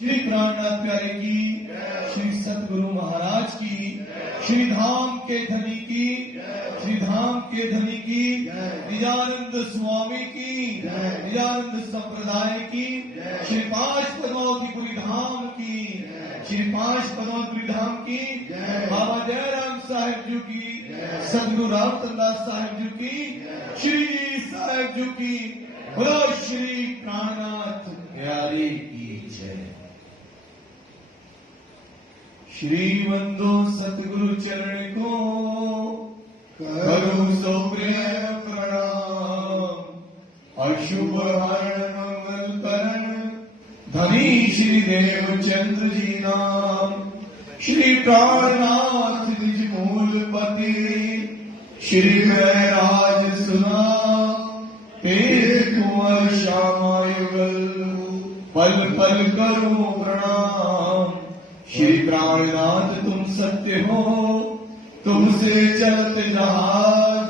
श्री प्राणनाथ प्यारे की, श्री सतगुरु महाराज की, श्री धाम के धनी की, श्री धाम के धनी की, निजानंद स्वामी की, निजानंद संप्रदाय की, श्री पांच पद्मावतीपुरी धाम की, श्री पांच पद्मावतीपुरी धाम की, बाबा जयराम साहेब जी की, सतगुरु रामचंद्र साहेब जी की, श्री साहेब जी की, बोलो श्री प्राणनाथ प्यारे की जय। श्री वंदो सतगुरु चरण को करो सो प्रेम प्रणाम, अशुभ हरण मंगल करण धनी श्री देवचंद्र जी नाम। श्री प्राणनाथ निज मूल पति, श्री वैराज सुना तेज कुंवर श्यामायुगल, पल पल करो प्रणाम। श्री प्राणनाथ तुम सत्य हो, तुमसे चलत जहाज,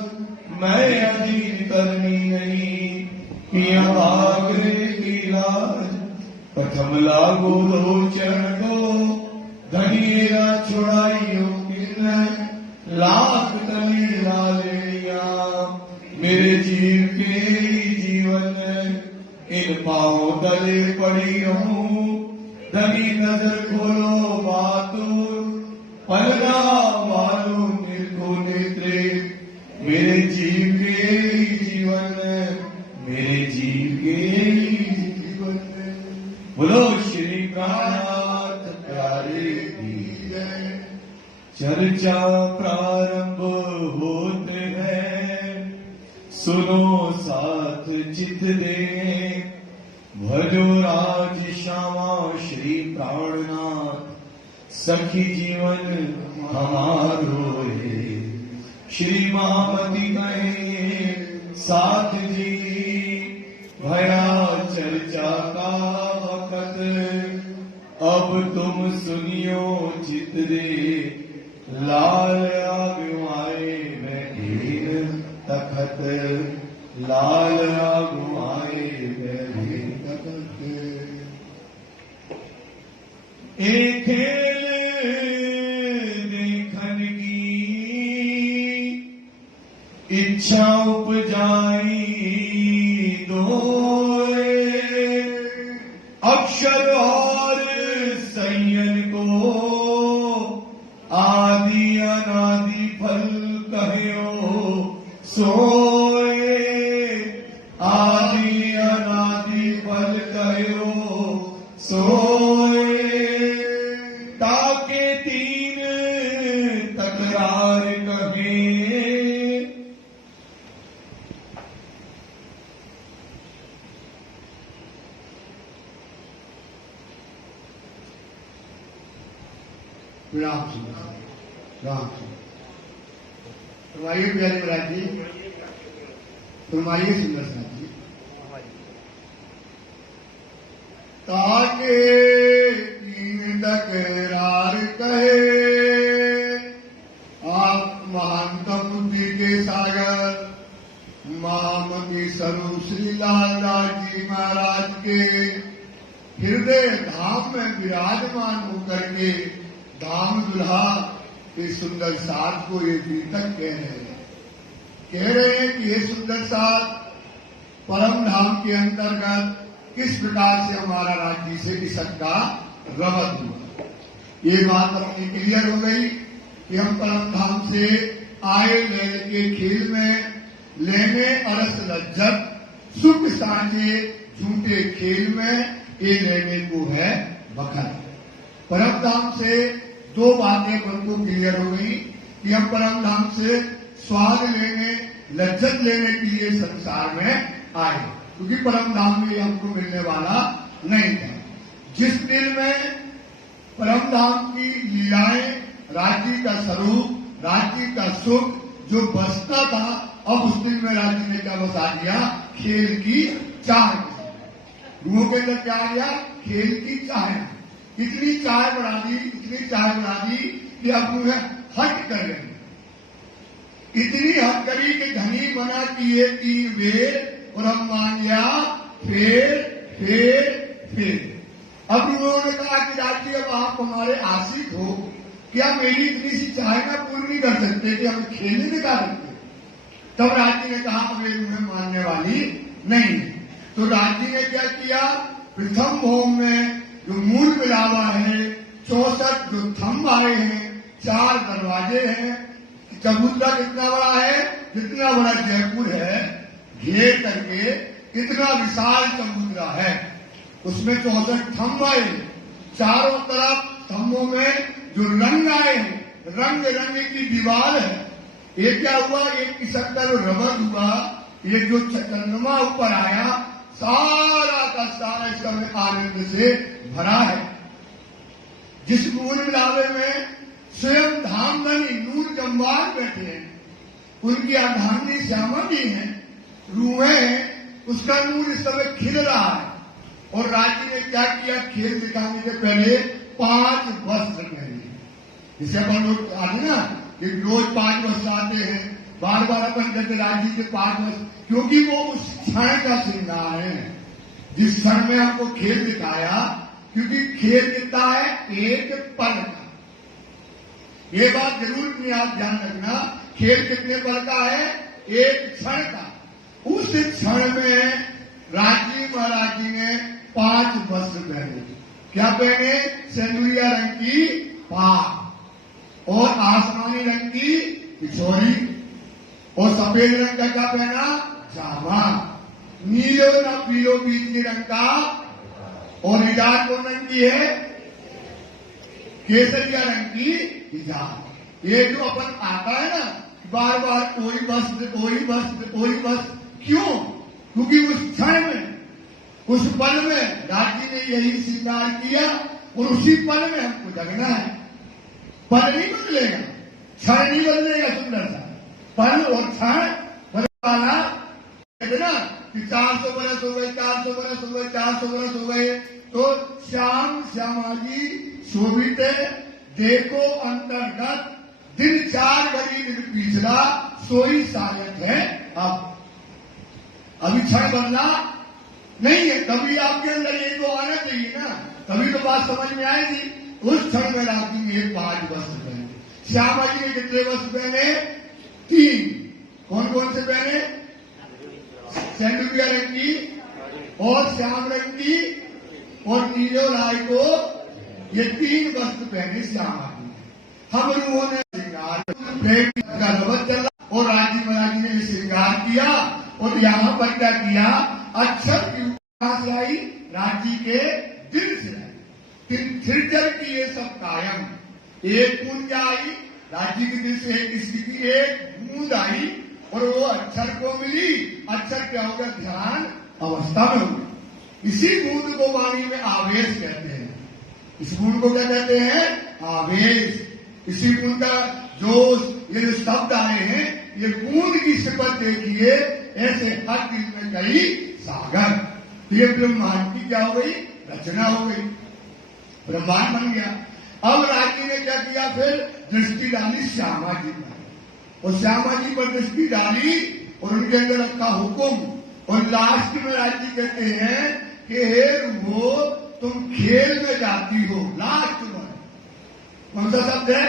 मैं अधीन करनी नहीं, पिया आगरे की लाज। प्रथम लागो दो चरण को, धनिया छुड़ाइयो किन, लाख तली लालिया। मेरे जीव के जीवन इन पाँव तले पड़ी रहूं, धनी नजर खोलो बातुर, पलना मारो निर्को नेत्रे। मेरे जीव के जीवन, मेरे जीव के जीवन, बोलो श्री प्राणनाथ प्यारे की जय। चर्चा प्रारंभ होते हैं, सुनो साथ चित दे, भजो राज श्यामा श्री प्राणनाथ, सखी जीवन हमारो है। श्री महामती कहे साथ जी, भया चर्चा का वक्त, अब तुम सुनियो चित दे। लाल आगुआए बैठे तखत, लाल आगुआए बैठे तखत। एक खेल देखन की इच्छा उपजाई दोए, अक्षर और संयन को आदि अनादि फल कहो सोए। आदि अनादि फल कहो सोए, ताके तीन तकरार कहे। राम जी, राम जी, फरमाइए प्यारे महाराज जी, फरमाइए सुंदर साहब जी। ताके तीन तकरार कहे, आप महानतम बुद्धि के सागर महामती स्वरूप श्री लालदास जी महाराज के हृदय धाम में विराजमान होकर के धाम दुल्हा के सुंदर साथ को ये गीतक कह रहे हैं कि ये सुंदर साथ परम धाम के अंतर्गत किस प्रकार से हमारा राज्याभिषेक का रवत हुआ। ये बात अपनी क्लियर हो गई कि हम परम धाम से आए लेने के खेल में लेने अरस लज्जत सुख साझे झूठे खेल में ये लेने को है बखर। परम धाम से दो बातें हमको क्लियर हो गई कि हम परम धाम से स्वाद लेने लज्जत लेने के लिए संसार में आए, क्योंकि परम धाम में हमको मिलने वाला नहीं था। जिस दिल में परम धाम की लीलाएं, राज्य का स्वरूप, राज्य का सुख जो बसता था, अब उस दिल में राज्य ने क्या बसा दिया? खेल की चाह। रूहों के अंदर क्या आ गया? खेल की चाह। इतनी चाय बढ़ा दी, इतनी चाय बढ़ा दी कि अब मुझे हट कर रहे, इतनी हट करी कि धनी बना किए तीन बेर और हम मान लिया फिर। अब उन्होंने कहा कि राजी अब आप हमारे आशिक हो, क्या मेरी इतनी सी चाह ना पूरी नहीं कर सकते कि हमें खेलने दिखा सकते? तब राजी ने कहा अब ये तुम्हें मानने वाली नहीं। तो राजी ने क्या किया, प्रथम भोम में जो मूल मिलावा है, 64 जो थंब आए हैं, 4 दरवाजे हैं, चबूतरा कितना बड़ा है, जितना बड़ा जयपुर है, घेर करके इतना विशाल चबूतरा है, उसमें 64 थंब आए, चारों तरफ थंबों में जो रंग आए हैं, रंग रंग की दीवार है। ये क्या हुआ, एक किस्म का जो रबर हुआ, ये जो चंद्रमा ऊपर आया, सारा का सारा इसका में आनंद से भरा है। जिस मूल मिलावे में स्वयं धामधनी नूर जम्बान बैठे हैं, उनकी अर्धांगिनी श्यामा जी हैं, रूहें हैं, उसका नूर इस समय खिल रहा है। और राजी ने क्या किया, खेल दिखाने से पहले 5 वस्त्र पहने। जिसे अपन लोग आते ना कि रोज 5 वस्त्र आते हैं, बार बार अपन कहते राजी के 5 वस्त्र, क्योंकि वो उस क्षण का श्रृंगार है, जिस क्षण में हमको खेल दिखाया। क्योंकि खेल कितना है, एक पल का। ये बात जरूर आप ध्यान रखना, खेल कितने पल का है, एक क्षण का। उस क्षण में राजी महाराज जी ने 5 वस्त्र पहने। क्या पहने, सिंदूरिया रंग की पाग और आसमानी रंग की पिछोरी और सफेद रंग का क्या पहना, जामा, नीलो न पीलो बीच के रंग का, और हिजाब कौन रंग की है, केसरिया रंग की हिजाब। ये जो अपन आता है ना बार बार, कोई वस्त्र कोई वस्त्र कोई वस्त्र, क्यों, क्योंकि उस क्षण में, उस पल में राजी ने यही श्रृंगार किया और उसी पल में हमको जगना है। पल नहीं बदलेगा, क्षण नहीं बदलेगा, सुंदर सा पल और क्षण बदलने वाला। कहते ना कि 400 बरस हो गए, 400 बरस हो गए, 400 बरस हो गए, तो श्याम श्यामा जी शोभित देखो अंतर्गत, दिन 4 घड़ी दिन पिछला, सोई सायत है अब। अभी क्षण बदला नहीं है, तभी आपके अंदर ये तो आना चाहिए ना, तभी तो बात समझ में आएगी। उस क्षण में राजी ने 5 वस्त्र पहने। श्यामा जी ने कितने वस्त्र पहने, 3। कौन कौन से पहने, सिंदूरिया रंग की और श्याम रंग की और नीलो राय को, ये 3 वस्त्र पहने श्यामा जी ने। हम लोगों ने श्रृंगार का रबत चला और राजी महाराज जी ने श्रृंगार किया। और यहां पर क्या किया, अक्षर की उपास आई, राजी के दिल से आई, थिरजर की ये सब कायम। एक बूंद क्या आई, राजी के दिल से किसी की एक बूंद आई और वो अक्षर को मिली। अक्षर क्या होगा, ध्यान अवस्था में होगा। इसी बूंद को वाणी में आवेश कहते हैं। इस बूंद को क्या कहते हैं, आवेश। इसी बूंद का जोश, ये जो शब्द आए हैं, ये बूंद की सिफत देखिए, ऐसे हर दिल में गई सागर। तो ये ब्रह्मांड की क्या हो गई, रचना हो गई, ब्रह्मांड बन गया। अब राजी ने क्या किया, फिर दृष्टि डाली श्यामा जी पर, और श्यामा जी पर दृष्टि डाली और उनके अंदर रखा हुक्म। और लास्ट में राजी कहते हैं कि हे रूहो, तुम खेल में जाती हो। लास्ट में कौन सा शब्द है,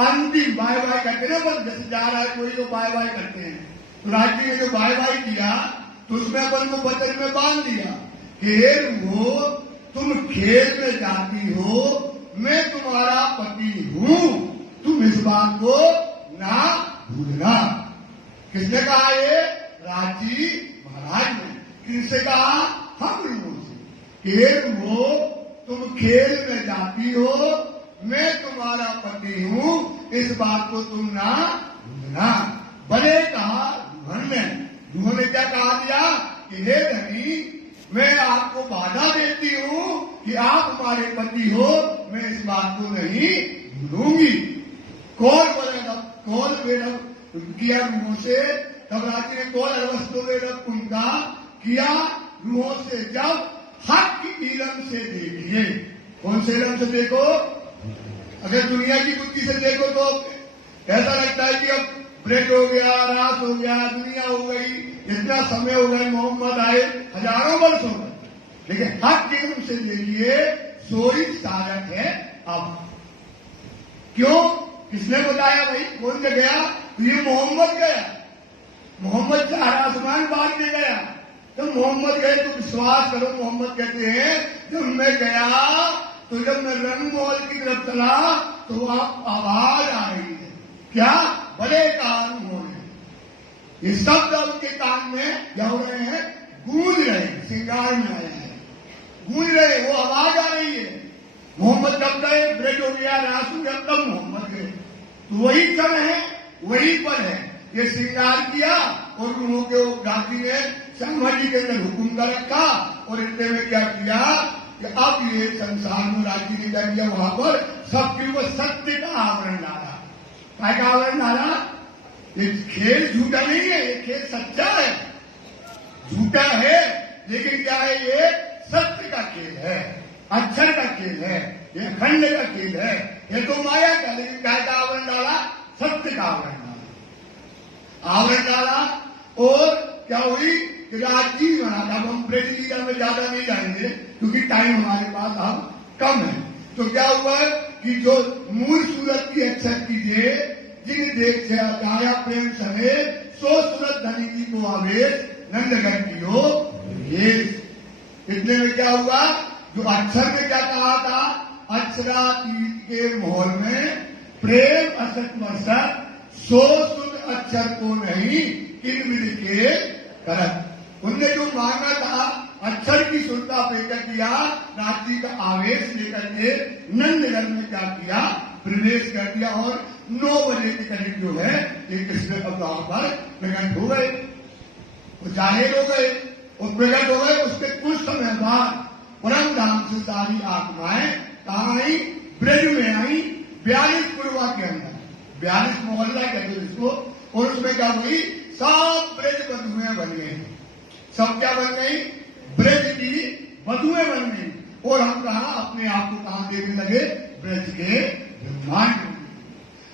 अंतिम। बाय बाय करते ना, बस जैसे जा रहा है कोई तो बाय बाय करते हैं। तो राजी ने जो बाय बाय किया तो उसमें अपन को वचन में बांध दिया कि हे रूहो, तुम खेल में जाती हो, मैं तुम्हारा पति हूं, तुम इस बात को ना भूलना। किसने कहा ये, राजी महाराज ने। किससे कहा, हम लोगों से। हे रूहो, तुम खेल में जाती हो, मैं तुम्हारा पति हूं, इस बात को तुम ना भूलना। बने कहा रूहन ने, रूहन ने क्या कहा दिया कि हे धनी, मैं आपको बाधा देती हूं कि आप हमारे पति हो, मैं इस बात को नहीं भूलूंगी। कौन बोलेगा, कौन वेदम किया रूहों से, तब राजी ने कौन अरवस्तो वेदम उनका किया रूहों से। जब हक की इलम से देखिए, कौन से इलम से देखो, अगर दुनिया की बुद्धि से देखो तो ऐसा लगता है कि अब ब्रेक हो गया, रात हो गया, दुनिया हो गई, इतना समय हो गया, मोहम्मद आए 1000 वर्ष हो गए। लेकिन हक की इल्म से देखिए, सोई सारक है अब। क्यों? किसने बताया भाई? कौन से गया? ये मोहम्मद गया। मोहम्मद से हर आसमान बांटने गया। तो मोहम्मद गए तो विश्वास करो, मोहम्मद कहते हैं जब मैं गया तो जब मैं रंगमहल की तरफ चला तो आप आवाज आ रही है। क्या? बड़े कान उन्होंने। ये शब्द उनके कान में क्या हो रहे हैं? गूंज रहे हैं। श्रृंगार में आया है, गूंज रहे, वो आवाज आ रही है। मोहम्मद जब गए, ब्रेड हो गया, रास हो गया, तब मोहम्मद गए। तो वही क्षण है, वही पल है। ये श्रृंगार किया और उन्होंने गांधी ने श्यामा जी के अंदर हुक्म का रखा और इतने में क्या किया कि अब ये संसार में राज्य ने क्या किया, वहां पर सबके ऊपर सत्य का आवरण डाला। क्या का आवरण डाला? ये खेल झूठा नहीं है, ये खेल सच्चा है। झूठा है लेकिन क्या है? ये सत्य का खेल है, अक्षर का खेल है, ये अखंड का खेल है। ये तो माया का, लेकिन क्या का आवरण डाला? सत्य का आवरण डाला। आवरण डाला और क्या हुई कि राज्य बना था। अब हम प्रेसिडेंट में ज्यादा नहीं जाएंगे क्योंकि टाइम हमारे पास अब कम है। तो क्या हुआ कि जो मूल सूरत की अक्षर कीजिए, जिन देख से आया प्रेम समेत, सो सूरत धनी जी को आवेश, नंदगढ़ की हो ये। इतने में क्या हुआ? जो अक्षर में क्या कहा था? अक्षरा के मोहर में प्रेम असत वर्षक, सो सुध अक्षर को नहीं किन विधि के करत। उनने जो मांगा था अक्षर की शुद्धता अपेक्षा किया, रात्रि का आवेश लेकर के नंदगढ़ में क्या किया? प्रवेश कर दिया और 9 बजे के करीब जो है ये कृष्ण अवतार पर प्रकट हो गए, वो जाहिर हो गए और प्रकट हो गए। उसके कुछ समय बाद परम धाम से सारी आत्माएं कहाँ आई? ब्रज में आई। 42 पूर्वा के अंदर 42 मोहल्ला कहते जिसको। और उसमें क्या हुई? सब ब्रज बधुएं बन गए। सब क्या बन गई? ब्रज की बधुएं बन गई। और हम कहा अपने आप को कहां देने लगे? ब्रज के ब्रह्मांड में।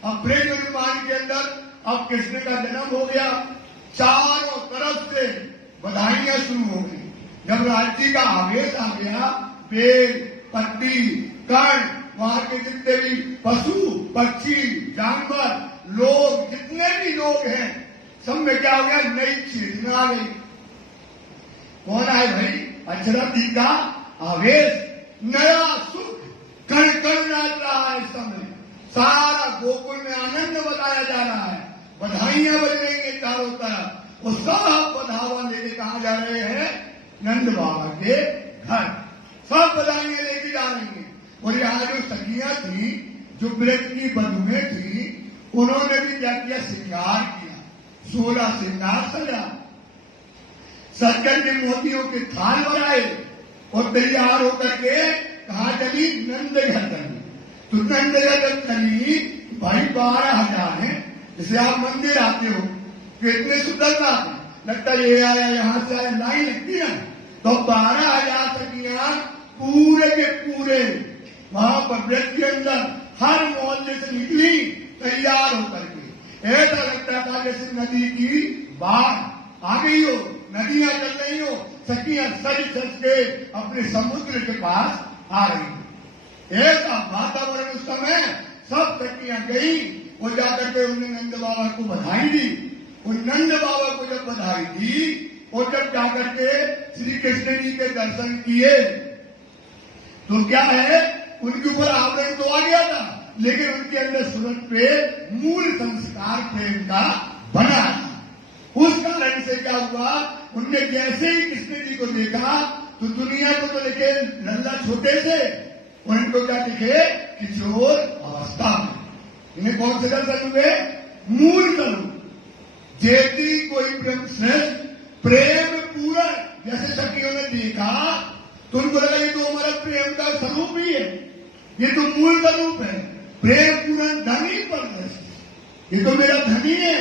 अब ब्रज ब्रह्मांड के अंदर अब कृष्ण का जन्म हो गया। चारों तरफ से बधाइयां शुरू हो गई। जब राज्य का आवेश आ गया, पेड़, पत्ती, कर्ण, वहां के जितने भी पशु, पक्षी, जानवर, लोग, जितने भी लोग हैं, सब में क्या हो गया? नई चेतना आ गई। कौन आए भाई? अक्षराती का आवेश, नया सुख कण कण नाच रहा है। इस समय सारा गोकुल में आनंद बताया जा रहा है, बधाइयां बज रही है चारों तरफ। वो सब बधावा लेके कहा जा रहे हैं? नंद बाबा के घर। सब बधाइयां लेके जा रही हैं। और यहाँ जो सखियां थी, जो ब्रज की बधुएं थी, उन्होंने भी क्या किया? श्रृंगार किया। 16 श्रृंगार सजा, शक्कर के मोतियों के थाल बनाए और तैयार होकर के कहा चली? नंदगढ़ चली। तो नंदगढ़ जब चली, भाई 12,000 है। जैसे आप मंदिर आते हो तो इतने सुंदरता लगता है ये आया, यहां से आया, लाइन लगती है। तो 12,000 सखियां पूरे के पूरे वहां पर ब्रज के अंदर हर मोहल्ले से निकली तैयार होकर के। ऐसा लगता था जैसे नदी की बाढ़ आ गई हो, नदियां चल रही हो, सखियां सज सज के अपने समुद्र के पास आ रही हो। ऐसा वातावरण उस समय। सब सखियां गई और जाकर के उन्होंने नंद बाबा को बधाई दी। और नंद बाबा को जब बधाई दी और जब जाकर के श्री कृष्ण जी के दर्शन किए तो क्या है? उनके ऊपर आवरण तो आ गया था, लेकिन उनके अंदर सूरत पे मूल संस्कार प्रेम का बना था। उस कारण से क्या हुआ? उनने जैसे ही कृष्ण जी को देखा तो दुनिया को तो देखे लल्ला छोटे से, और इनको क्या दिखे? किशोर अवस्था में। इन्हें कौन से दर्शन हुए? मूल स्वरूप। जेती कोई प्रेम श्रेष्ठ, प्रेम पूरा। जैसे सखियों ने देखा तो उनको लगा ये तो हमारा प्रेम का स्वरूप ही है, ये तो मूल स्वरूप है। प्रेम पूरा धनी पर, ये तो मेरा धनी है,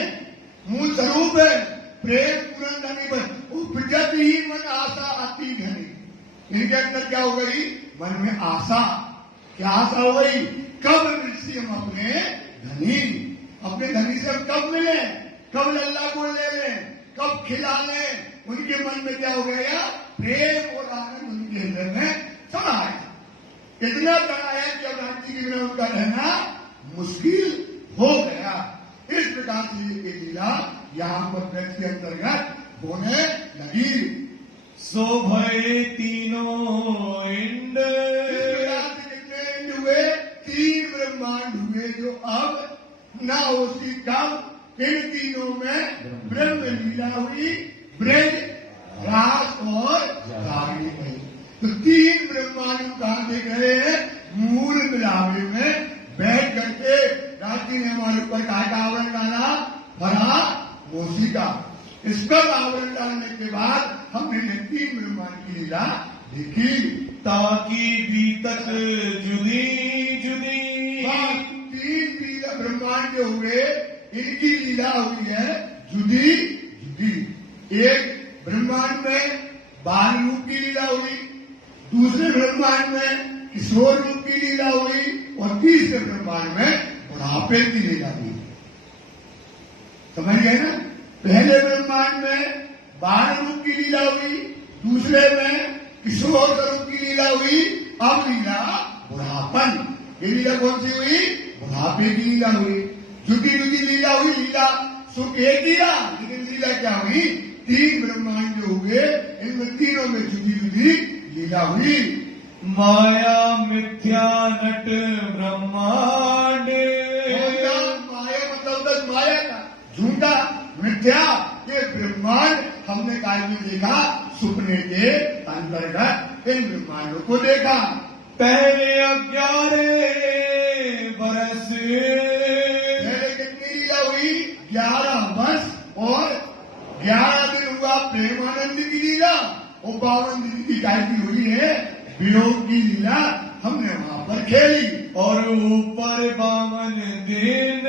मूल स्वरूप है। प्रेम पूरा धनी पर उपजत ही मन आशा अति धनी। इनके अंदर क्या हो गई? मन में आशा। क्या आशा हो गई? कब मिलती हम अपने धनी, अपने धनी से हम कब मिले, कब लल्ला को ले लें, कब खिला लें। उनके मन में क्या हो गया? प्रेम और आनंद उनके हृदय में चला आया। इतना तड़ाया कि अब राज्य के बिना उनका रहना मुश्किल हो गया। इस प्रकार से ये लीला यहाँ पर ब्रज के अंतर्गत होने लगी। सो भय तीनों इंड, कितने इंड हुए? 3 ब्रह्मांड हुए, जो अब ना होती तब इन तीनों में ब्रह्म लीला हुई, ब्रज, रास और रागिनी हुई। तो 3 ब्रह्मांड कहाँ देख रहे हैं? मूल मिलावे में बैठ करके रात्रि ने हमारे ऊपर का आवरण डाला, भरा मोसी का। इसका आवरण डालने के बाद हमने 3 ब्रह्मांड की लीला देखी। ताकि बीतक जुदी जुदी, 3 ब्रह्मांड जो हुए इनकी लीला हुई है जुदी जुदी। एक ब्रह्मांड में बाल रूप की लीला हुई, दूसरे ब्रह्मांड में किशोर रूप की लीला हुई और तीसरे ब्रह्मांड में बुढ़ापे की लीला हुई। समझ गए ना? पहले ब्रह्मांड में बाल रूप की लीला हुई, दूसरे में किशोर स्वरूप की लीला हुई, अब लीला बुढ़ापन। ये लीला कौन सी हुई? बुढ़ापे की लीला हुई। जुदी जुदी लीला हुई, लीला सुख एक लीला, लेकिन लीला क्या हुई? 3 ब्रह्मांड जो हुए इनमें तीनों में जुदी जुदी लीला हुई। माया मिथ्या नट ब्रह्मांड, माया मतलब बस माया का झूठा मिथ्या, ये ब्रह्मांड हमने काय में देखा? सुपने के अंतर्गत इन ब्रह्मांडों को देखा। पहले 11 बरस, पहले कितनी लीला हुई? 11 वर्ष और 11 दिन हुआ प्रेमानंद की लीला, और 52 दिन की काय की हुई है वियोग की लीला, हमने वहां पर खेली। और ऊपर 52 दिन,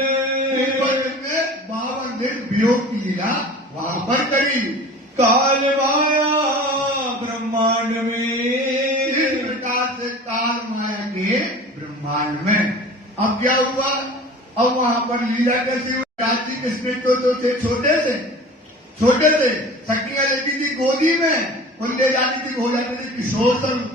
52 दिन वियोग की लीला वहां पर करी। काल माया ब्रह्मांड में, इस प्रकार से काल माया के ब्रह्मांड में अब क्या हुआ? अब वहां पर लीला कैसी हुई? राजी कृष्ण तो थे छोटे से, सखियां लेती थी गोदी में, उन ले जाती थी, हो जाती थी किशोर स्वरूप,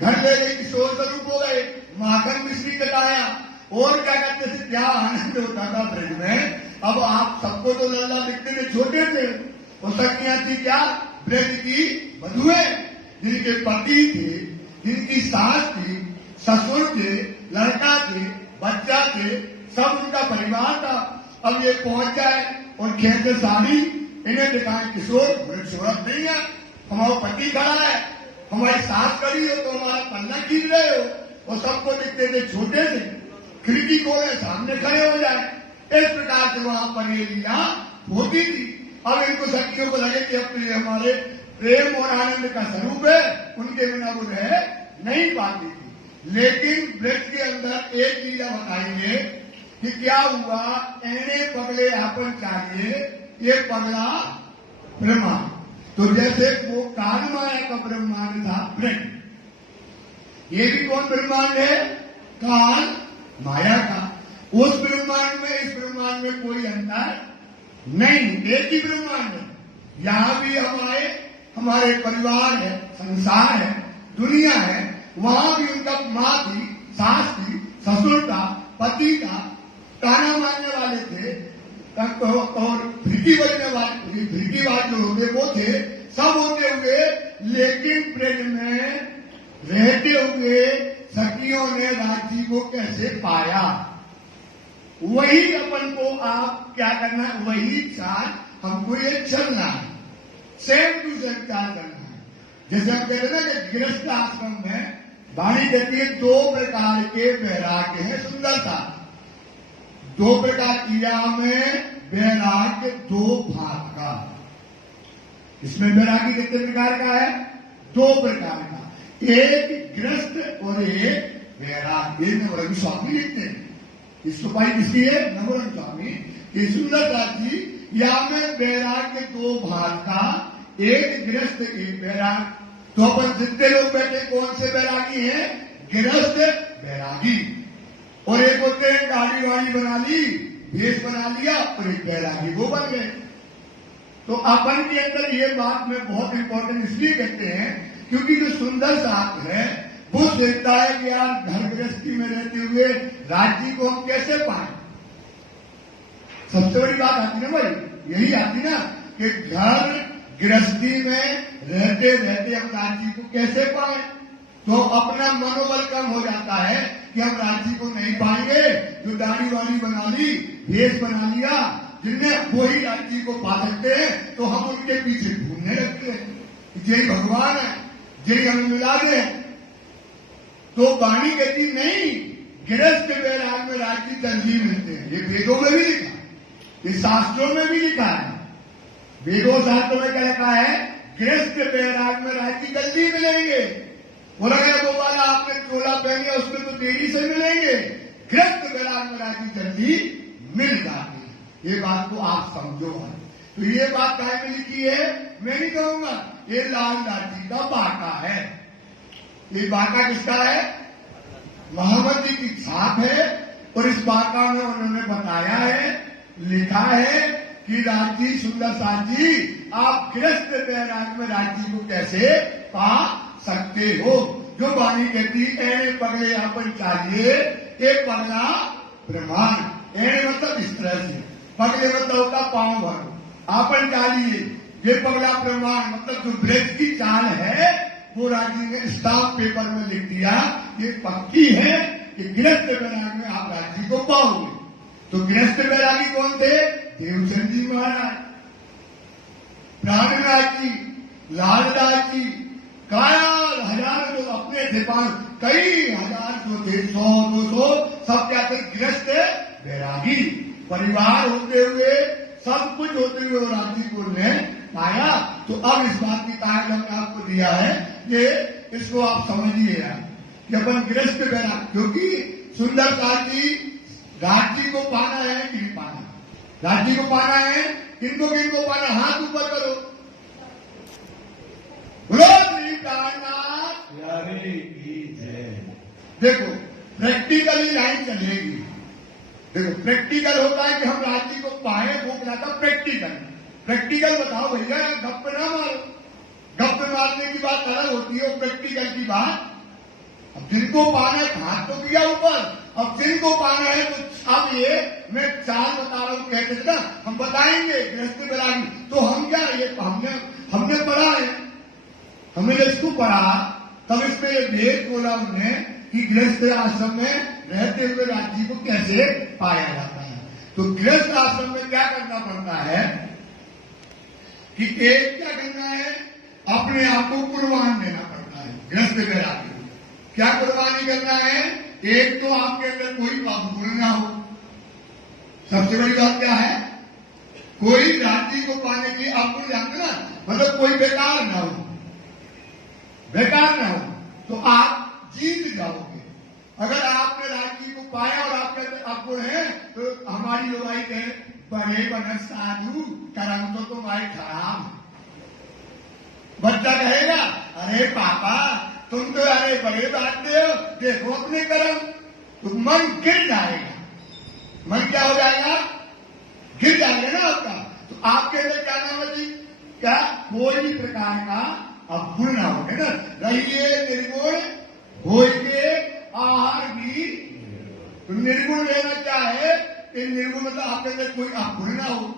घर ले गई किशोर स्वरूप हो गए, माखन मिश्री कटाया, और क्या करते थे? क्या आनंद होता था ब्रज में। अब आप सबको तो लल्ला दिखते थे छोटे से, और सखियां थी क्या? ब्रज की बधुएं, जिनके पति थे, जिनकी सास थी, ससुर थे, लड़का थे, बच्चा थे, सब उनका परिवार था। अब ये पहुंच जाए और खेलते साड़ी, इन्हें दिखाए किशोर, बड़ी शोहरत नहीं है, हमारा पति खड़ा है, हमारी सास खड़ी हो तो हमारा पन्ना खींच रहे हो, और सबको दिखते थे छोटे से, खिड़की खोले सामने खड़े हो जाए। इस प्रकार से वहां पर ये लीला होती थी। अब इनको सखियों को लगे कि अपने हमारे प्रेम और आनंद का स्वरूप है, उनके बिना वो रह नहीं पाती थी। लेकिन ब्रज के अंदर एक लीला बताएंगे कि क्या हुआ? एने पगले आपन चाहिए, ये पगला ब्रह्मांड। तो जैसे वो काल माया का ब्रह्मांड था ब्रज, ये भी कौन ब्रह्मांड है? काल माया का। उस ब्रह्मांड में इस ब्रह्मांड में कोई अंतर नहीं, एक ही ब्रह्मांड है। यहाँ भी हमारे परिवार है, संसार है, दुनिया है, वहां भी उनका माँ थी, सास थी, ससुर था, पति था, ताना मारने वाले थे, और फिरकी बजने वाले, फिरकी बात जो होंगे वो थे, सब होते हुए, लेकिन ब्रज में रहते हुए सखियों ने राजी को कैसे पाया? वही अपन को आप क्या करना है? वही चाल हमको ये चलना है, सेम टू सेम चाल करना है। जैसे हम कहते हैं ना कि गृहस्थ आश्रम में वाणी कहती है 2 प्रकार के वैराग्य है। सुंदरता 2 प्रकार किया में वैराग्य 2 भाग का। इसमें वैराग्य कितने प्रकार का है? 2 प्रकार का, एक गृहस्थ और एक वैराग्य। नवरंग स्वामी लिखते हैं, इसको पाई किसकी है? नवरंग स्वामी। ये सुंदरता जी या में वैराग्य 2 भाग का, एक गृहस्थ एक वैराग। तो अपन जितने लोग बैठे कौन से वैरागी हैं? गृहस्थ वैरागी। और एक होते हैं गाड़ी वाड़ी बना ली, भेष बना लिया, और एक वैरागी वो बन गए। तो अपन के अंदर ये बात में बहुत इंपॉर्टेंट इसलिए कहते हैं क्योंकि जो सुंदर साथ है वो देखता है कि यार घर गृहस्थी में रहते हुए राज्य को हम कैसे पाए। सबसे बड़ी बात आती ना भाई, यही आती ना कि घर गृहस्थी में रहते रहते हम राज्य को कैसे पाए। तो अपना मनोबल कम हो जाता है कि हम राज्य को नहीं पाएंगे। जो दाढ़ी वाड़ी बना ली, भेष बना लिया, जिनमें वही राज्य को पा सकते हैं, तो हम उनके पीछे घूमने लगते हैं। यही भगवान है, यही हमें मिला दे। तो वाणी कहती नहीं, गृहस्थ वैराग में राज्य जल्दी मिलते हैं। ये वेदों में भी लिखा, ये शास्त्रों में भी लिखा है। वेदों शास्त्रों में क्या लिखा है? गृहस्थ वैराग में राज्य जल्दी मिलेंगे। बोला गया गोपाला आपने चोला पहने उसमें तो देरी से मिलेंगे, गृहस्थ वैराग में राज्य जल्दी मिल जाते हैं। ये बात को आप समझो। तो ये बात काय में लिखी है मैं नहीं कहूंगा, ये लालदास जी का बाका है। ये बाका किसका है? मोहम्मद जी की छाप है। और इस बाका में उन्होंने बताया है, लिखा है कि राजी सुंदर साथ जी आप गृहस्थ वैराग में राज्य को कैसे पा सकते हो। जो वाणी कहती एने पगले अपन चाहिए, एक पगला प्रमाण। एने मतलब इस तरह से, पगले मतलब होता पांव भर, आपन चाहिए ये पगला प्रमाण मतलब जो ब्रेक की चाल है वो राजी ने स्टाम्प पेपर में लिख दिया, ये पक्की है कि गृहस्थ वैराग में आप राज्य को पाओगे। तो गृहस्थ वैरागी कौन थे? देवचंद जी महाराज, प्राणनाथ जी, लालदास जी, कायाल हजार जो अपने थे, कई हजार जो थे, 100-200 सब क्या थे? गृहस्थ वैरागी। परिवार होते हुए, सब कुछ होते हुए राज्य को ने पाया। तो अब इस बात की ताकत हमने आपको दिया है कि इसको आप समझिए कि अपन गृहस्थ वैराग, क्योंकि सुंदरदास जी राज्य को पाना है कि नहीं पाना? राज्य को पाना है, किनको किनको पाना? हाथ ऊपर करो, बोलो श्री प्राणनाथ प्यारे की जय। देखो प्रैक्टिकली लाइन चलेगी। देखो प्रैक्टिकल होता है कि हम राज्य को पाए, वो क्या था? प्रैक्टिकल। प्रैक्टिकल बताओ भैया, गप ना मारो। गप मारने की बात अलग होती है, प्रैक्टिकल की बात। अब जिनको पाना है हाथ तो किया ऊपर, अब जिनको पाना है तो अब ये मैं चाल बता रहा हूं, कहते थे ना हम बताएंगे गृहस्थ वैरागी। तो हम क्या, ये हमने पढ़ा है, हमने इसको पढ़ा, तब इसमें ये भेद बोला उन्होंने कि गृहस्थ आश्रम में रहते हुए राज्य को कैसे पाया जाता है। तो गृहस्थ आश्रम में क्या करना पड़ता है कि एक क्या करना है, अपने आप को कुर्बान देना पड़ता है। गृहस्थ वैरागी क्या कुर्बानी करना है? एक तो आपके अंदर कोई पाप ना हो। सबसे बड़ी बात क्या है? कोई राज्य को पाने के लिए आपको जानते ना, मतलब कोई बेकार ना हो, बेकार ना हो तो आप जीत जाओगे। अगर आपने राज्य को पाया और आपको है तो हमारी लोगाई कहे बड़े बन साधु करम तो तुम्हारे खराब। बच्चा कहेगा अरे पापा तुम तो अरे बड़े बांटते हो, देखो अपने कर्म। तो मन गिर जाएगा। मन क्या हो जाएगा? गिर जाएगा ना आपका। तो आपके अंदर क्या नाम है जी? क्या कोई भी प्रकार का अवगुण ना हो, है ना? रहिए निर्गुण होइए आहार भी। तो निर्गुण लेना क्या है? निर्गुण मतलब आपके अंदर कोई अवगुण ना हो।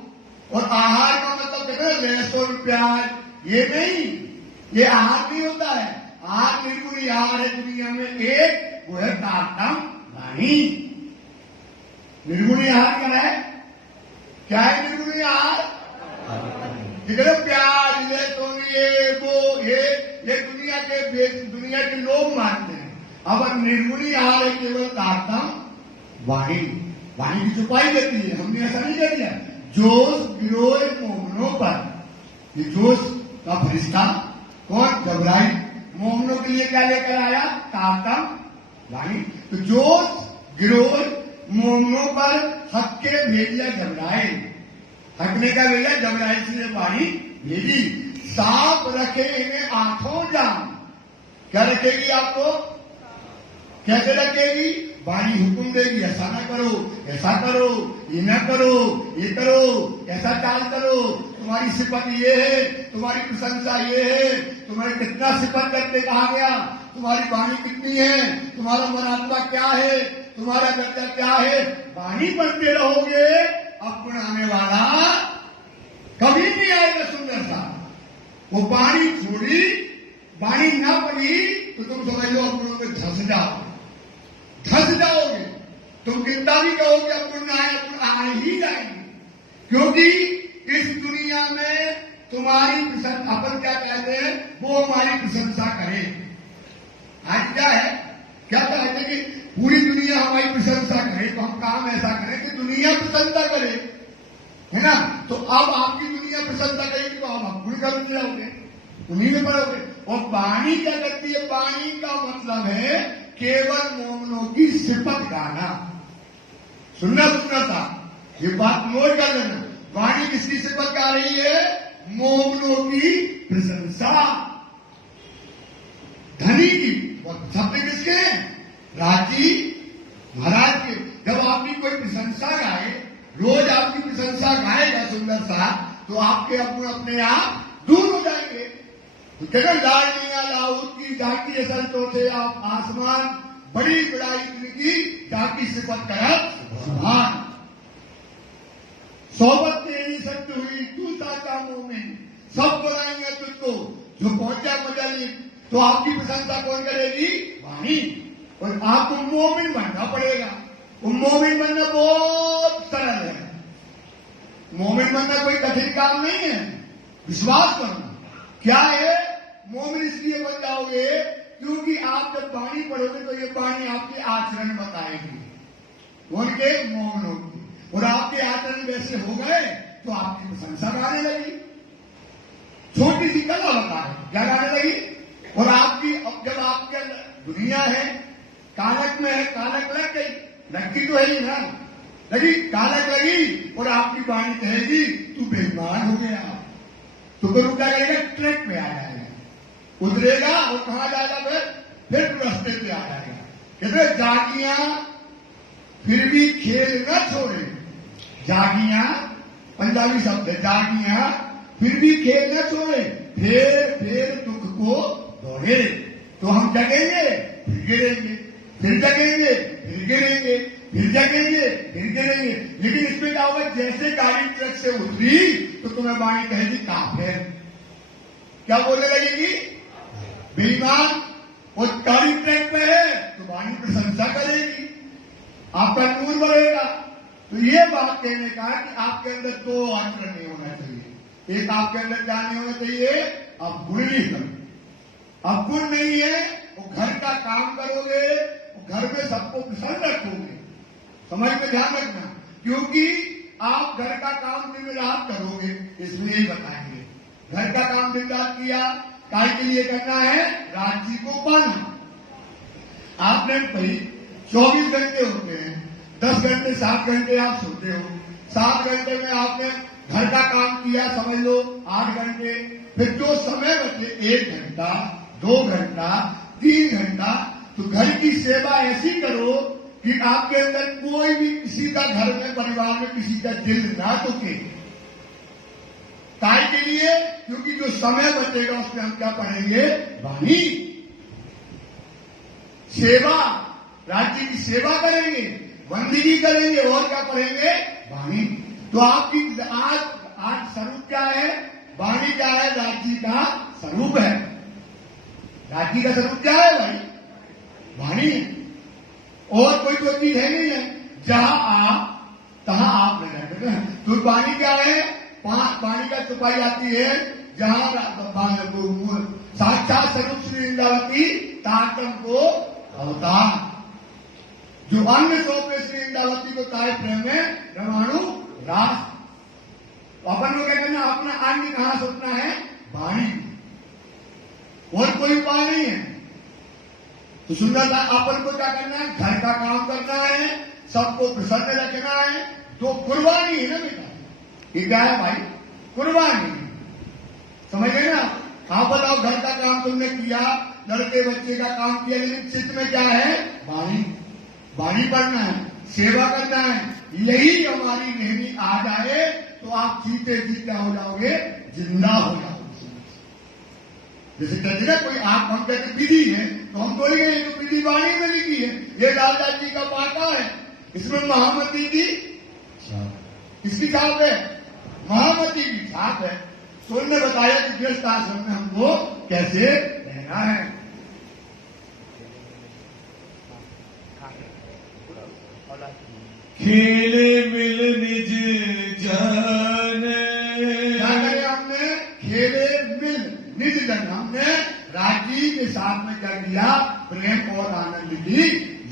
और आहार का मतलब कहते हैं लहसुन प्याज, ये नहीं, ये आहार नहीं होता है। आहार निर्गुण आहार है दुनिया में एक, वो है तारतम वाणी। निर्गुण आहार क्या है? क्या है निर्गुण आहार? प्याज लहसुन ये दुनिया के लोग मानते हैं। अब निर्गुणी आहार है केवल तारतम वाणी। वाणी की छुपाई देती है, हमने ऐसा नहीं कर दिया। जोश गिरोह मोहनों पर, ये जोश का फरिश्ता कौन? घबराई। मोहनों के लिए क्या लेकर आया? तारतम वाणी। तो जोश गिरोह मोहनों पर हक के भेजिया घबराए। हकने का भेजा घबराई से वाणी भेजी। सांप रखे इन्हें आंखों जान। क्या रखेगी आपको? कैसे रखेगी? वाणी हुक्म देगी ऐसा ना करो, ऐसा करो, ये ना करो, ये करो, ऐसा चाल करो, तुम्हारी सिफत ये है, तुम्हारी प्रशंसा ये है, तुम्हारे कितना सिफत करते कहा गया, तुम्हारी वाणी कितनी है, तुम्हारा मनात्मा क्या है, तुम्हारा दर्जा क्या है। वाणी पढ़ते रहोगे, अपना आने वाला कभी नहीं आएगा सुंदर सा। वो वाणी छोड़ी, वाणी ना पढ़ी तो तुम समझ लो अपनों में धस जाओगे। तुम कितना भी कहोगे अपन आए ही जाएंगे, क्योंकि इस दुनिया में तुम्हारी अपन क्या कहते हैं, वो हमारी प्रशंसा करे। आज क्या है, क्या कहते हैं कि पूरी दुनिया हमारी प्रशंसा करे, तो हम काम ऐसा करें कि दुनिया प्रशंसा करे, है ना। तो अब आपकी दुनिया प्रशंसा करेगी तो आप भूल कर जाओगे, उन्हीं में पढ़ोगे। और वाणी क्या करती है, वाणी का मतलब है केवल मोमनों की सिफत गाना। सुनना था, ये बात नोट कर लेना। वाणी किसकी सिफत गा रही है, मोमनों की प्रशंसा, धनी की। और शब्द किसके हैं, राजी महाराज के। जब आपकी कोई प्रशंसा गाए, रोज आपकी प्रशंसा गाएगा सुंदर सा, तो आपके अपने आप दूर हो जाएंगे। तो कहना लाड़निया लाउद की जाकी असल तो थे आप आसमान, बड़ी बड़ाई की जाकी सिफत करत सुभान। सोबत तेरी सत्य हुई तू साचा मोमिन, सब बुलाएंगे तुझको जो पहुंचा मजली। तो आपकी प्रशंसा कौन करेगी, वाणी। और आपको मोमिन बनना पड़ेगा। वो मोमिन बनना बहुत सरल है, मोमिन बनना कोई कठिन काम नहीं है। विश्वास करना क्या है, मोमिन इसलिए बन जाओगे क्योंकि आप जब वाणी पढ़ोगे तो ये वाणी आपके आचरण बताएगी, उनके मोमिनों की। और आपके आचरण वैसे हो गए तो आपकी प्रशंसा गाने लगी। छोटी सी कला होता है, क्या गाने लगी। और आपकी जब आपके दुनिया है, कालक में है, कालक लग गई, लगती तो है ही ना, लगी कालक लगी, और आपकी वाणी कहेगी तू बेईमान हो गया। तो फिर क्या करेगा, ट्रैक पे आ जाएगा, उतरेगा और कहां जाएगा, फिर रास्ते पे आ जाएगा। कहते जागियां फिर भी खेल न छोड़े, जागियां पंजाबी शब्द है, जागियां फिर भी खेल न छोड़े, फिर दुख को दौड़े। तो हम जगेंगे फिर गिरेंगे, फिर जगेंगे फिर गिरेंगे, फिर जगेंगे फिर गिरेंगे। लेकिन इसमें क्या होगा, जैसे गाड़ी ट्रक से उतरी तो तुम्हें वाणी कहेगी काफिर। क्या बोलने लगेगी, बेईमान। और गाड़ी ट्रैक पे है तो वाणी प्रशंसा करेगी, आपका नूर बढ़ेगा। तो ये बात कहने का कि आपके अंदर दो आचरण नहीं होना चाहिए। एक आपके अंदर क्या नहीं होना चाहिए, आप गुण नहीं करो। अब गुण नहीं है, वो घर का काम करोगे, वो घर में सबको प्रसन्न रखोगे। समझ में ध्यान रखना, क्योंकि आप घर का काम दिन रात करोगे, इसलिए ही बताएंगे। घर का काम दिन रात किया, काय के लिए करना है, राज्य को पाना। आपने भाई 24 घंटे होते हैं, 10 घंटे 7 घंटे आप सोते हो, 7 घंटे में आपने घर का काम किया, समझ लो 8 घंटे। फिर जो समय बचे 1 घंटा, 2 घंटा, 3 घंटा, तो घर की सेवा ऐसी करो कि आपके अंदर कोई भी किसी का घर में, परिवार में किसी का दिल ना दुखे। काय के लिए, क्योंकि जो समय बचेगा उसमें हम क्या पढ़ेंगे, वाणी। सेवा, राज्य की सेवा करेंगे, बंदगी करेंगे, और क्या पढ़ेंगे, वाणी। तो आपकी आज स्वरूप क्या है, वाणी क्या है, राज्य का स्वरूप है। राज्य का स्वरूप क्या है भाई, वाणी है। और कोई तो चीज है नहीं है, जहां आप तहां आप नहीं रहते हैं। तो वाणी क्या है, वाणी का छुपाई आती है जहां साक्षात स्वरूप श्री इंद्रावती तारतम को अवतार। जो अन्य सौंपे श्री इंद्रावती को तारे प्रेम में रमाणु रास। अपन को क्या करना, अपना अन्य कहां सोचना है, वाणी, और कोई उपाय नहीं है। तो सुंदरता अपन को क्या करना है, घर का काम करना है, सबको प्रसन्न रखना है। तो कुर्बानी है ना बेटा, ये क्या है भाई, कुर्बानी। समझ गए ना। आप बताओ, घर का काम तुमने किया, लड़के बच्चे का काम किया, लेकिन चित्त में क्या है, वाणी। वाणी पढ़ना है, सेवा करना है। यही हमारी नेहमी आ जाए, तो आप जीते जी क्या हो जाओगे, जिंदा हो जाओगे। जैसे कहते ना कोई आप हम कहते विधि है तो हम बोलेंगे ये तो विधि वाणी में लिखी है, ये लालदास जी का पाटा है, इसमें महामती की इसकी छाप है, महामती की छाप है। तो उन्होंने बताया कि गृहस्थ आश्रम में हमको कैसे रहना है। खेले मिल निज जन, क्या करे हमने? खेले मिल निज जन, हमने राजी के साथ में कर दिया प्रेम और आनंद की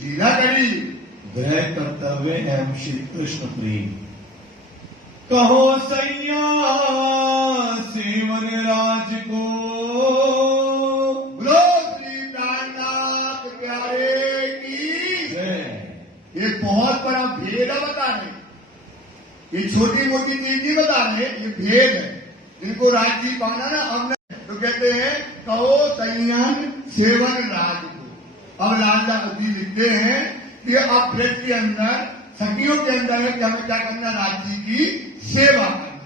लीला करी। ग्रह कर्तव्य एवं श्री कृष्ण प्रेम, कहो सैया सेवन राज को, बोलो श्री प्राणनाथ प्यारे की जय। ये बहुत बड़ा भेद है बता रहे, ये छोटी मोटी चीज नहीं बता रहे, ये भेद है। जिनको राज्य पाना ना हमने तो कहते हैं कहो संयम सेवन राज को। अब लालदास जी लिखते हैं कि अब ब्रज के अंदर सखियों के अंदर है कि हमें क्या करना, राज्य की सेवा करना है,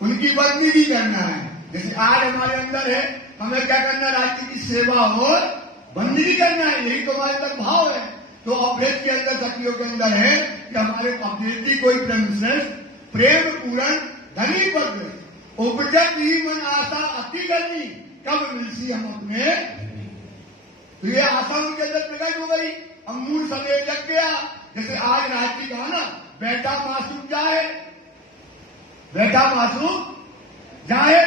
उनकी बंदगी करना है। जैसे आज हमारे अंदर है हमें क्या करना, राज्य की सेवा और बंदगी करना है, यही तो हमारे अंदर भाव है। तो अवृत के अंदर सखियों के अंदर है कि हमारे अवृत्ति कोई प्रेम श्रेष्ठ प्रेम पूर्ण धनी पद उपजत ही मन आशा अति करनी, कब मिलसी हम अपने। तो ये आशा उनके अंदर प्रकट हो गई, अब मूल समय लग गया। जैसे आज राज्य कहा ना, बैठा मासूम जाए, बैठा मासूम जाए,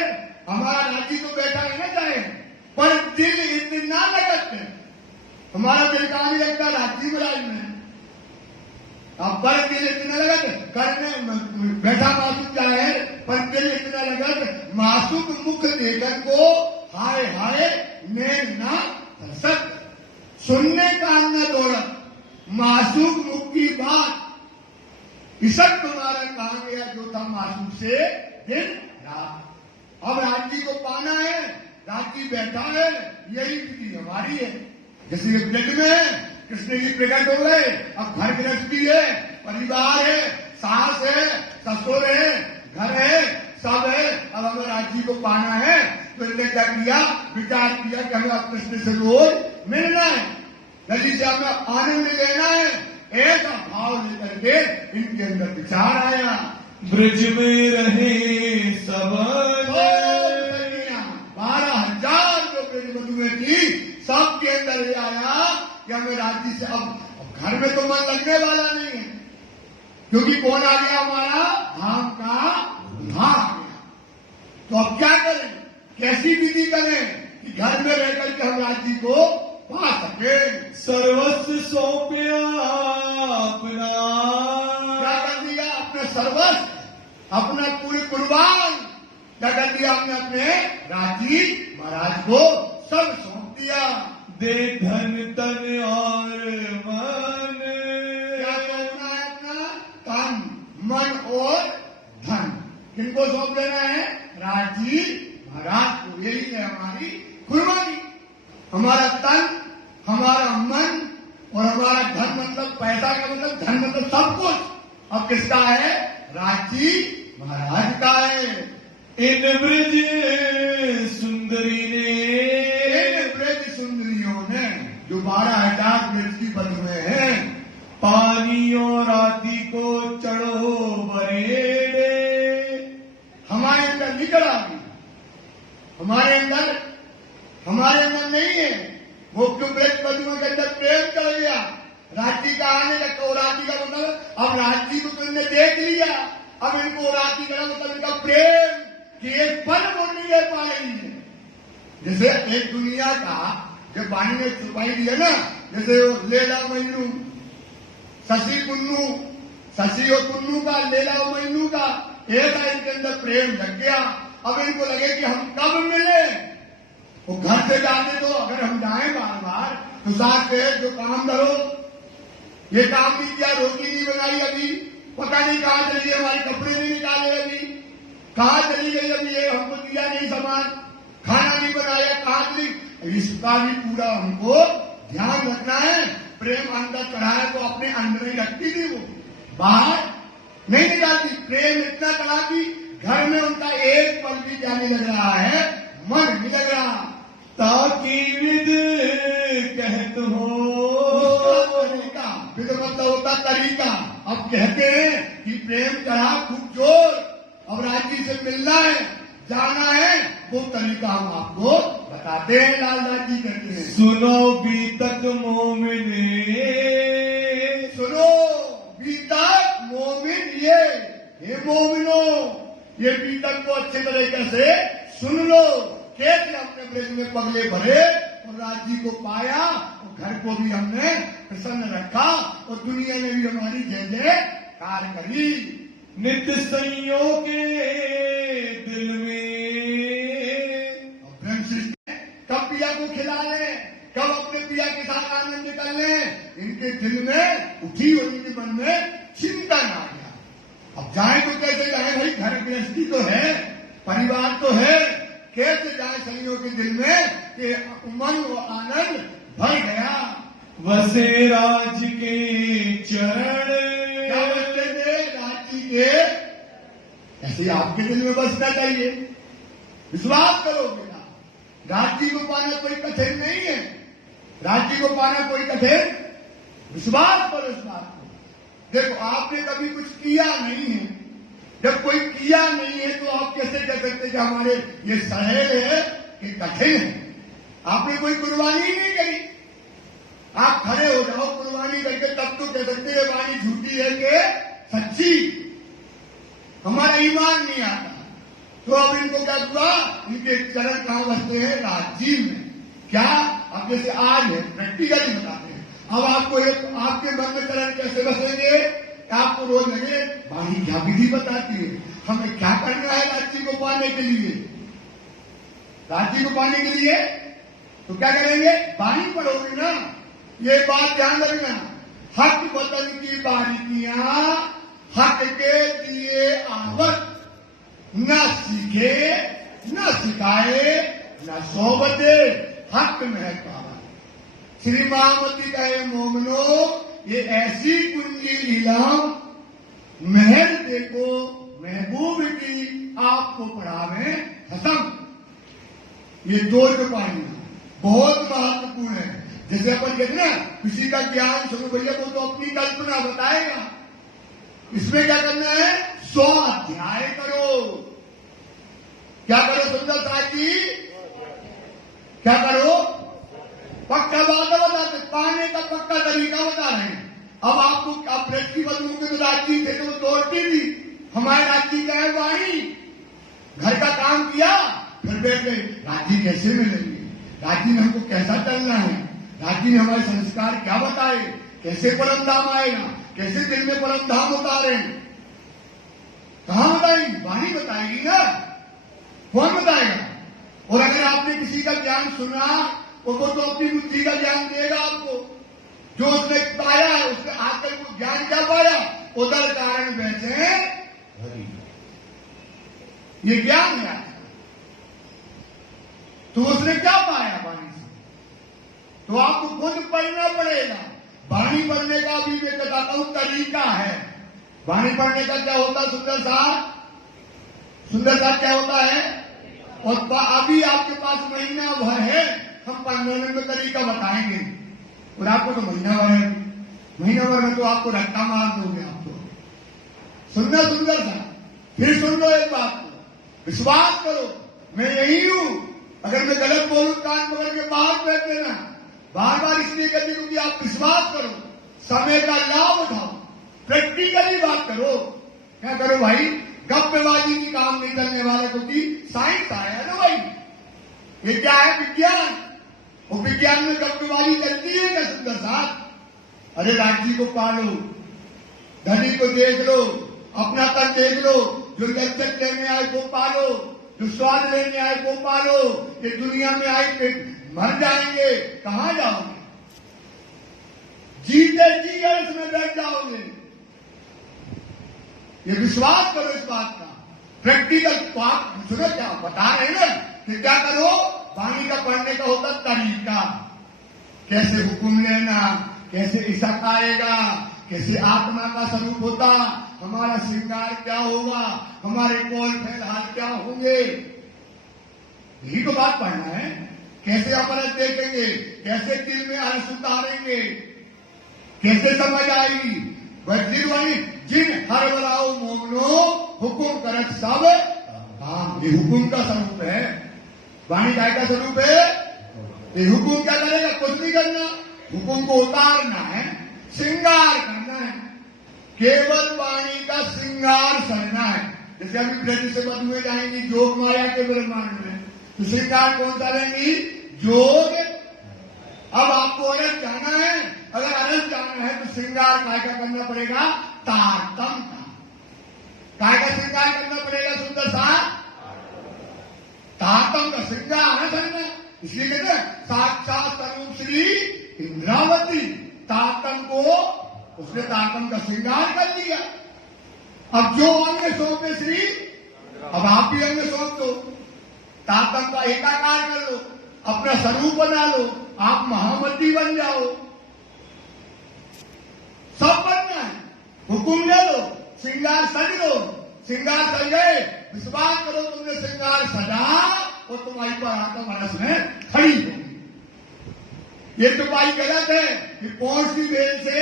हमारा राज्य तो बैठा है ना जाए, पर दिल इतना लगत है, हमारा दिल कहा नहीं लगता राज्य महाराज में। अब पर दिल इतना लगत करने बैठा मासूम जाए, पर दिल इतना लगत मासूम मुख देखन को हाय हाय नैन ना सक, सुनने का न दौड़त मासूम मुख की बात, इसक तुम्हारा कहा गया जो था मासूम से दिन रात। अब राज्य को पाना है, राज्य बैठा है, यही विधि हमारी है। जैसे ब्रज में है कृष्ण जी प्रकट हो गए, अब घर गृहस्थी है, परिवार है, सास है, ससुर है, घर है, सब है। अब हमें राज्य को पाना है तो इन्होंने क्या किया, विचार किया कि हमें कृष्ण से रोज मिलना है, यदि से हमें आनंद लेना है, ऐसा भाव लेकर के इनके अंदर विचार आया। ब्रज में रहे सब 12,000 जो ब्रज बधु में थी, सबके अंदर ये आया कि हमें राज्य से अब घर में तो मन लगने वाला नहीं है, क्योंकि कौन आ गया, हमारा धाम का दूल्हा आ गया। तो अब क्या करें, कैसी विधि करें कि घर में रहकर के हम राज्य को पा सके। सर्वस्व सौंपया अपना, क्या कर दिया, अपने सर्वस्व, अपना पूरे कुर्बान क्या कर दिया, हमने अपने राजी महाराज को सब सौंप दिया। दे धन तन और मन, क्या सौंपना है, अपना तन मन और धन किनको सौंप देना है, राजी महाराज को। यही है हमारी कुर्बानी, हमारा तन, हमारा मन और हमारा धन, मतलब पैसा का मतलब धन मतलब सब कुछ अब किसका है, राजी महाराज का है। इन ब्रज सुंदरी ने, इन ब्रज सुंदरियों ने जो 12,000 ब्रज की बधुएं हैं, पानी और आदि को चढ़ो बरेड़े, हमारे अंदर निकल आ गई, हमारे अंदर नहीं है वो, क्यों ब्रज बधुओं के अंदर प्रेम चढ़ गया, राज्य का आने लगता। और राज्य का मतलब अब राज्य को तुमने देख लिया, अब इनको राज्य का मतलब इनका प्रेम कि एक पल वो नहीं ले पा रही है। जैसे एक दुनिया का जब वाणी ने छुपाई दिया ना, जैसे लेला मजनू, शशि पुन्नू, शशि और पुन्नू का, लेला और मजनू का, ऐसा इनके अंदर प्रेम जग गया। अब इनको लगे कि हम कब मिले, वो घर से जाने दो, अगर हम जाएं बार बार तो साथ कहे जो काम करो, ये काम नहीं किया, रोटी नहीं बनाई अभी, पता नहीं कहाँ चली गई, हमारे कपड़े नहीं निकाले अभी, कहाँ चली गई अभी, ये हमको दिया नहीं सामान, खाना नहीं बनाया, कहाँ चली, इसका भी पूरा हमको ध्यान रखना है। प्रेम अंदर चढ़ाया तो अपने अंदर ही रखती थी, वो बाहर नहीं निकालती। प्रेम इतना चढ़ा कि घर में उनका एक पल भी जाने लग रहा है, मन नहीं लग रहा। ताकि विद कहत हो। उसका तरीका, विद मतलब होता तरीका। अब कहते हैं कि प्रेम चढ़ा खूब जोर, अब राजी से मिलना है, जाना है, वो तरीका हम आपको बताते हैं। लालदास जी कहते हैं सुनो बीतक मोमिने, सुनो बीतक मोमिन, ये मोमिनो, ये बीतक को अच्छे तरीके से सुन लो। कैसे अपने ब्रज में पगले भरे और राजी को पाया और घर को भी हमने प्रसन्न रखा और दुनिया में भी हमारी जय जयकार करी। नित्य संयोग के दिल में, ब्रह्म सृष्टि कब पिया को खिला लें, कब अपने पिया के साथ आनंद कर लें, इनके दिल में उठी और इनके मन में चिंता आ गया। अब जाए तो कैसे जाए भाई, घर गृहस्थी तो है, परिवार तो है, कैसे जाए सलियों के दिल में कि मन और आनंद भर गया। वसे राज के चरण, क्या बसते थे राजी के, ऐसे आपके दिल में बसना चाहिए। विश्वास करो बेटा, राज्य को पाना कोई कठिन नहीं है, राज्य को पाना कोई कठिन, विश्वास करो इस बात को। देखो आपने कभी कुछ किया नहीं है, जब कोई किया नहीं है तो आप कैसे कह सकते कि हमारे ये सहल है कि कठिन है। आपने कोई कुर्बानी ही नहीं करी, आप खड़े हो जाओ कुर्बानी करके, तब तो कह सकते हैं वाणी झूठी है कि सच्ची। हमारा ईमान नहीं आता तो अब इनको क्या हुआ, इनके चरण कहां बसते हैं, राज्य में। क्या अब जैसे आज है प्रैक्टिकली बताते हैं, अब आपको एक आपके मन में चरण कैसे बसेंगे, आपको रोज लगे वाणी क्या विधि बताती है, हमें क्या करना है राज्य को पाने के लिए। राज्य को पाने के लिए तो क्या करेंगे, वाणी पढ़ोगे ना। ये बात ध्यान रखना, हक वतन की बारीकियां हक के दिए आवत, न सीखे न सिखाए न सोबते, हक में पावा। श्री महामती कहे मोमनो, ये ऐसी कुंजी लीला महल देखो महबूब की आपको पढ़ावे हसम। ये दो चौपाइयां बहुत महत्वपूर्ण है। जैसे अपन कहते ना किसी का ज्ञान सुनो भैया, वो तो अपनी कल्पना बताएगा, इसमें क्या करना है, 100 अध्याय करो। क्या करो सुंदर साथ जी, क्या करो, पक्का बात बताते, पाने का पक्का तरीका बता रहे हैं। अब आपको आप व्यक्ति बदलूंगे तो राज्य थे तो तोड़ती थी, हमारे राज्य का है वाणी, घर का काम किया फिर बैठ गए, राज्य कैसे मिलेंगे, राज्य में हमको कैसा चलना है, राज्य ने हमारे संस्कार क्या बताए, कैसे परम धाम आएगा, कैसे दिल में परम धाम उतारे, कहां बताएगी, वाणी बताएगी ना, कौन बताएगा। और अगर आपने किसी का ज्ञान सुना वो तो अपनी बुद्धि का ज्ञान देगा आपको, जो उसने पाया है उसने आकर वो ज्ञान क्या पाया, उदर कारण वैसे ये ज्ञान है। तो उसने क्या पाया वाणी से, तो आपको खुद पढ़ना पड़ेगा। वाणी पढ़ने का भी मैं बताता हूं तरीका है। वाणी पढ़ने का क्या होता है, सुंदर साथ क्या होता है, और अभी आपके पास महीना भर है, हम 15 में तरीका बताएंगे। और आपको तो महीना भर है, महीना भर में तो आपको रट्टा मार दोगे आप तो। सुंदर सा फिर सुन लो एक बात को, विश्वास करो मैं यही हूं, अगर मैं गलत बोलूं कान पकड़ के बाहर बैठ देना, बार इसलिए कहती हूं कि आप विश्वास करो, समय का लाभ उठाओ, प्रैक्टिकली बात करो। क्या करो भाई, गप्पेबाजी की काम नहीं करने वाले, क्योंकि साइंस आया ना भाई, ये क्या है, विज्ञान। वो विज्ञान में गप्पेबाजी चलती है क्या सुंदर साथ। अरे राज्य को पालो, धनी को देख लो, अपना तन देख लो, जो लज्जत लेने आए वो पालो, जो स्वाद लेने आए वो पालो। ये दुनिया में आए मर जाएंगे, कहां जाओगे, जीते जी अर्थ में बैठ जाओगे। ये विश्वास करो इस बात का, प्रैक्टिकल बात सुनो, क्या बता रहे ना कि क्या करो, वाणी का पढ़ने का होता तरीका, कैसे हुक्म लेना, कैसे इशक आएगा, कैसे आत्मा का स्वरूप होता, हमारा श्रृंगार क्या होगा, हमारे कौल फैल हाल क्या होंगे, यही तो बात पढ़ना है। कैसे अमृत देखेंगे, कैसे दिल में हर्ष उतारेंगे, कैसे समझ आएगी। वज्रवाणी जिन हर बलाओ मोमनो हुकुम करत सब काम। ये हुकुम का स्वरूप है। वाणी काय का स्वरूप है? ये हुकुम क्या करेगा? कुछ नहीं करना, हुकुम को उतारना है, श्रृंगार करना है। केवल वाणी का श्रृंगार करना है। जैसे अभी ब्रज से मत में जाएंगी जोग माया के ब्रह्मांड में, तो श्रृंगार कौन सा लेंगी? जोग। अब आपको अरस जाना है, अगर अरस जाना है तो श्रृंगार काय का करना पड़ेगा? तारतम का। काय का श्रृंगार करना पड़ेगा? सुंदर सा तारतम का श्रृंगार है करना। इसलिए कहते हैं साक्षात स्वरूप श्री इंद्रावती। तारतम को उसने तारतम का श्रृंगार कर दिया। अब जो अंग सौंपे श्री, अब आप भी अंग सौंप दो, तारतम का एकाकार कर लो, अपना स्वरूप बना लो, आप महामती बन जाओ। सब बनना है, हुकुम ले लो, श्रृंगार सज लो। श्रृंगार सज गए, विश्वास करो तुमने श्रृंगार सजा और तुम्हारी पर आत्म मनस में खड़ी होगी। ये तो भाई गलत है कि कौन सी बेल से,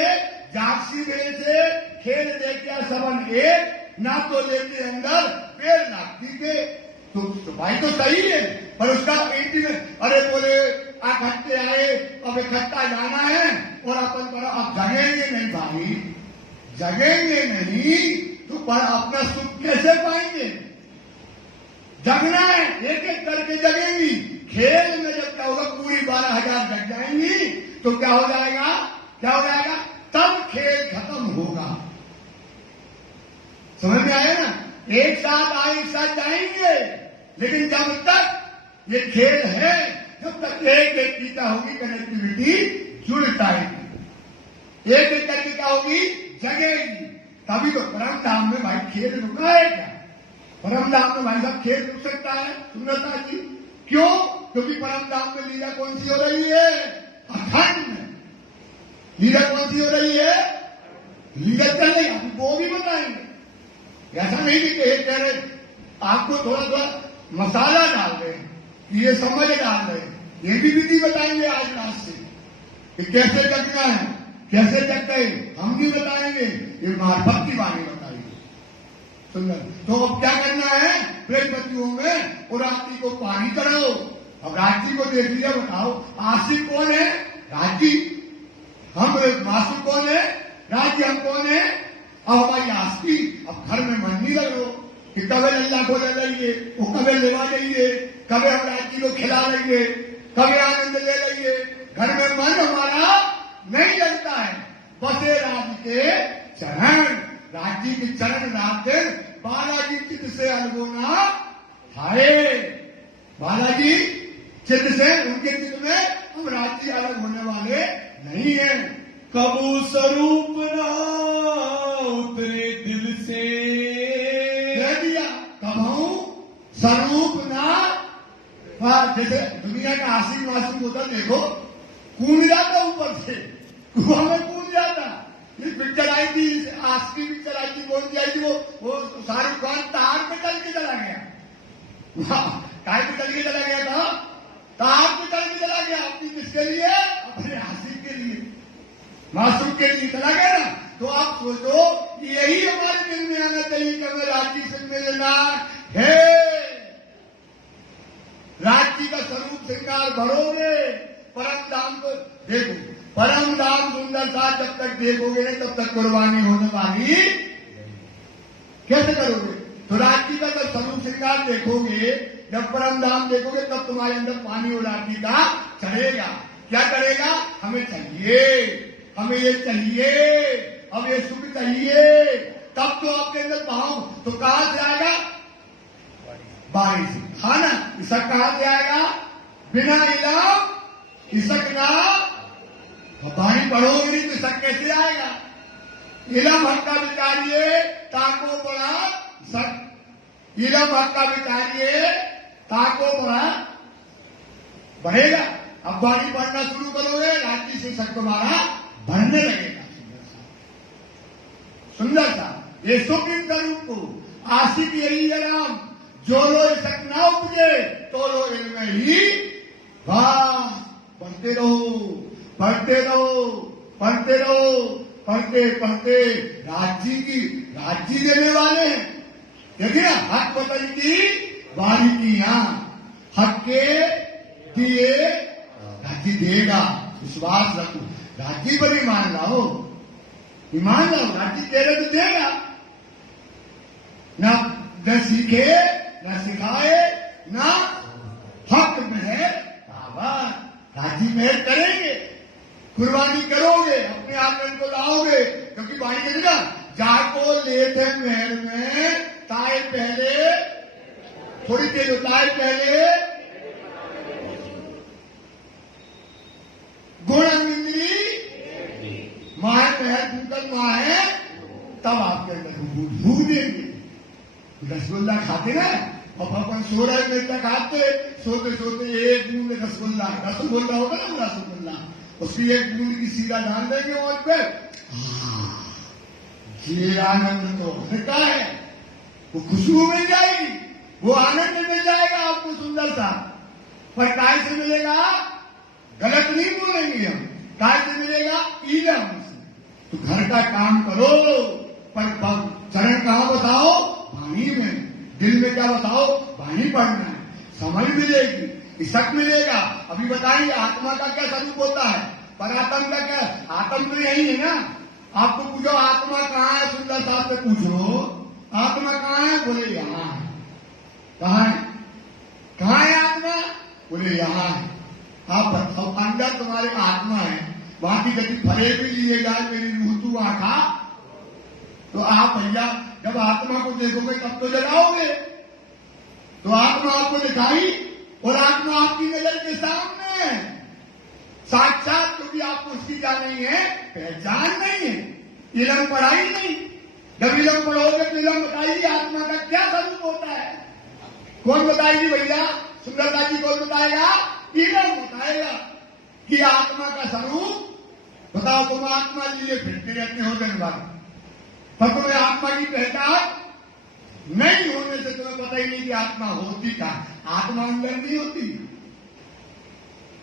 जागसी बेल से खेल दे क्या सबन एक, ना तो लेते अंदर पेड़ नागती के। तो भाई तो सही है, पर उसका पेटी में अरे बोले इकट्ठे आए, अब इकट्ठा जाना है और अपन पर अब जगेंगे नहीं भाई, जगेंगे नहीं तो पर अपना सुख कैसे पाएंगे? जगना है, एक एक करके जगेंगी। खेल में जब क्या होगा, पूरी 12,000 जग जाएंगी तो क्या हो जाएगा? क्या हो जाएगा? तब खेल खत्म होगा। समझ में आया ना? एक साथ आए, एक साथ जाएंगे, लेकिन जब तक ये खेल है, जब तक एक एक की क्या होगी? कनेक्टिविटी जुड़ता है, एक एक करके क्या होगी? जगेगी। तभी तो परम धाम में भाई खेल रुका है क्या? परम धाम में भाई साहब खेल रुक सकता है? सुंदरता जी क्यों? क्योंकि परम धाम में लीला कौन सी हो रही है? अखंड। लीला कौन सी हो रही है? लीला चल रही, अभी वो भी बताएंगे। ऐसा नहीं कि कह रहे आपको थोड़ा थोड़ा मसाला डाल रहे हैं, ये समझ डाल रहे हैं। ये भी विधि बताएंगे आज रात से कि कैसे जगना है, कैसे जग गए हम भी बताएंगे। ये मार्फत की वाणी बताएंगे। सुंदर। तो अब क्या करना है? ब्रजपतियों में और रात्रि को पानी कराओ। अब रात्रि को देख लिया, बताओ आशिक कौन है? राजी। हम मासू कौन है? राज्य। हम कौन है? अब हमारी आस्ती। अब घर में मन नहीं लग रो कि कभी अल्लाह को ले लेंगे, वो कभी लेवा जाइए, कभी हम राज्य को खिला लेंगे, कभी आनंद ले लेंगे। घर में मन हमारा नहीं लगता है। बसे राज्य के चरण, राज्य के चरण रात दिन बालाजी चित्त से अलगोना हाय। बालाजी चित्त से, उनके चित्त में हम राज्य अलग होने वाले नहीं है। कबू स्वरूप ना उतरे दिल से, कह दिया कबू स्वरूप ना। जैसे दुनिया का आशिक वासिक होता, देखो कूद जाता ऊपर से, कुआं में कूद जाता। ये पिक्चर आई थी, आशिकी पिक्चर आई थी, कौन सी आई थी? वो शाहरुख खान तार पे चल के चला गया। काय पे चल के चला गया था? तार पे चल के चला गया। अपनी किसके लिए? अपने आशिक के लिए, मासूम के लिए चला गया ना। तो आप सोचो यही हमारे दिल में आना चाहिए कि हमें राज्य से मिलना है। राज्य का स्वरूप श्रृंगार भरोगे, परम धाम को देखो। परम धाम सुंदरता जब तक देखोगे नहीं तब तक कुर्बानी होने वाली कैसे करोगे? तो राज्य का जब स्वरूप श्रृंगार देखोगे, जब परम धाम देखोगे, तब तुम्हारे अंदर पानी और राज्य का चढ़ेगा। क्या करेगा? हमें चाहिए, हमें ये चाहिए, अब ये सुख चाहिए, तब तो आपके अंदर भाव। तो कहां से आएगा? बारिश से। हाँ ना? इसक कहां से आएगा? बिना इलाम इसक ना। पानी पढ़ोगे नहीं तो इसक कैसे आएगा? इलम हक्का विचारिए ताको बड़ा सक। इलम हक्का विचारिए ताको बड़ा बढ़ेगा। अब बाणी पढ़ना शुरू करोगे, राज्य से सक तुम्हारा बढ़ने लगेगा। सुंदर सा ये सुखी स्वरूप को आशिक यही है राम। जो लो सक ना उपजे तो लो इनमें ही वाह, पढ़ते रहो, पढ़ते रहो, पढ़ते रहो, पढ़ते पढ़ते राज्य देने वाले हैं। देखिए ना, हक बताई की बारी की, यहाँ हक के दिए राज्य देगा, विश्वास रखो। राज्य पर ईमान लाओ, ईमान लाओ, राज्य दे रहे तो देगा। न सीखे, न सिखाए, न हक में है राज्य मेहर करेंगे, कुर्बानी करोगे, अपने आंगन को लाओगे। क्योंकि वाणी कहते ना, जाको लेते महल में ताए पहले, थोड़ी देर होता है पहले गुणमिंद्री माए महल भूकल माए, तब आपके अंदर भूख देंगे। रसगुल्ला खाते ना, और अपन सो रहे मिर्चा खाते, सोते सोते एक बूंद रसगुल्ला होगा ना, रसगुल्ला, उसकी एक बूंद की सीधा डाल देंगे और पे ये आनंद तो होता है, वो खुशबू मिल जाएगी, वो आनंद मिल जाएगा आपको सुंदर सा। पर काय से मिलेगा? गलत नहीं बोलेंगे हम, काय से मिलेगा? इलम से। तो घर का काम करो, पर चरण कहाँ बताओ? वाणी में। दिल में क्या बताओ? वाणी पढ़ना है, समझ मिलेगी, शक मिलेगा। अभी बताएंगे आत्मा का क्या स्वरूप होता है, पर आत्मा का क्या? आत्मा तो यही है ना। आपको पूछो आत्मा कहाँ है, सुंदर साहब से पूछो आत्मा कहाँ है, बोले यहाँ है। कहाँ है? कहाँ है आत्मा? बोले यहाँ है। आप बताओ, अंदर तुम्हारे आत्मा है, वहां की गति फले भी लिए जाए, मेरी रूह तू वहां खा, तो आप भैया जब आत्मा को देखोगे तब तो जगाओगे। तो आत्मा आपको दिखाई, और आत्मा आपकी नजर के सामने है साक्षात, क्योंकि आपको उसकी क्या नहीं है? पहचान नहीं है, इलम पढ़ाई नहीं। जब इलम पढ़ोगे तो इलम बताइए आत्मा का क्या स्वरूप होता है। कौन बताएगी भैया? सुंदरता जी कौन बताएगा? इलम बताएगा कि आत्मा का स्वरूप। बताओ, तुम आत्मा लिए फिरते रहते हो दिन भर, पर तुम्हें आत्मा की पहचान नहीं होने से तुम्हें पता ही नहीं कि आत्मा होती क्या। आत्मा अंदर नहीं होती।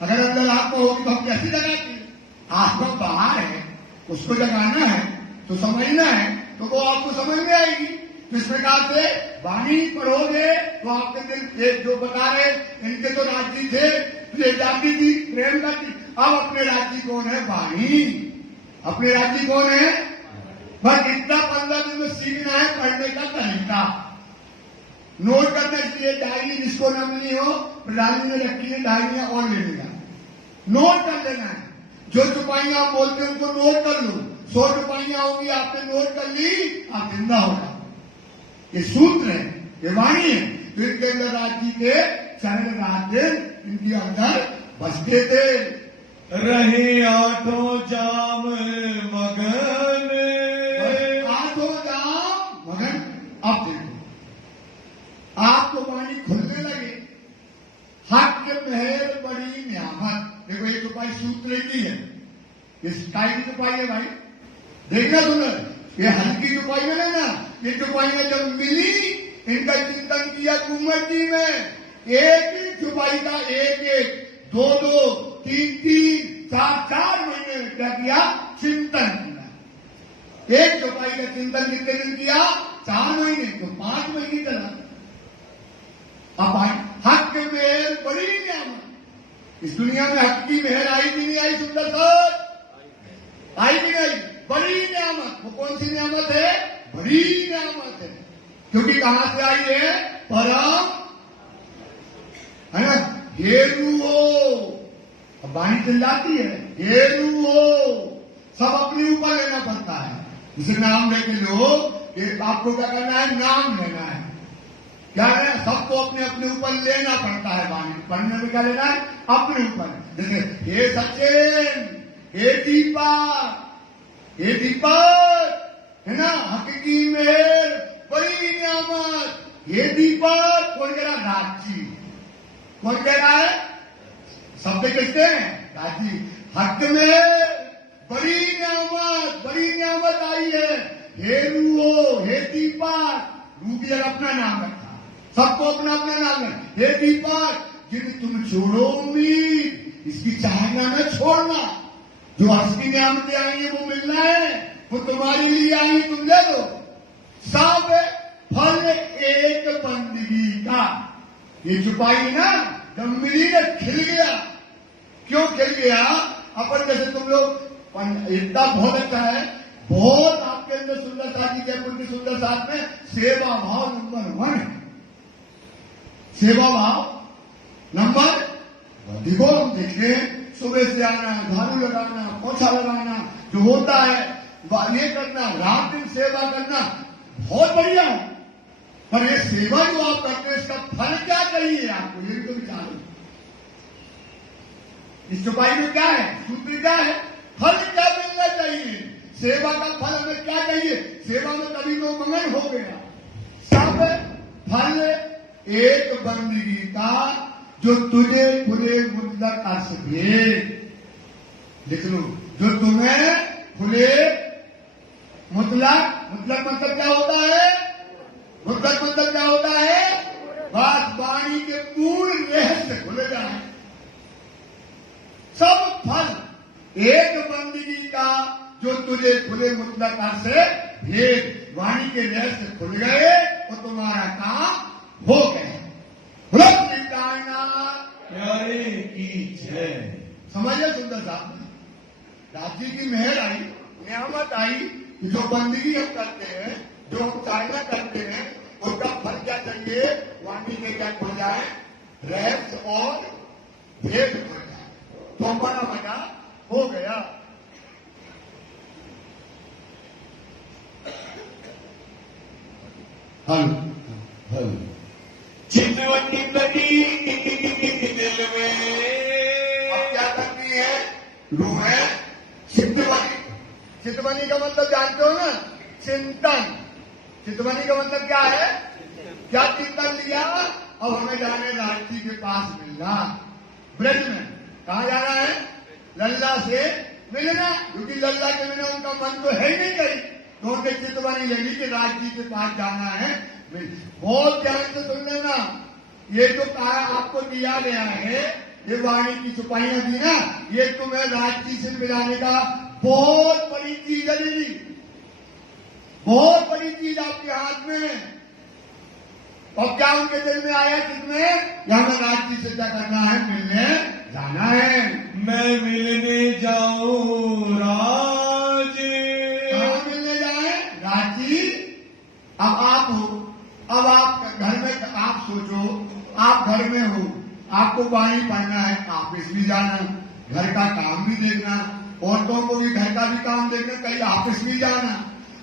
अगर अंदर आत्मा होगी तो हम कैसे जगाते? आत्मा बाहर है, उसको जगाना है तो समझना है, तो वो आपको समझ में आएगी। किस प्रकार से? वाणी पढ़ोगे तो आपके दिल जो बता रहे, इनके तो राज्य थे, जाति थी, प्रेम का थी। अब अपने राज्य कौन है? वाणी। अपने राज्य कौन है? बस इतना 15 दिन में सीखना है पढ़ने का तरीका। नोट करना चाहिए, डायरी जिसको न मिली हो प्रधानमंत्री ने रखी है, डायरियां और ले लेना, नोट कर लेना है। जो चुपाइयां आप बोलते हैं उनको नोट कर लो। 100 चुपाइयां होंगी, आपने नोट कर ली, आप जिंदा हो जाओ। ये सूत्र है, ये वाणी है। तो इनके अंदर राज्य के चरण राज्य इनके अंदर बसते थे। रहे आठों जाम मगन, आठों जाम मगन। अब देखो, आपको वाणी खुलने लगे। हक मेहर बड़ी न्यामत। देखो ये चुपाई सूत्र की है, ये काय की चुपाई है भाई, देखना सुनर, ये हल्की चुपाई में लेना। ये चुपाइयां जब मिली, इनका चिंतन किया कुंवर जी में, एक ही चुपाई का एक 2-2, 3-3, 4-4 महीने में क्या किया? चिंतन किया। एक चौपाई का चिंतन कितने दिन किया? 4 महीने, तो 5 महीने चला। अब हक की मेहर बड़ी नियामत। इस दुनिया में हक की मेहर आई कि नहीं आई? सुंदर सर आई कि नहीं? बड़ी नियामत। वो कौन सी नियामत है? बड़ी नियामत है, क्योंकि कहां से आई है? परम, है ना? हेरु हो, अब वाणी चिल्लाती है, हेरु हो, सब अपने ऊपर लेना पड़ता है। जिसे नाम लेके लो, ये आपको क्या करना है? नाम लेना है। क्या है? सबको अपने अपने ऊपर लेना पड़ता है। वाणी पढ़ने में क्या लेना है? अपने ऊपर। जैसे हे सचिन, हे दीपक, हे दीपक, है ना? हकीकी मेहर बड़ी नियामत। हे दीपक कौन कह रहा? राज्य। कौन कह रहा है? शब्द किसके हैं? राज्य। हक में बड़ी नियामत, बड़ी नियामत आई है। हे रूहो, हे दीपक, रू की जगह अपना नाम रखा, सबको अपना अपना नाम रखा। हे दीपक, जिन तुम छोड़ो उम्मीद, इसकी चाहना न छोड़ना। जो असली नियामतें आएंगी वो मिलना है, वो तुम्हारे लिए आएंगी, तुम ले लो। सब फल एक बंदगी का। ये छुपाई ना जब मिली ना, खिल गया। क्यों खिल गया? अपन जैसे तुम लोग इतना बहुत अच्छा है, बहुत आपके अंदर सुंदर साथ की, जयपुर की सुंदर साथ में सेवा भाव नंबर 1 है। सेवा भाव नंबर देखो, हम देखें सुबह से आना, झाड़ू लगाना, पोछा लगाना जो होता है, ये करना, रात दिन सेवा करना बहुत बढ़िया है। पर ये सेवा जो आप करते हैं, इसका फल क्या चाहिए आपको, ये भी तो विचारो। इस चौपाई में क्या है, सूत्र क्या है, फल क्या मिलना चाहिए, सेवा का फल हमें क्या चाहिए। सेवा में कभी तो मंगल हो गया। सब फल एक बंदगी का जो तुझे खुले मुतलक अर्श भेद। लिख लो, जो तुम्हें खुले मुतलक मतलब क्या होता है, मुतलक मतलब क्या होता है, बात वाणी के पूर्ण रहस्य खुले जाए। सब फल एक बंदगी का जो तुझे खुले मुतलक अर्श से भेद, वाणी के रहस्य खुल गए, तो तुम्हारा काम हो गया। प्यारे की जय। समझिए सुंदर साहब, राज्य की मेहर आई, नियामत आई कि जो बंदगी हम करते हैं, जो हम चाहना करते हैं, उसका फल क्या चाहिए, वाणी के क्या खुल जाए, रहस्य और भेद खुल जाए, तो हमारा मजा हो गया। हल हल चितवनी बनी दिल में। अब क्या करनी है, रूह है चितवनी। चितवनी का मतलब जानते हो ना, चिंतन। चितवनी का मतलब क्या है, क्या चिंतन लिया, अब हमें जाने राष्ट्री के पास मिलना, ब्रज में। कहा जाना है, लल्ला से मिलना, क्योंकि लल्ला के बिना उनका मन तो है ही नहीं कहीं, तो उनके चितवनी लगी कि राष्ट्री के पास जाना है। बहुत ध्यान से सुन लेना, ये जो कहा आपको दिया गया है, ये वाणी की छुपाइयां दी ना, ये तुम्हें राष्ट्री से मिलाने का बहुत बड़ी चीज है दीदी, बहुत बड़ी चीज आपके हाथ में है। और क्या उनके दिल में आया, किसमें, या हमें राष्ट्री से क्या करना है, मिलने जाना है। मैं मिलने जाऊं राज, कहाँ मिलने जाए, रांची। अब आप हो, अब आप घर में, आप सोचो, आप घर में हो, आपको वाणी पढ़ना है, ऑफिस भी जाना, घर का काम भी देखना, औरतों को भी घर का भी काम देखना, कहीं ऑफिस भी जाना,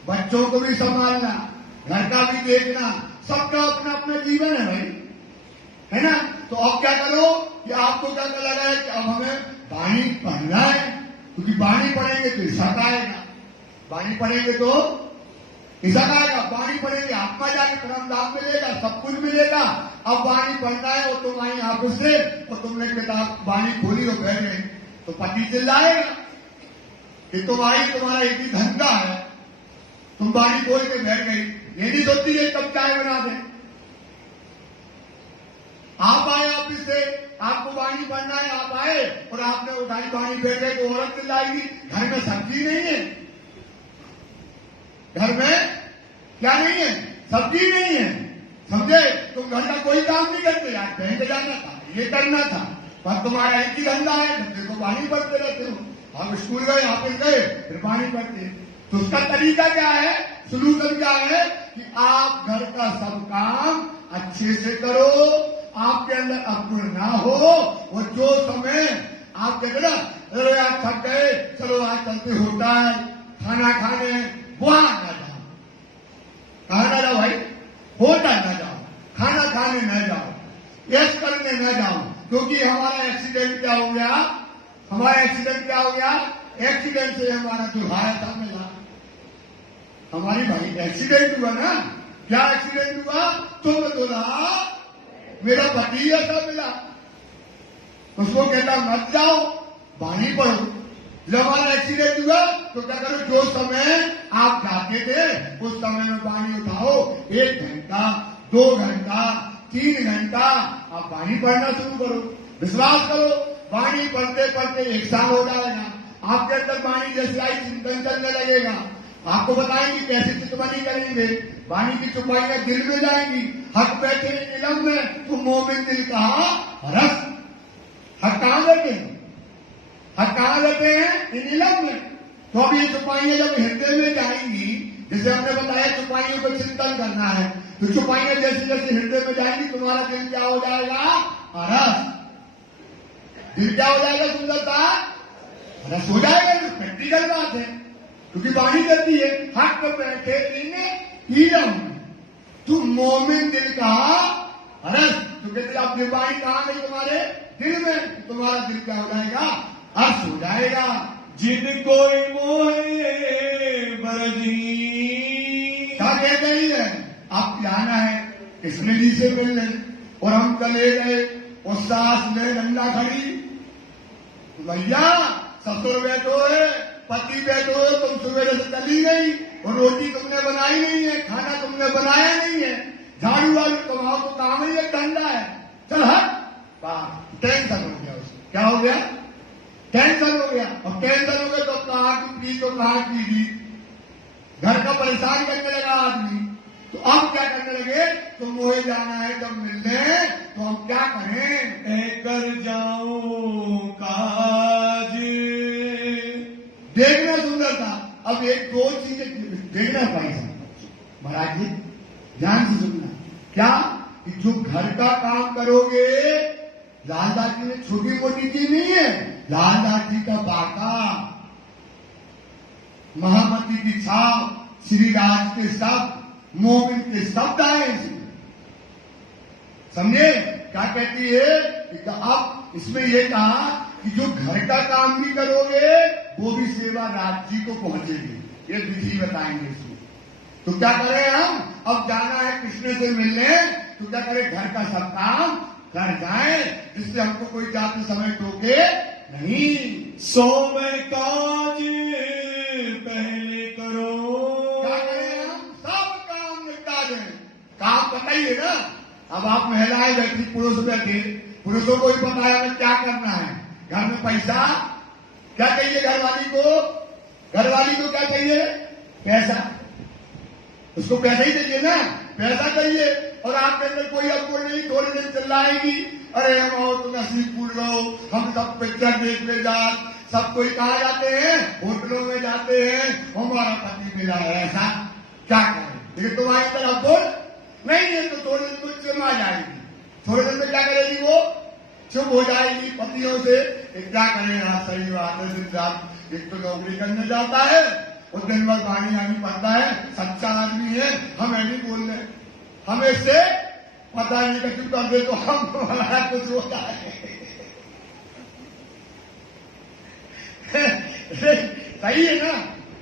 बच्चों को भी संभालना, घर का भी देखना, सबका अपना अपना जीवन है भाई, है ना। तो अब क्या करो कि आपको क्या लगा है कि अब हमें वाणी पढ़ना है, क्योंकि वाणी पढ़ेंगे तो हिस्सा आएगा, वाणी पढ़ेंगे तो हिस्सा आएगा, वाणी पढ़ेंगे आत्मा जाके परम धाम मिलेगा, सब कुछ मिलेगा। अब वाणी पढ़ना है, वो तुम आई ऑफिस से, और तुमने किताब वाणी खोली और बैठ गए, तो पति चिल्लाएगा कि तुम आई, तुम्हारा एक ही धंधा है, तुम वाणी खोल के बैठ गई, ये नहीं सोचती है कब चाय बना दे। आप आए ऑफिस से, आपको वाणी पढ़ना है, आप आए और आपने उठाई वाणी बैठ गए, तो औरत चिल्लाएगी, घर में सब्जी नहीं है, घर में क्या नहीं है, सब्जी नहीं है, समझे। तुम घर का कोई काम नहीं करते, यार बैंक जाना था, ये करना था, पर तुम्हारा एक ही धंधा है, बच्चे को पानी पढ़ते रहते हो। हम स्कूल गए, ऑफिस गए, फिर पानी पढ़ते। तो उसका तरीका क्या है, सलूशन क्या है कि आप घर का सब काम अच्छे से करो, आपके अंदर अपूर्ण ना हो। वो जो समय आप कहते ना, अरे आप थक गए, चलो आज चलते होटल खाना खाने, वहां ना जाओ, कहा ना जाओ भाई, होटल ना जाओ, खाना खाने न जाओ, यश करने न जाओ, क्योंकि हमारा एक्सीडेंट क्या हो गया, हमारा एक्सीडेंट क्या हो गया, एक्सीडेंट से हमारा दुर्भाग्य था मिला, हमारी भाई एक्सीडेंट हुआ ना। क्या एक्सीडेंट हुआ, तुम दुल्हा मेरा पति ऐसा मिला, उसको कहता मत जाओ, वाणी पढ़ो। जब हमारा एक्सीडेंट हुआ तो क्या करो, जो समय आप जाते थे उस समय में वाणी उठाओ, 1 घंटा, 2 घंटा, 3 घंटा, आप वाणी पढ़ना शुरू करो। विश्वास करो, वाणी पढ़ते पढ़ते 1 साल हो जाएगा, आपके अंदर वाणी जैसे आई चिंतन चलने लगेगा। आपको बताएंगे कैसे चितवनी करेंगे, वाणी की चुपाइयां दिल में जाएंगी। हक बैठे इलम में तो मोमिन दिल कहा हरस। हक कहां बैठे हैं? हक कहां बैठे हैं? इन इलम में। तो अब ये चुपाइयां जब हृदय में जाएंगी, जैसे हमने बताया चुपाइयों पर चिंतन करना है, तो चुपाइयां जैसे जैसे हृदय में जाएंगी तुम्हारा दिल क्या हो जाएगा? हरस। दिल क्या हो जाएगा? सुंदरता रस हो जाएगा। प्रैक्टिकल बात है, क्योंकि वाणी कहती है हक बैठे इन इलम तू मोमिन दिल कहा हरस। तो कहते आप वाणी कहां गई? तुम्हारे दिल में। तुम्हारा दिल क्या हो जाएगा? हर्ष हो जाएगा। जिन कोई मोहे बरजी। क्या कहते हैं? आप जाना है कृष्ण जी से मिलने, और हम चले गए और सास में डंडा खड़ी। भैया ससुर बैठो है, पति बैठो है, तुम सुबह से चली गई और रोटी तुमने बनाई नहीं है, खाना तुमने बनाया नहीं है, झाड़ू वालू तुम्हारा तो काम ही एक धंधा है, चल हट। टेंशन हो गया उसको। क्या हो गया? टेंशन हो गया। और टेंशन हो गया तो कहा की पी तो कहा की घर का परेशान करने लगा आदमी। तो अब क्या करने लगे? तो मोहे जाना है जब मिलने, तो हम क्या करें? कर जाऊं काज। देखना सुंदरता। अब एक दो चीजें देखना भाई साहब, महाराज जी ध्यान से सुनना। क्या कि जो घर का काम करोगे, लालदास जी ने छोटी मोटी चीज नहीं है, लालदास जी का बाका, महामती की छाप, श्री राज के शब्द, मोमिन के शब्द आए इसमें। समझे क्या कहती है? कि अब इसमें यह कहा कि जो घर का काम भी करोगे वो भी सेवा राज जी को पहुंचेगी। ये विधि बताएंगे इसमें। तो क्या करें हम? अब जाना है कृष्ण से मिलने, तो क्या करें? घर का सब काम कर जाए, जिससे हमको कोई जाते समय टोके नहीं। सो मैं काज पहले करो। क्या करें हम? सब काम निपटा दें। काम पता ही है ना। अब आप महिलाएं बैठी, पुरुष बैठे, पुरुषों को ही पता है हमें क्या करना है। घर में पैसा क्या चाहिए? घरवाली को, घरवाली को क्या चाहिए? पैसा। उसको पैसा ही चाहिए ना, पैसा चाहिए। और आपके अंदर कोई आपको नहीं, थोड़ी देर चिल्लाएगी, अरे हम और तो नसीब फूल रहो, हम सब पिक्चर देखने जा, सब कोई कहा जाते हैं, होटलों में जाते हैं, हमारा पति मिला है, ऐसा क्या करें? लेकिन तुम्हारी तरफ बोल नहीं है, तो थोड़ी देर कुछ चिल्ला जाएगी। थोड़ी देर में क्या करेगी? वो चुप हो जाएगी पतियों से। क्या करें यार, सही बात है, दिन रात एक तो नौकरी करने जाता है और दिन भर पानी आनी पड़ता है, सच्चा आदमी है, हमें नहीं बोलने, हमें से पता नहीं कि चुप कर दे तो हम कुछ होता है। सही है ना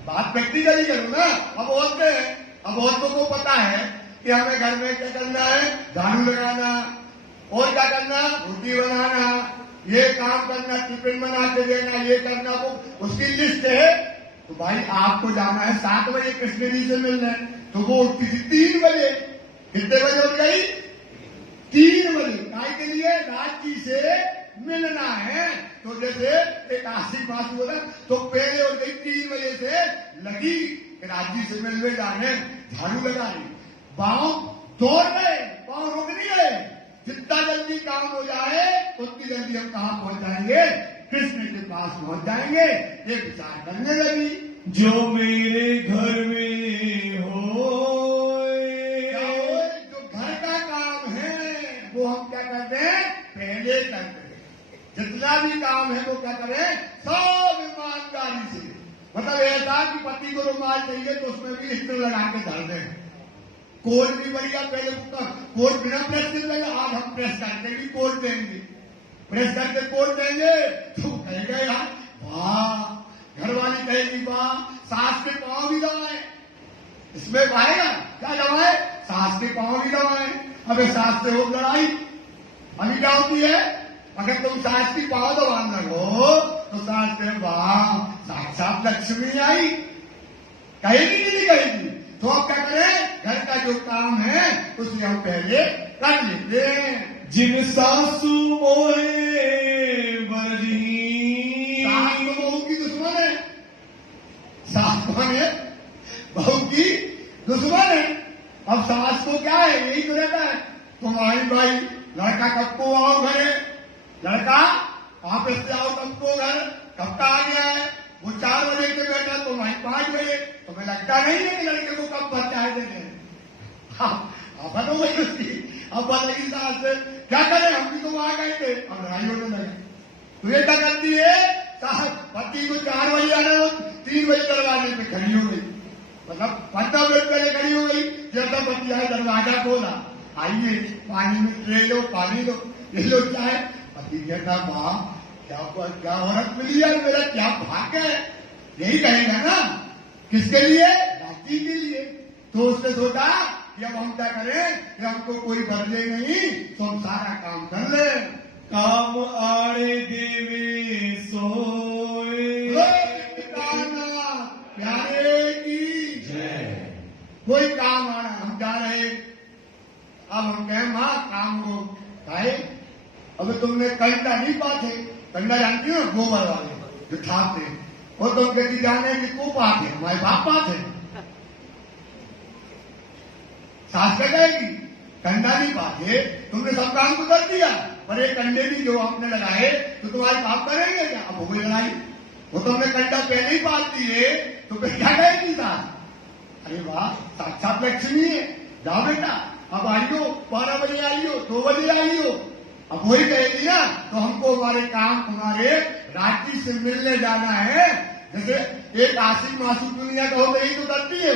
बात? व्यक्तिगत करो ना। अब औरतें, अब औरतों को पता है कि हमें घर में क्या करना है, झाड़ू लगाना, और क्या करना, रोटी बनाना, ये काम करना, टिफिन बना के देना, ये करना, वो उसकी लिस्ट है। तो भाई आपको जाना है 7 बजे कृष्ण जी से मिलने, तो वो उठती थी 3 बजे। कितने बजे उठ गई? 3 बजे। काय के लिए? राज जी से मिलना है। तो जैसे एक आशिक बात बोला, तो पहले उठ गई 3 बजे से लगी राज जी से मिलने जाने, झाड़ू लगा रही, पांव दौड़ गए, पांव रुक नहीं गए। जितना जल्दी काम हो जाए उतनी जल्दी हम कहां पहुंच जाएंगे? कृष्ण के पास पहुंच जाएंगे। ये विचार करने लगी। जो मेरे घर में हो, जो घर का काम है वो हम क्या करते हैं? पहले करते हैं। जितना भी काम है वो क्या करें? सब ईमानदारी से। मतलब ऐसा कि पति को रुमाल चाहिए तो उसमें भी इस्त्र लगा के धर दें। कोट भी बढ़िया, पहले कोट बिना प्रेस के लगे, आज हम प्रेस करके भी कोट देंगे, प्रेस करके कोट देंगे। तो कहेगा यार वाह, घरवाली कहेगी वाह, सास के पांव भी दबाए, इसमें पाएगा क्या दबाए? सास के पांव भी दबाए। अबे सास से हो लड़ाई, अभी क्या होती है? अगर तुम सास की पांव दबाना हो तो सास से वाह, साक्षात लक्ष्मी आई, कहेगी नहीं कहेगी? तो अब क्या करें? घर का जो काम है उसे हम पहले कर लेते हैं। जिन सासू मोहे बरजी। सास तो बहू की दुश्मन है। सास कौन है? बहू की दुश्मन है। अब सास को क्या है, यही तो रहता है, तुम्हारी भाई लड़का कब को आओ घरे, लड़का ऑफिस से आओ कब को घर, कब का आ गया है, वो 4 बजे के बैठा तो वहीं 5 बजे, तुम्हें लगता नहीं है कि लड़के को कब बच्चा देते हैं। अब तो वही उसकी अब लगी सास से क्या करें, हम भी तो वहां गए थे, अब लड़ाई होने लगे। तो ये क्या करती है, साहब पति को 4 बजे आना हो, 3 बजे दरवाजे पे खड़ी हो गई, मतलब 15 मिनट पहले खड़ी हो गई। जब तक पति आए दरवाजा खोला, आइए पानी में ले लो, पानी लो, ले लो चाय। पति कहता माँ क्या औरत मिली है, मेरा क्या भाग्य है, यही कहेगा ना, किसके लिए, राजी के लिए। तो उसने सोचा कि अब हम क्या करें कि हमको कोई बदले नहीं, तो हम सारा काम कर ले। काम आड़े देवे सोए। प्यारे की जय। कोई काम आना, हम जा रहे, अब हम कहें माँ काम को खाए। अब तुमने कंडा नहीं पाते, कंडा जानती हो, गोबर वाले जो छापते, और तुम कहती जाने कि को पाते, हमारे बाप पाते। सास क्या कहेगी, कंडा नहीं पाते, तुमने सब काम तो कर दिया, पर ये कंडे भी जो आपने लगाए तो तुम्हारे बाप करेंगे क्या। अब हो गई लड़ाई, वो तुमने कंडा पहले ही पात दिए, तो फिर क्या कहेगी सास, अरे वाह साक्षात लक्ष्मी है, जाओ बेटा अब आइयो, 12 बजे आइयो, 2 बजे आइयो। अब वही कहेगी ना, तो हमको हमारे काम तुम्हारे राजी से मिलने जाना है। जैसे एक आशिक मासूक दुनिया का हो, यही तो करती है,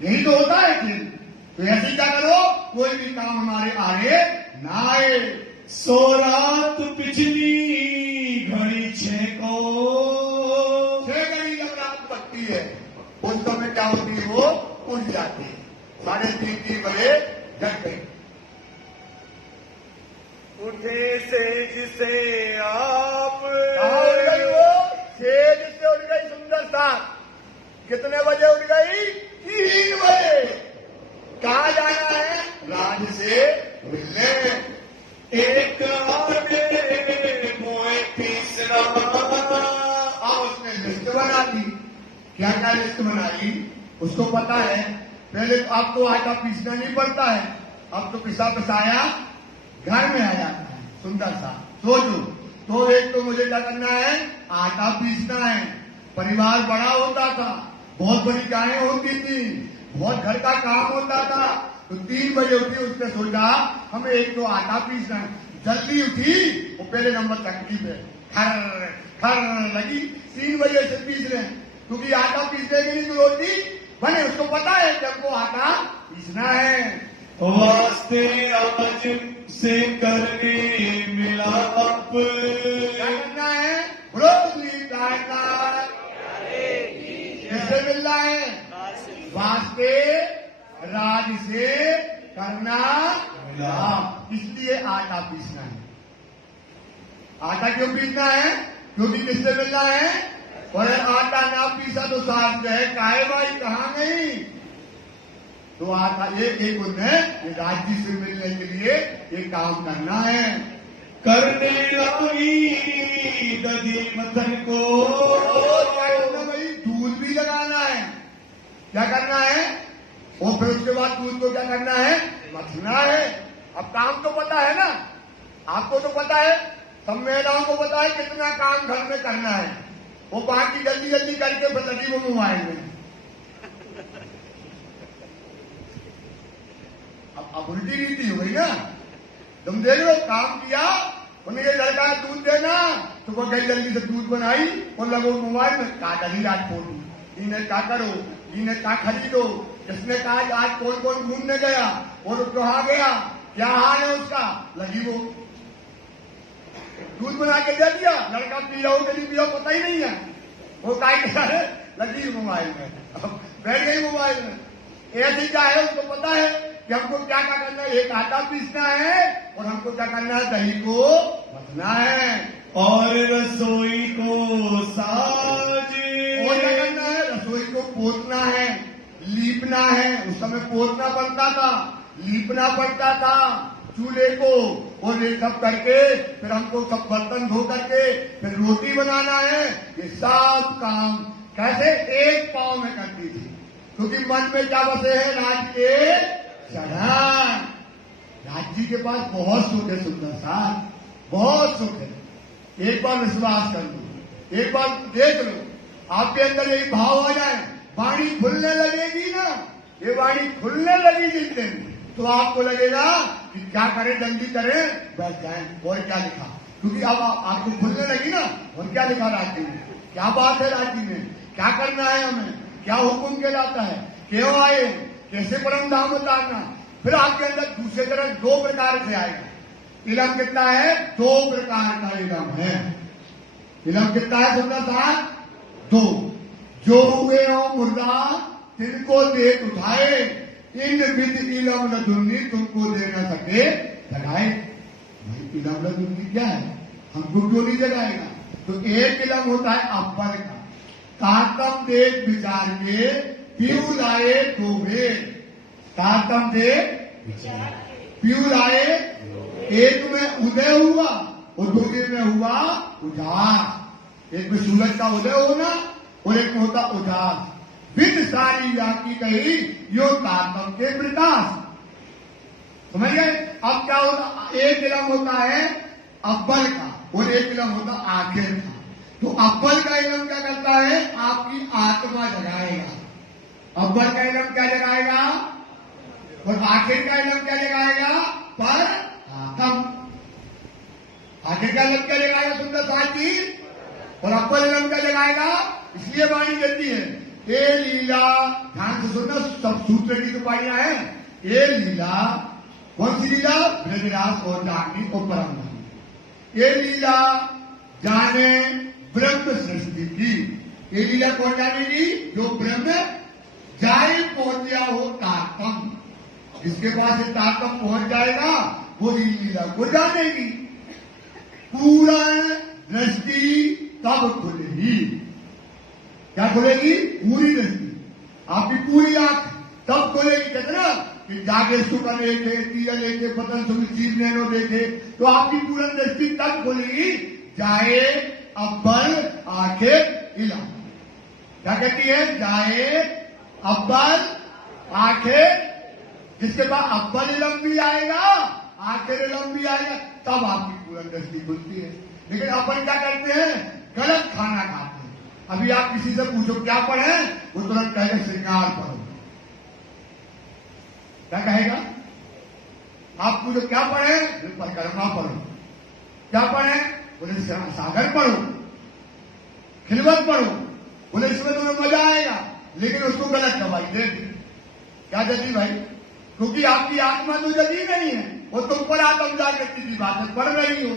यही तो होता है फिर। तो ऐसे क्या करो, कोई भी काम हमारे आगे ना आए। सो रात पिछली घड़ी 6 को, 6 घड़ी जब रात पड़ती है, उस समय क्या होती है, वो उठ जाती है, 3:30 बजे जग गई। उठे से आप कहाँ उठ गई वो, सेज से उठ गई सुंदर सा। कितने बजे उठ गई, 3 बजे। कहाँ जाना है, राज से मिलने। एक आगे मोए तीसरा। अब उसने लिस्ट बना दी, क्या क्या लिस्ट बनाई, उसको पता है पहले तो अब तो आटा पीसना नहीं पड़ता है, अब तो पिसा पिसाया घर में आ जाता है सुंदर सा। सोचो, तो एक तो मुझे क्या करना है, आटा पीसना है। परिवार बड़ा होता था, बहुत बड़ी गायें होती थी, बहुत घर का काम होता था, तो 3 बजे उठी, उसने सोचा हमें एक तो आटा पीसना है। जल्दी उठी, वो पहले नंबर चक्की पे खर खर लगी, 3 बजे से पीस रहे हैं, क्योंकि आटा पीसने के लिए तो रोटी बने, उसको पता है कि हमको आटा पीसना है। वास्ते आज से करने मिलाप। क्या करना है, ब्रोकली डालना, किससे मिलना है, वास्ते राज से करना मिलाप, इसलिए आटा पीसना है। आटा क्यों पीसना है, क्योंकि किससे मिलना है, और आटा ना पीसा तो सास कहे काहे भाई कहाँ गई। तो आटा ये एक उन्हें राज्य से मिलने के लिए ये काम करना है। करने लगी दधी मथन को, क्या करना भाई, दूध भी लगाना है। क्या करना है, और फिर उसके बाद दूध को क्या करना है, मथना है। अब काम तो पता है ना, आपको तो पता है, सब महिलाओं को पता है कितना काम घर में करना है, वो बाकी जल्दी जल्दी करके फिर लगी वो मोबाइल में। अब उल्टी रीति हो गई ना, तुम देख लो काम किया, उन्हें ये लड़का दूध देना, तो वो गई जल्दी से दूध बनाई और लगो मोबाइल में, कहा डली रात फोटो, इन्हें क्या करो, इन्हें क्या खरीदो, किसने कहा आज कौन कौन घूमने गया और कहाँ गया, क्या हाल है उसका, लगी वो दूध बना के दे दिया। लड़का पी रहा हो कि नहीं पी रहा पता ही नहीं है, वो क्या है, लगी मोबाइल में, बैठ गई मोबाइल में। ऐसी क्या है, उसको पता है कि हमको क्या क्या करना है, एक आटा पीसना है और हमको क्या करना है, दही को मथना है और रसोई को साज, और क्या करना है, रसोई को पोतना है, लीपना है। उस समय पोतना पड़ता था, लीपना पड़ता था, चूल्हे को और ये सब करके फिर हमको सब बर्तन धो करके फिर रोटी बनाना है, ये सब काम कैसे एक पांव में करती थी, क्योंकि मन में क्या बसे है, राज के चढ़ान। राज जी के पास बहुत सुख है, सुंदर सा बहुत सुख है। एक बार विश्वास कर लो, एक बार देख लो, आपके अंदर यही भाव आ जाए, वाणी खुलने लगेगी ना, ये वाणी खुलने लगी जिस दिन, तो आपको लगेगा कि क्या करें, जल्दी करें, बस जाए, और क्या लिखा, क्योंकि अब आपको खुलने लगी ना, और क्या लिखा राज जी में, क्या बात है राज जी में, क्या करना है हमें, क्या हुक्म कहलाता है, क्यों आए, कैसे परम धाम उतारना। फिर आपके अंदर दूसरे तरफ दो प्रकार से आएगा। इलम कितना है, दो प्रकार का इलम है। इलम कितना है सुंदर साहब, दो। जो हुए हो मुर्दा तिनको देख उठाए, इन विद इलम लदुन्नी तुमको दे न सके जगाए। भाई इलम लदुन्नी क्या है, हमको क्यों नहीं जगाएगा। तो एक इलम होता है अब्बर का, ताकम देख विचार के पीऊ लाए दो भेद, ताकम देख पीऊ लाए, एक में उदय हुआ और दूसरे में हुआ उजास। एक में सूरज का उदय होना और एक में होता उजास। विद सारी व्यापी कही यो तारतम के प्रकाश। समझ गए। अब क्या होता, एक इलम होता है अव्वल का और एक इलम होता आखिर का। तो अव्वल का इलम क्या करता है, आपकी आत्मा जगाएगा। अव्वल का इलम क्या जगाएगा और आखिर का इलम क्या जगाएगा, पर आत्म। आखिर का इलम क्या जगाएगा सुंदर साथी, और अव्वल इलम क्या जगाएगा। इसलिए वाणी कहती है ये लीला, ध्यान से सुनना, सब सूत्र की तो पाइयां है। ये लीला कौन सी लीला, ब्रजरास और जागनी को परम धाम। ये लीला जाने ब्रह्म सृष्टि की। ये लीला कौन जानेगी, जो ब्रह्म जाए पहुंच गया हो तारतम। जिसके पास ये तारतम पहुंच जाएगा वो लीला को जानेगी। पूरा दृष्टि तब खुलेगी। क्या खुलेगी, पूरी दृष्टि, आपकी पूरी आंख तब खुलेगी। कहते ना कि जागे सुख देखे, तीर लेके पतन सुख जीव नैनो देखे, तो आपकी पूरी दृष्टि तब खुलेगी जाए अव्वल आखिर इलम। क्या कहती है, जाए अव्वल आखिर। जिसके बाद अव्वल इलम भी आएगा, आखिर इलम भी आएगा, तब आपकी पूरी दृष्टि खुलती है। लेकिन अपन क्या करते हैं, गलत खाना खाते हैं। अभी आप किसी से पूछो क्या पढ़े, वो तुरंत कहेगा श्रृंगार पढ़ो। क्या कहेगा, आप पूछो क्या पढ़े, परिक्रमा पढ़ो। क्या पढ़े, बोले सागर पढ़ो, खिलवत पढ़ो। बोले इसमें तुम्हें मजा आएगा, लेकिन उसको गलत दवाई दे दी। क्या जगी भाई, क्योंकि आपकी आत्मा तो जगी नहीं है, वो तुम पर आत्म जागृति की बात पढ़ रही हो,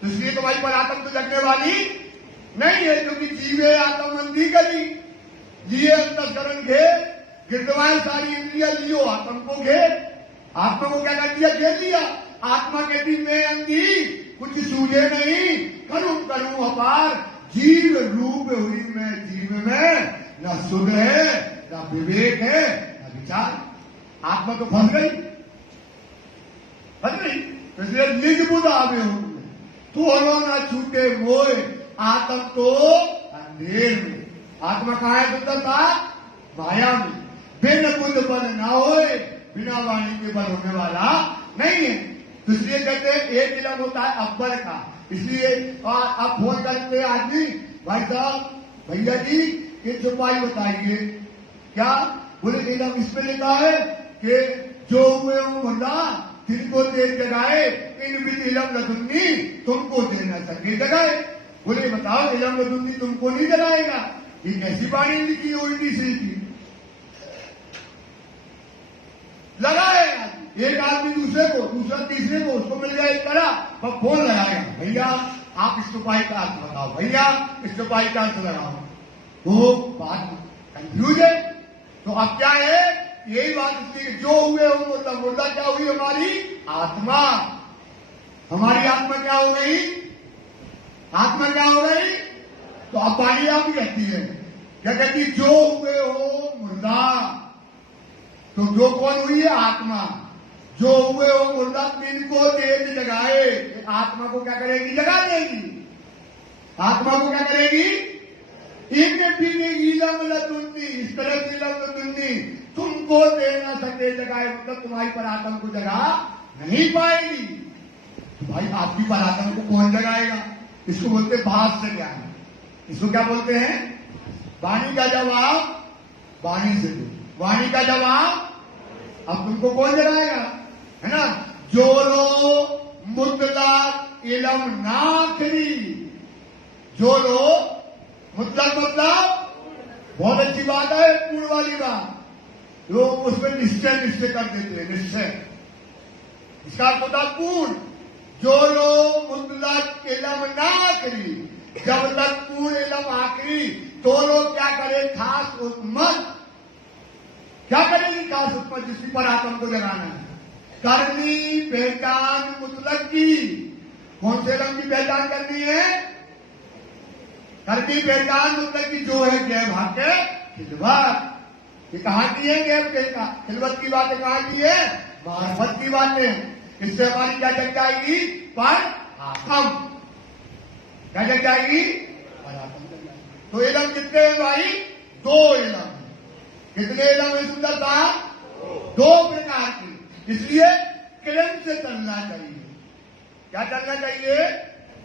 तो इसलिए तुम्हारी पर आत्म तो जगने वाली नहीं है। क्योंकि जीवे आत्मबंदी करी, लिए अंतस्करण घेर, गिरदवाएं सारी इंद्रिया लियो आत्म को घेर। आत्मा को क्या कर दिया, घेर लिया। आत्मा कहती मैं अंधी, कुछ सूझे नहीं, करूं करूं अपार, जीव रूप हुई मैं जीव में, न सुध है न विवेक है न विचार। आत्मा तो फंस गई, फंस गई। इसलिए निज बुध आवे हो तू हलो ना छूटे मोए, आत्म तो अंधेर में। आत्मा कहाँ है सुंदर था, माया में। बिन बुध बल ना होए, बिना वाणी के बल होने वाला नहीं है। तो इसलिए कहते हैं एक इलम होता है अव्वल का। इसलिए आप फोन करते आदमी, भाई साहब भैया जी एक उपाय बताइए। क्या, बोले इलम इसमें लिखा है कि जो हुए हो मुर्दा जिनको देर जगाए, इन विद इलम लदुन्नी तुमको दे न सके जगाए। बोले बताओ इलम लदुन्नी तुमको नहीं जगाएगा, ये कैसी वाणी लिखी उल्टी सीधी। लगाएगा एक आदमी दूसरे को, दूसरा तीसरे को, उसको मिल जाए एक तरह, पर फोन लगाएगा, भैया आप इस उपाय का अर्थ बताओ, भैया इस उपाय का अर्थ लगाओ। तो बात कंफ्यूज है। तो अब क्या है, यही बात इसलिए जो हुए हो मतलब मुर्दा क्या हुई, हमारी आत्मा। हमारी आत्मा क्या हो गई, आत्मा क्या हो गई। तो अब वाणी आप कहती है, क्या कहती, जो हुए हो मुर्दा। तो जो कौन हुई है, आत्मा। जो हुए वो मुर्दा पिंड को तेज जगाए, आत्मा को क्या करेगी? जगा देगी। आत्मा को क्या करेगी? इनके पीने इलम लदुन्नी, इस तरह की इलम लदुन्नी तुमको दे ना सके जगाए, मतलब तुम्हारी परात्मा को जगा नहीं पाएगी। तो भाई आपकी परात्मा को कौन जगाएगा? इसको बोलते भाष्य ज्ञान। इसको क्या बोलते हैं? वाणी का जवाब वाणी से दो, वाणी का जवाब अब तुमको कौन जगाएगा? है ना? जोरो मुतलक इलम नाखरी, जोरो मुतलक मतलब बहुत अच्छी बात है, पूर्ण वाली बात। लोग उसमें निश्चय कर देते हैं, निश्चय। इसका अर्थ होता पूर्ण। जो लोग मुतलक इलम नाखरी, जब तक पूर्ण इलम आखिरी, तो लोग क्या करे? खास उत्मत। क्या करेगी खास उत्मत? जिसकी पर आत्मा को जगाना है। करनी पहचान मुतलक की, कौन से इलम की पहचान करनी है? करनी पहचान मुतलक की, जो है गैब हाके खिलवत। ये कहां की है? गैब के खिलवत की बातें कहां की है? मार्फत की बातें। इससे हमारी क्या जग जाएगी? पर आत्म। क्या जग जाएगी? पर आत्म। तो इलम कितने हैं भाई? 2 इलम। कितने इलम है सुंदरता? 2 प्रकार की। इसलिए किरण से चलना चाहिए। क्या चलना चाहिए?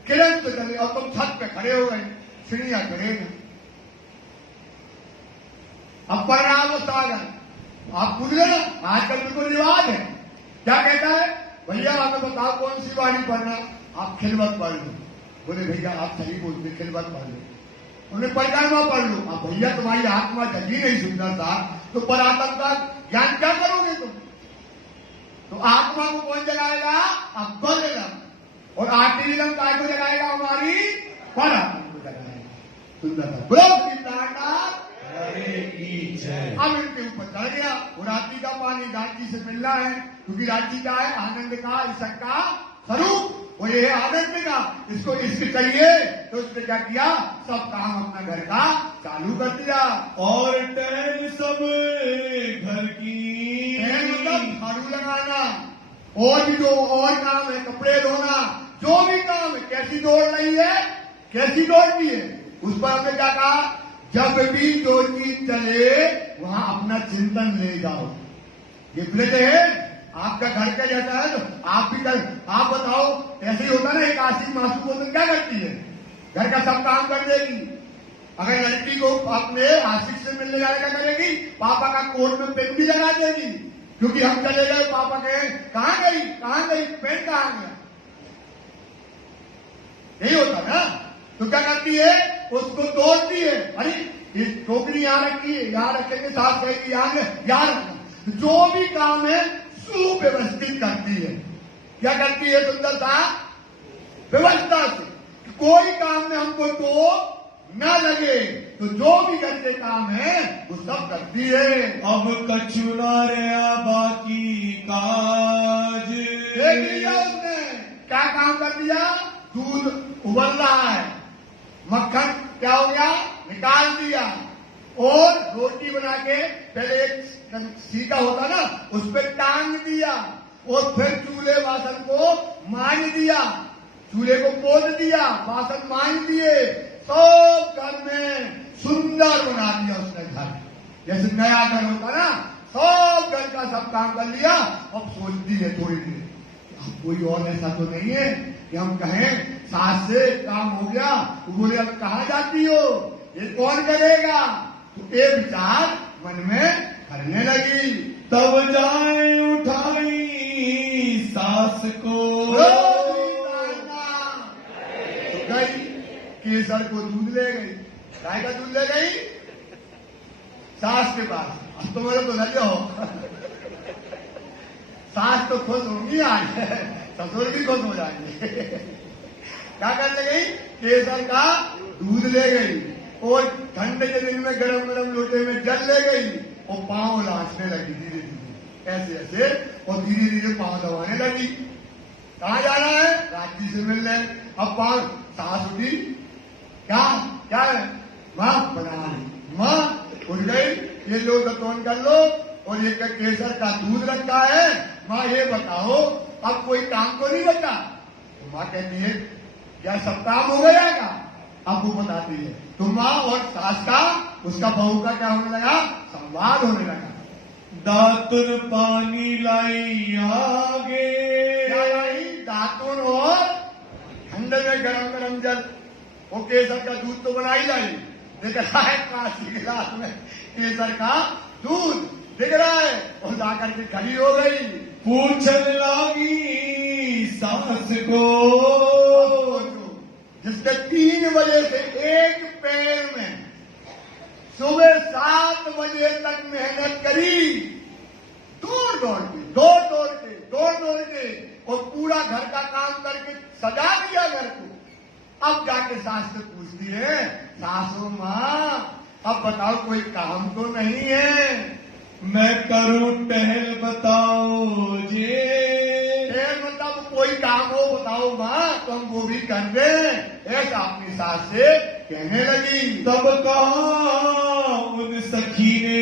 किरण से चलना। और तुम छत पे खड़े हो गए, सीढ़ियां खड़े हैं, अब परिणाम सागर आप पूछ लेना। आजकल बिल्कुल रिवाज है। क्या कहता है? भैया हमें बताओ कौन सी वाणी पढ़ना? आप खिलवत पढ़ लो। बोले भैया आप सही बोलते, खिलवत पढ़ लो। उन्हें परिक्रमा पढ़ लो। अब भैया तुम्हारी आत्मा जगी नहीं सुंदरता, तो परात्मा का ज्ञान क्या करोगे तुम? तो आत्मा को कौन जगाएगा? अव्वल इलम। और आखिरी इलम काय को जगाएगा? हमारी परात्मा को जगाएगा। सुंदरता अब इनके ऊपर चढ़ गया। वो रात्रि का पानी रात्रि से मिलना है, क्योंकि रात्रि का है आनंद का, ईश्वर का स्वरूप। वो ये है आनंद का, इसको इश्क चाहिए। तो उसने क्या किया? सब काम अपना घर का चालू कर दिया। और टहल सब घर की, मतलब झाड़ू लगाना, और भी जो और काम है, कपड़े धोना, जो भी काम है। कैसी दौड़ रही है? कैसी दौड़ती है? उस पर हमने क्या कहा? जब भी जो चीज चले वहां अपना चिंतन ले जाओ। ये प्लेट है आपका घर का जैसा है, तो आप भी कर। आप बताओ, ऐसे ही होता ना, एक आशिक मासूम को तो क्या करती है? घर का सब काम कर देगी। अगर लड़की को अपने आशिक से मिलने जाने का करेगी, पापा का कोट में पेन भी लगा देगी, क्योंकि हम चले गए। पापा कहे कहां गई, कहां गई, पेन कहां गया? यही होता ना। तो क्या करती है? उसको तोड़ती है। अरे ये टोकरी यहां रखी है, यहां रखेंगे, साथ कहेगी यहां रखना। जो भी काम है सुव्यवस्थित करती है। क्या करती है सुंदरता? व्यवस्था से। कोई काम में हमको तो न लगे, तो जो भी घर के काम है वो सब करती है। अब कछु ना रहा बाकी काज। देख लिया उसने क्या काम कर दिया? दूध उबल रहा है, मक्खन क्या हो गया? निकाल दिया। और रोटी बना के पहले एक सीधा होता ना, उस पर टांग दिया। और फिर चूल्हे वासन को मांझ दिया, चूल्हे को पोंछ दिया, वासन मांझ दिए। सब घर में सुंदर बना दिया उसने घर, जैसे नया घर होता ना। सब घर का सब काम कर लिया। अब सोचती है थोड़ी देर, कोई और ऐसा तो नहीं है कि हम कहें सास से काम हो गया, तो बोले अब कहां जाती हो, ये कौन करेगा? तो ये विचार मन में करने लगी। तब जाए उठाई सास को, तो गई केसर को दूध ले गई। गाय का दूध ले गई सास के पास। अब तो मेरे को न जाओ, सास तो खुश होंगी आज, ससुर भी खुश हो जाएंगे। क्या करने गई? केसर का दूध ले गई। और ठंडे के दिन में गरम गरम लोटे में जल ले गई। और पांव लाचने लगी धीरे धीरे, ऐसे ऐसे, और धीरे धीरे पांव दबाने लगी। कहां जाना है? रात्रि से मिलने। अब पांव सास उठी, क्या क्या है? मां बना रही। मां उठ गई, ये लो दतौन कर लो और एक केसर का दूध रखा है। माँ ये बताओ अब कोई काम को नहीं बचा। तो माँ कहती है क्या सब काम हो गया क्या? अब वो बताती है तो माँ और सास का उसका बहू का क्या होने लगा, संवाद होने लगा। दातुन पानी लाई आगे, क्या लाई? दातुन और ठंडे में गरम गरम जल। वो केसर का दूध तो बना ही लाई, दिख रहा है कांच गिलास में केसर का दूध दिख रहा है, और जाकर के खड़ी हो गई। पूछने लगी सास को, जिसने 3 बजे से एक पैर में सुबह 7 बजे तक मेहनत करी, दौड़ के और पूरा घर का काम करके सजा दिया घर को। अब जाके सास से पूछती है, सासू माँ अब बताओ कोई काम तो नहीं है? मैं करूं टहल बताओ जे। मतलब कोई काम हो बताओ माँ तो हम वो भी कर दें, ऐसा अपनी सास से कहने लगी। तब कहा उन सखी ने,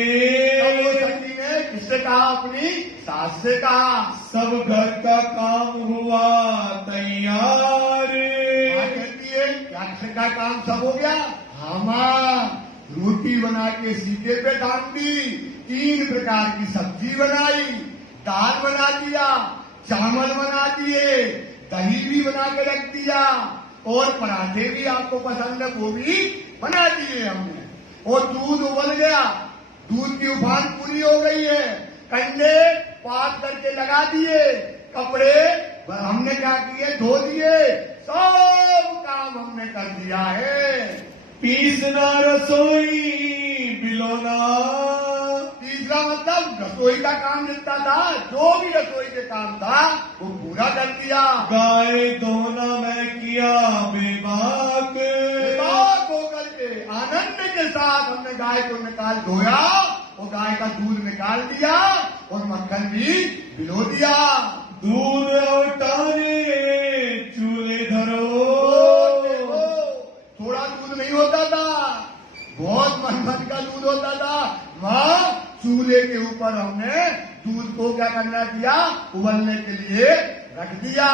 किससे कहा? अपनी सास से कहा। सब घर का काम हुआ तैयार। कहती है क्या घर का काम सब हो गया? हाँ माँ, रोटी बना के सीटे पे डाल दी, 3 प्रकार की सब्जी बनाई, दाल बना दिया, चावल बना दिए, दही भी बना के रख दिया, और पराठे भी आपको पसंद है वो भी बना दिए हमने। और दूध उबल गया, दूध की उफान पूरी हो गई है, कंडे पात करके लगा दिए, कपड़े हमने क्या किए, धो दिए, सब काम हमने कर दिया है। पीसना रसोई बिलोना, तीसरा मतलब रसोई का काम जितना था, जो भी रसोई के काम था वो पूरा कर दिया। गाय दोना मैं किया बेबाक, बेबाक होकर के आनंद के साथ हमने गाय को निकाल धोया और गाय का दूध निकाल दिया और मक्खन भी बिलो दिया। दूध उठाने चूल्हे धरो। थोड़ा दूध नहीं होता था, बहुत मन का दूध होता था। माँ चूल्हे के ऊपर हमने दूध को क्या करना दिया, उबलने के लिए रख दिया,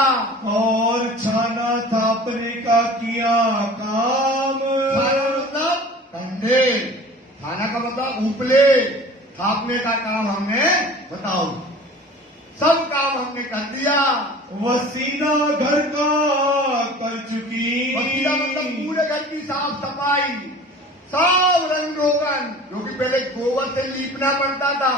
और छाना थापने का किया काम। मतलब कंडे, खाना का मतलब उपले, थापने का काम हमने, बताओ सब काम हमने कर दिया। वसीना घर का कर चुकी, वसीना मतलब पूरे घर की साफ सफाई, सब रंग रोगन, जो कि पहले गोबर से लीपना पड़ता था,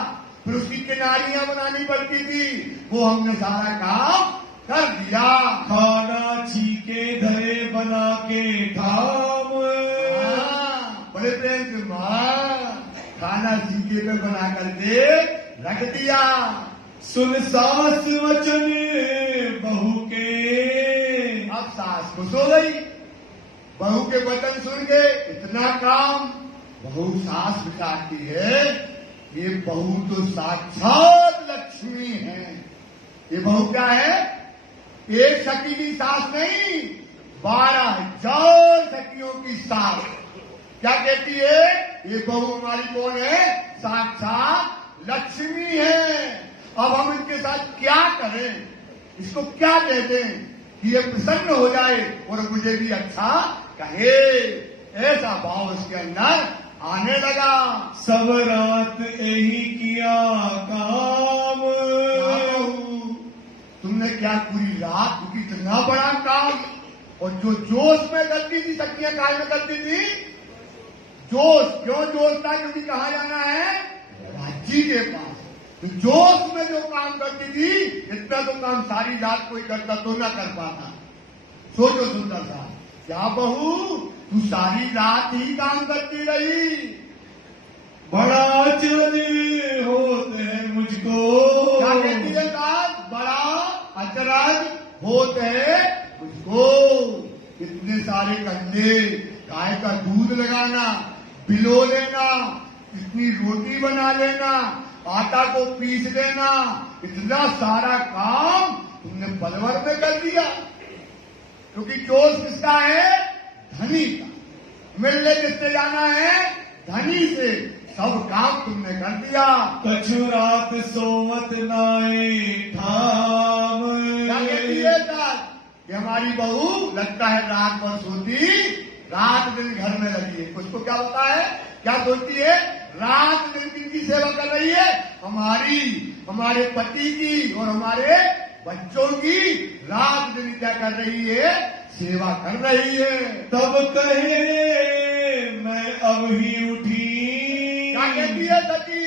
फिर उसकी किनारियां बनानी पड़ती थी, वो हमने सारा काम कर दिया। खाना छीके धरे बना के ठाम। बड़े प्रेम से माँ खाना सीखे पे बना करके रख दिया। सुन सास वचन बहू के, अब सास खुश हो गई, बहू के वचन सुन के इतना काम। बहू सास बिताती है, ये बहू तो साक्षात लक्ष्मी है। ये बहू क्या है? एक सखी की सास नहीं, 12,000 सखियों की सास। क्या कहती है? ये बहू हमारी कौन है? साक्षात लक्ष्मी है। अब हम इनके साथ क्या करें, इसको क्या दे दें कि ये प्रसन्न हो जाए और मुझे भी अच्छा कहे, ऐसा भाव इसके अंदर आने लगा। सब रात यही किया काम। तुमने क्या पूरी रात, क्योंकि इतना बड़ा काम, और जो जोश में करती थी सखियां काय में करती थी? जोश, क्यों जोश था? क्योंकि कहाँ जाना है? राज्य के पास। तो जोश में जो काम करती थी, इतना तो काम सारी रात कोई करता तो न कर पाता। सोचो सुंदर सा, क्या बहू तू सारी रात ही काम करती रही? बड़ा अचरज होते हैं मुझको। क्या कहती है सास? बड़ा अचरज होते हैं मुझको। इतने सारे कंडे, गाय का दूध लगाना, बिलो लेना, इतनी रोटी बना लेना, आटा को पीस देना, इतना सारा काम तुमने पलवर में कर दिया। क्योंकि जोश किसका है? धनी का। मिलने किससे जाना है? धनी से। सब काम तुमने कर दिया। कछु रात सोवत नाए ठाम। क्या कहती है सास कि हमारी बहू लगता है रात भर सोती, रात दिन घर में लगी है। उसको क्या होता है, क्या सोचती है, रात दिन किनकी सेवा कर रही है, हमारे पति की और हमारे बच्चों की रात दिन क्या कर रही है, सेवा कर रही है। तब कहे मैं अब ही उठी। क्या कहती है सती,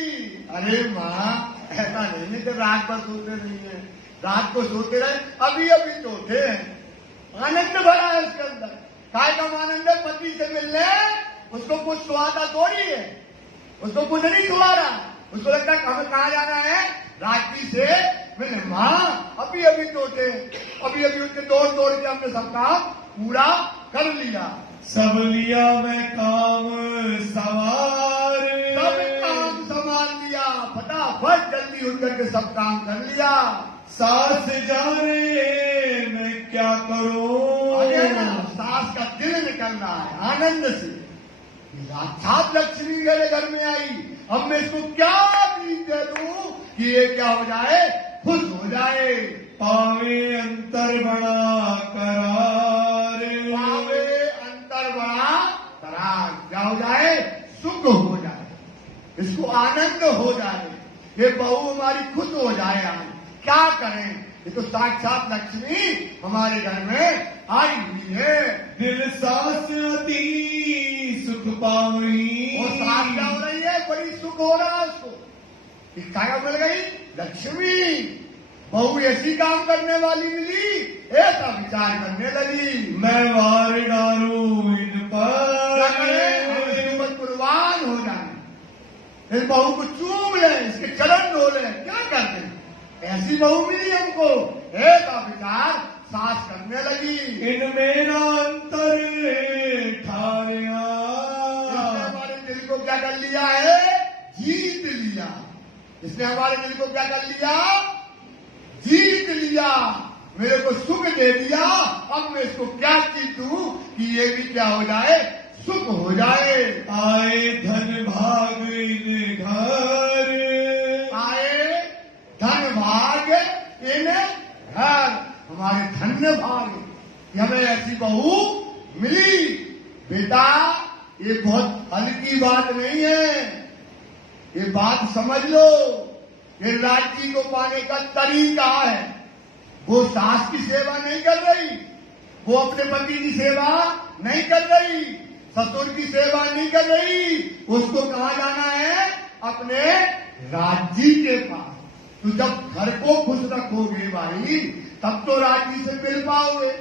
अरे माँ ऐसा नहीं है कि रात भर सोते नहीं है, रात को सोते रहे, अभी अभी तो उठे हैं। आनंद भरा है उसके अंदर। काय का आनंद है, पति से मिलने उसको कुछ सुहाता थोड़ी है, उसको कुछ नहीं सुहा रहा। उसको लगता है हमें कहाँ जाना है, रात्रि से मिलने। माँ अभी अभी तो उठे, अभी अभी उसके दौड़ के हमने सब काम पूरा कर लिया। सब लिया मैं काम सवार। सब काम संभाल लिया, फटाफट जल्दी उठ करके सब काम कर लिया। सास जाने मैं क्या करूं। अरे ना सास का दिल निकल रहा है आनंद से। साक्षात लक्ष्मी मेरे घर में आई, अब मैं इसको क्या चीज दे दूं कि ये क्या हो जाए, खुश हो जाए। पावे अंतर बड़ा करार। पावे अंतर बड़ा करार, क्या हो जाए, सुख हो जाए, इसको आनंद हो जाए, ये बहू हमारी खुश हो जाए। आज क्या करें, ये तो साक्षात लक्ष्मी हमारे घर में आई हुई है। दिल सास अति सुख पावही। और सास क्या हो रही है, बड़ी सुख हो रहा है उसको। क्या मिल गई, लक्ष्मी। बहू ऐसी काम करने वाली मिली, ऐसा विचार करने लगी। मैं वार डालू इन पर। कुर्बान हो जाए, इस बहू को चूम ले, इसके चरण धो ले, क्या करते, ऐसी बहू मिली हमको, ऐसा विचार सास करने लगी। इन मेरा अंतर ठारिया। इसने हमारे दिल को क्या कर लिया है, जीत लिया। इसने हमारे दिल को क्या कर लिया, जीत लिया, मेरे को सुख दे दिया। अब मैं इसको क्या जीतूं कि ये भी क्या हो जाए, सुख हो जाए। आए धन भाग इन घर। आए धन भाग इन घर, हमारे धन्य भाग कि हमें ऐसी बहू मिली। बेटा ये बहुत हल्की बात नहीं है, ये बात समझ लो। ये राज्य को पाने का तरीका है। वो सास की सेवा नहीं कर रही, वो अपने पति की सेवा नहीं कर रही, ससुर की सेवा नहीं कर रही। उसको कहाँ जाना है, अपने राज्य के पास। तो जब घर को खुश रखोगे भाई, तब तो राज्य से मिल पाओगे।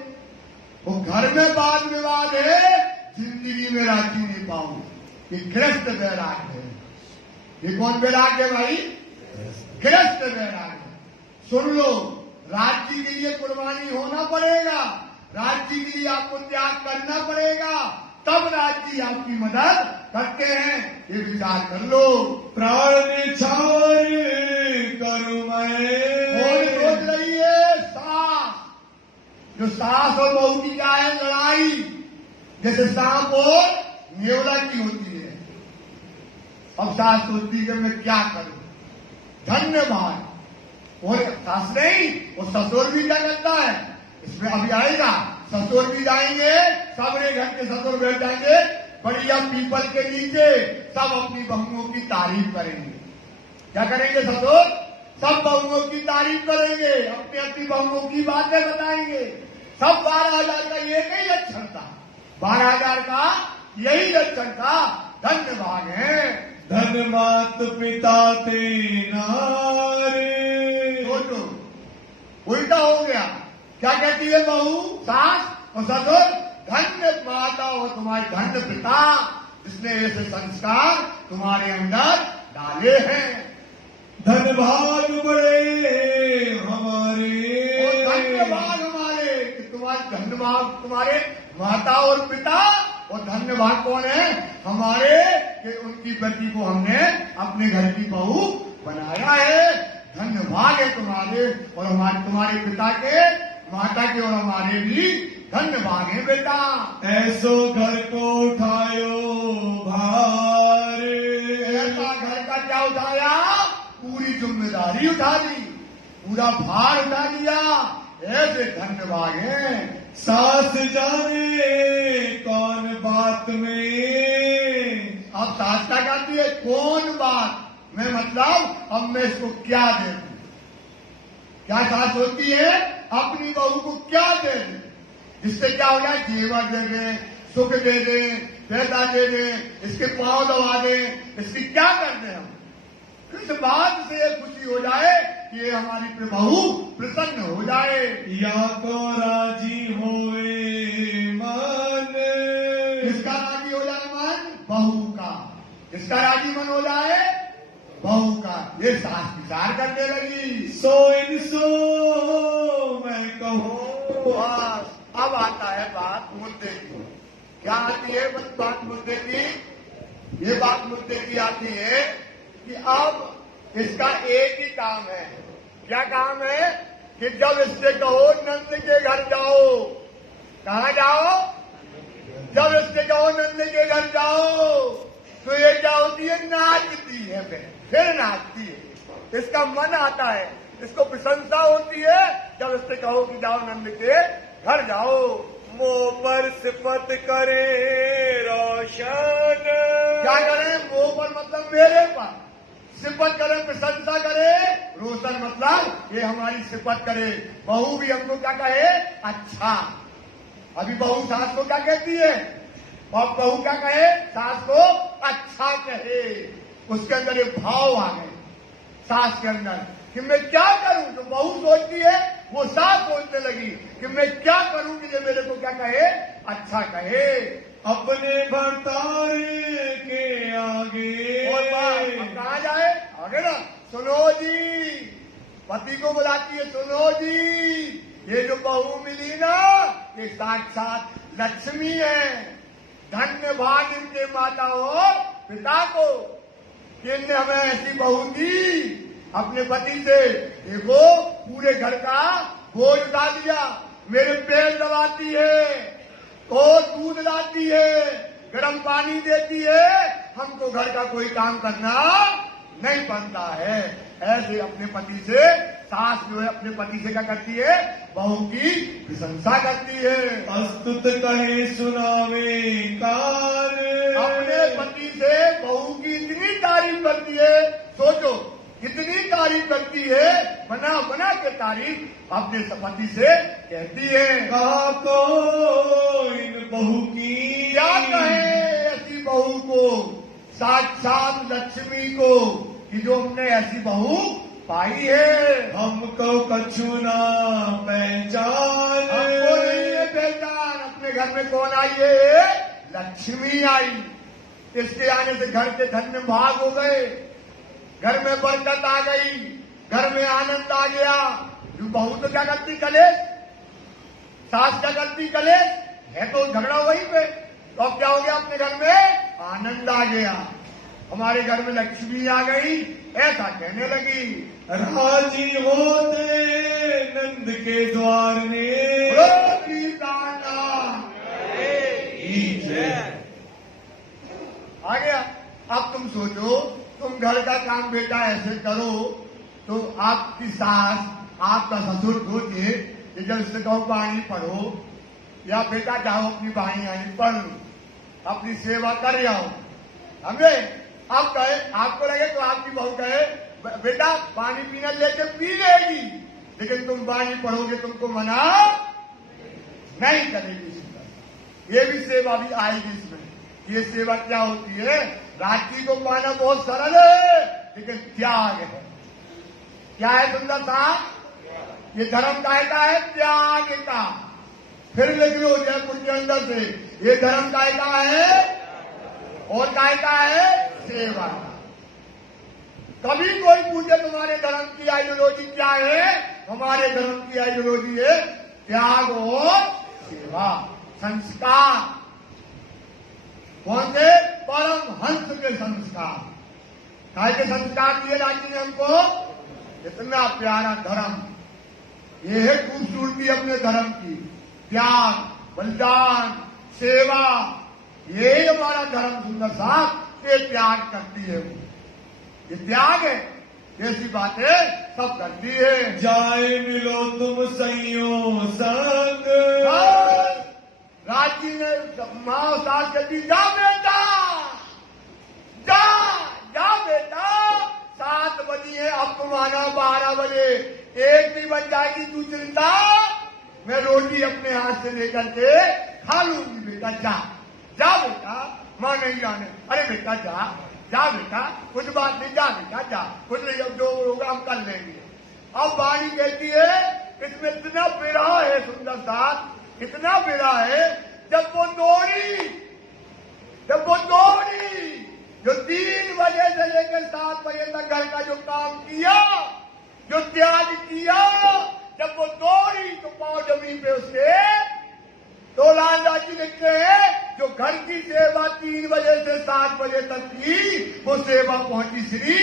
वो घर में वाद विवाद है, जिंदगी में राज्य नहीं पाओगे। ये गृहस्थ वैराग है। ये कौन वैराग है भाई, गृहस्थ वैराग है। सुन लो, राज्य के लिए कुर्बानी होना पड़ेगा, राज्य के लिए आपको त्याग करना पड़ेगा, तब राज्य आपकी मदद करते हैं। ये विचार कर लो। प्राण निछावर करूं मैं। और सोच रही है सास, जो सास और बहू की क्या है लड़ाई, जैसे सांप और नेवला की होती है। अब सास सोचती है मैं क्या करूं, धन्यवाद। और सास नहीं, और ससुर भी क्या करता है, इसमें अभी आएगा, ससुर भी जाएंगे, सबरे घर के ससुर बैठ जाएंगे बढ़िया पीपल के नीचे, सब अपनी बहुओं की तारीफ करेंगे। क्या करेंगे ससुर, सब बहुओं की तारीफ करेंगे, अपनी अपनी बहुओं की बातें बताएंगे। सब 12,000 का एक ही लक्षण था, 12,000 का यही लक्षण था। धन्यवाद है। धन मात पिता तेरा। सोचो उल्टा हो गया। क्या कहती है बहू, सास और ससुर, धन्य माता और तुम्हारे धन्य पिता, जिसने ऐसे संस्कार तुम्हारे अंदर डाले हैं। धन भाग बड़े हमारे। और धन्यवाद हमारे कि तुम्हारे धन्यवाद तुम्हारे माता और पिता, और धन्यवाद कौन है, हमारे, कि उनकी बेटी को हमने अपने घर की बहू बनाया है। धन्यवाद है तुम्हारे और हमारे, तुम्हारे पिता के, माता के और हमारे भी धन्यवाद है बेटा। ऐसो घर को उठायो भार। ऐसा उठाया, पूरी जिम्मेदारी उठा ली, पूरा भार उठा लिया। ऐसे धन्य भाग हैं। सास जाने कौन बात में। अब सास क्या कहती है? कौन बात में, मतलब अब मैं इसको क्या दे दूं? क्या सास होती है? अपनी बहू को क्या दे दे, जिससे क्या हो जाए? जेवर दे दे, सुख दे दे, पैसा दे दे, इसके पांव दबा दे, इसकी क्या कर दे हम? किस बात से खुशी हो जाए कि ये हमारी बहू प्रसन्न हो जाए? या तो राजी होए मन। किसका राजी हो जाए मन? बहू का। किसका राजी मन हो जाए? बहू का। ये सास विचार करने लगी। सो इन सो मैं कहूँ। बस अब आता है बात मुद्दे की। क्या आती है बात मुद्दे की? ये बात मुद्दे की आती है कि अब इसका एक ही काम है। क्या काम है? कि जब इससे कहो नंद के घर जाओ। कहाँ जाओ? जब इससे कहो नंद के घर जाओ तो ये क्या होती है? नाचती है, फिर नाचती है। इसका मन आता है, इसको प्रशंसा होती है जब इससे कहो कि जाओ नंद के घर जाओ। मुंह पर सिफत करे रोशन। क्या करें? मुंह पर मतलब मेरे पर सिफत करे, प्रशंसा करे। रोशन मतलब ये हमारी सिफत करे। बहू भी हमको क्या कहे? अच्छा। अभी बहू सास को क्या कहती है? और बहू क्या कहे? सास को अच्छा कहे। उसके अंदर एक भाव आ गए सास के अंदर कि मैं क्या करूं। जो बहू सोचती है वो सास सोचने लगी कि मैं क्या करूं कि ये मेरे को क्या कहे? अच्छा कहे। अपने भरतारे के आगे। और बात कहाँ जाए? आगे ना। सुनो जी, पति को बुलाती है। सुनो जी, ये जो बहू मिली ना, ये साक्षात लक्ष्मी है। धन्य भाग इनके माता और पिता को कि इनने हमें ऐसी बहू दी अपने पति से। देखो पूरे घर का बोझ उठा दिया, मेरे पैर दबाती है, और दूध लाती है, गर्म पानी देती है। हमको घर का कोई काम करना नहीं पड़ता है। ऐसे अपने पति से सास जो है अपने पति से क्या करती है? बहू की प्रशंसा करती है। अस्तुत कहे सुनावे कार। अपने पति से बहू की इतनी तारीफ करती है। सोचो कितनी तारीफ करती है, बना बना के तारीफ अपने पति से कहती है। कहा को इन बहू की। क्या कहे ऐसी बहू को? साक्षात लक्ष्मी को कि जो हमने ऐसी बहू पाई है। हमको कछु ना पहचान। हमको नहीं है पहचान। अपने घर में कौन आई है? लक्ष्मी आई। इसके आने से घर के धन्य भाग हो गए, घर में बरकत आ गई, घर में आनंद आ गया। जो बहू तो क्या करती? कलेश। सास क्या करती? कलेश है तो झगड़ा वहीं पे। तो अब क्या हो गया? अपने घर में आनंद आ गया, हमारे घर में लक्ष्मी आ गई, ऐसा कहने लगी। राजी होते नंद के द्वार में। आ गया। अब तुम सोचो, तुम घर का काम बेटा ऐसे करो तो आपकी सास, आपका ससुर सोचे कि जब इससे कहो पानी पढ़ो या बेटा जाओ अपनी बाणी आनी पढ़ लो, अपनी सेवा कर जाओ। समझे? अब कहे, आपको लगे तो आपकी बहू कहे बेटा पानी पीना लेके पी लेगी, लेकिन तुम बाणी पढ़ोगे तुमको मना नहीं करेगी। ये भी सेवा भी आएगी इसमें। ये सेवा क्या होती है? राखी को पाना बहुत सरल है, लेकिन त्याग है। क्या है सुंदर साहब? ये धर्म का है त्याग का। फिर लिख लो जयपुर के अंदर से, ये धर्म का है और का है सेवा। कभी कोई पूछे तुम्हारे धर्म की आइडियोलॉजी क्या है? हमारे धर्म की आइडियोलॉजी है त्याग और सेवा, संस्कार। कौन से? परम हंस के संस्कार। काय के संस्कार दिए राजी ने हमको? इतना प्यारा धर्म। ये है खूबसूरती अपने धर्म की। त्याग, बलिदान, सेवा, ये हमारा धर्म सुंदर साहब। ये त्याग करती है वो। ये त्याग है। ऐसी बातें सब करती है। जाए मिलो तुम सैयों संग। राजी ने माँ सास कहती जा बेटा, जा जा बेटा, 7 बजी है, अब तुम आना 12 बजे, 1 भी बज जाएगी, तू चिंता, मैं रोटी अपने हाथ से लेकर के खा लूंगी। बेटा जा जा बेटा, माँ नहीं जाने। अरे बेटा जा जा बेटा, कुछ बात नहीं, जा बेटा जा, कुछ नहीं, अब जो होगा हम कर लेंगे। अब वाणी कहती है इसमें इतना विरह है सुंदर साथ, इतना विरह है, जब वो दौड़ी जो 3 बजे से लेकर 7 बजे तक घर का जो काम किया, जो त्याग किया, जब वो दौड़ी तो पांव जमीन पे उसके, तो लालदास जी लिखते हैं जो घर की सेवा 3 बजे से 7 बजे तक की, वो सेवा पहुंची श्री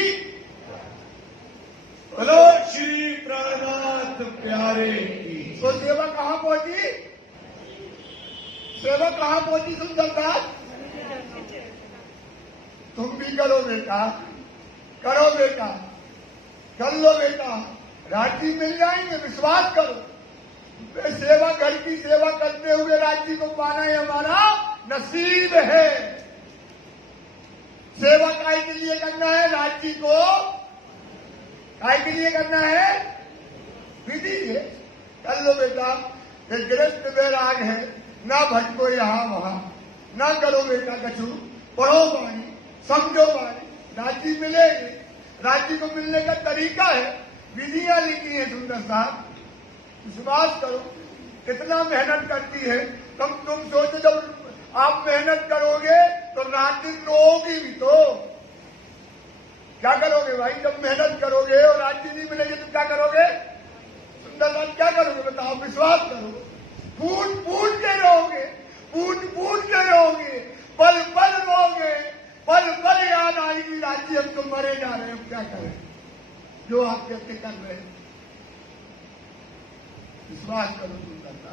बोलो श्री प्राणनाथ प्यारे की। तो सेवा कहाँ पहुंची? सेवा कहाँ पहुंची सुंदरदास? तुम भी करो बेटा, करो बेटा, कर लो बेटा, राज्य मिल जाएंगे, विश्वास करो। सेवा, घर की सेवा करते हुए राज्य को पाना ही हमारा नसीब है। सेवा काय के लिए करना है? राज्य को काय के लिए करना है? विधि है, कर लो बेटा। एक गृहस्थ वैराग है, ना भटको यहाँ वहां, ना करो बेटा कछु, पढ़ो वाणी, समझो वाणी, राज्य मिलेगी। राज्य को मिलने का तरीका है, विधियां लिखी है सुंदर साहब, विश्वास करो। कितना मेहनत करती है, तुम सोचो जब आप मेहनत करोगे तो रात दिन रोओगी भी तो क्या करोगे भाई? जब मेहनत करोगे और राज्य नहीं मिलेगी तो क्या करोगे? सुंदरलाल क्या करोगे बताओ? विश्वास करो, फूट के रहोगे, फूट के रहोगे, पल पल रहोगे, पल पल याद आएगी राज्य, हम तो मरे जा रहे हैं, अब क्या करें जो आप कहते कर रहे हैं। विश्वास करो सुंदरता,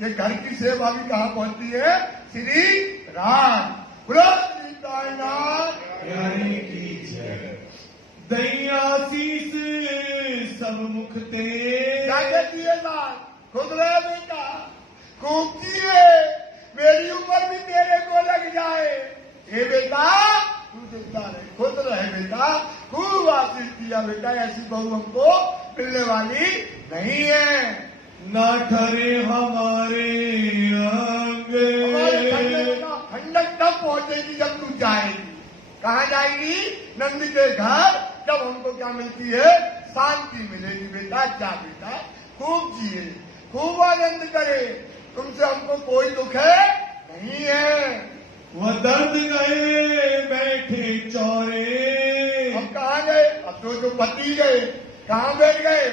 ये घर की सेवा भी कहाँ पहुंचती है? श्री राम प्यारे की जय। दयाशीष सब मुख ते जाके दिए लाल, खुद रहे बेटा, खूब जिए, मेरी उम्र भी तेरे को लग जाए। ये बेटा तू चिंता रहे, खुद रहे बेटा, खूब आशीष दिया बेटा, ऐसी बहू हमको मिलने वाली नहीं है। ना ठरे हमारे अंग। ठंडक तब पहुंचेगी जब तू जाएगी। कहाँ जाएगी? नंद के घर। जब हमको क्या मिलती है? शांति मिलेगी बेटा। जा बेटा, खूब जिए, खूब आनंद करे, तुमसे हमको कोई दुख है नहीं है। वह दर्द गए बैठे चौरे। हम कहाँ गए? अब तो जो पति गए, कहाँ बैठ गए?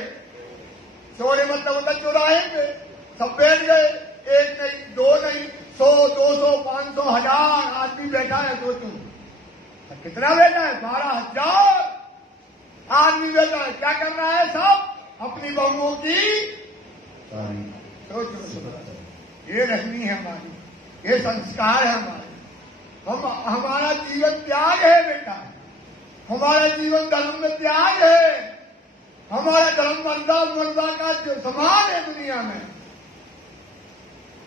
चौरे मतलब होता चौराहे पे, सब बैठ गए, 1 नहीं 2 नहीं, 100 200 500 1000 आदमी बैठा है। सोचो कितना बैठा है? 12,000 आदमी बैठा है। क्या करना है? सब अपनी बहुओं की सोचो, ये रखनी है हमारी, ये संस्कार है हमारे। हमारा जीवन त्याग है बेटा, हमारा जीवन धर्म में त्याग है। हमारा धर्म मर्दा का जो समान है दुनिया में,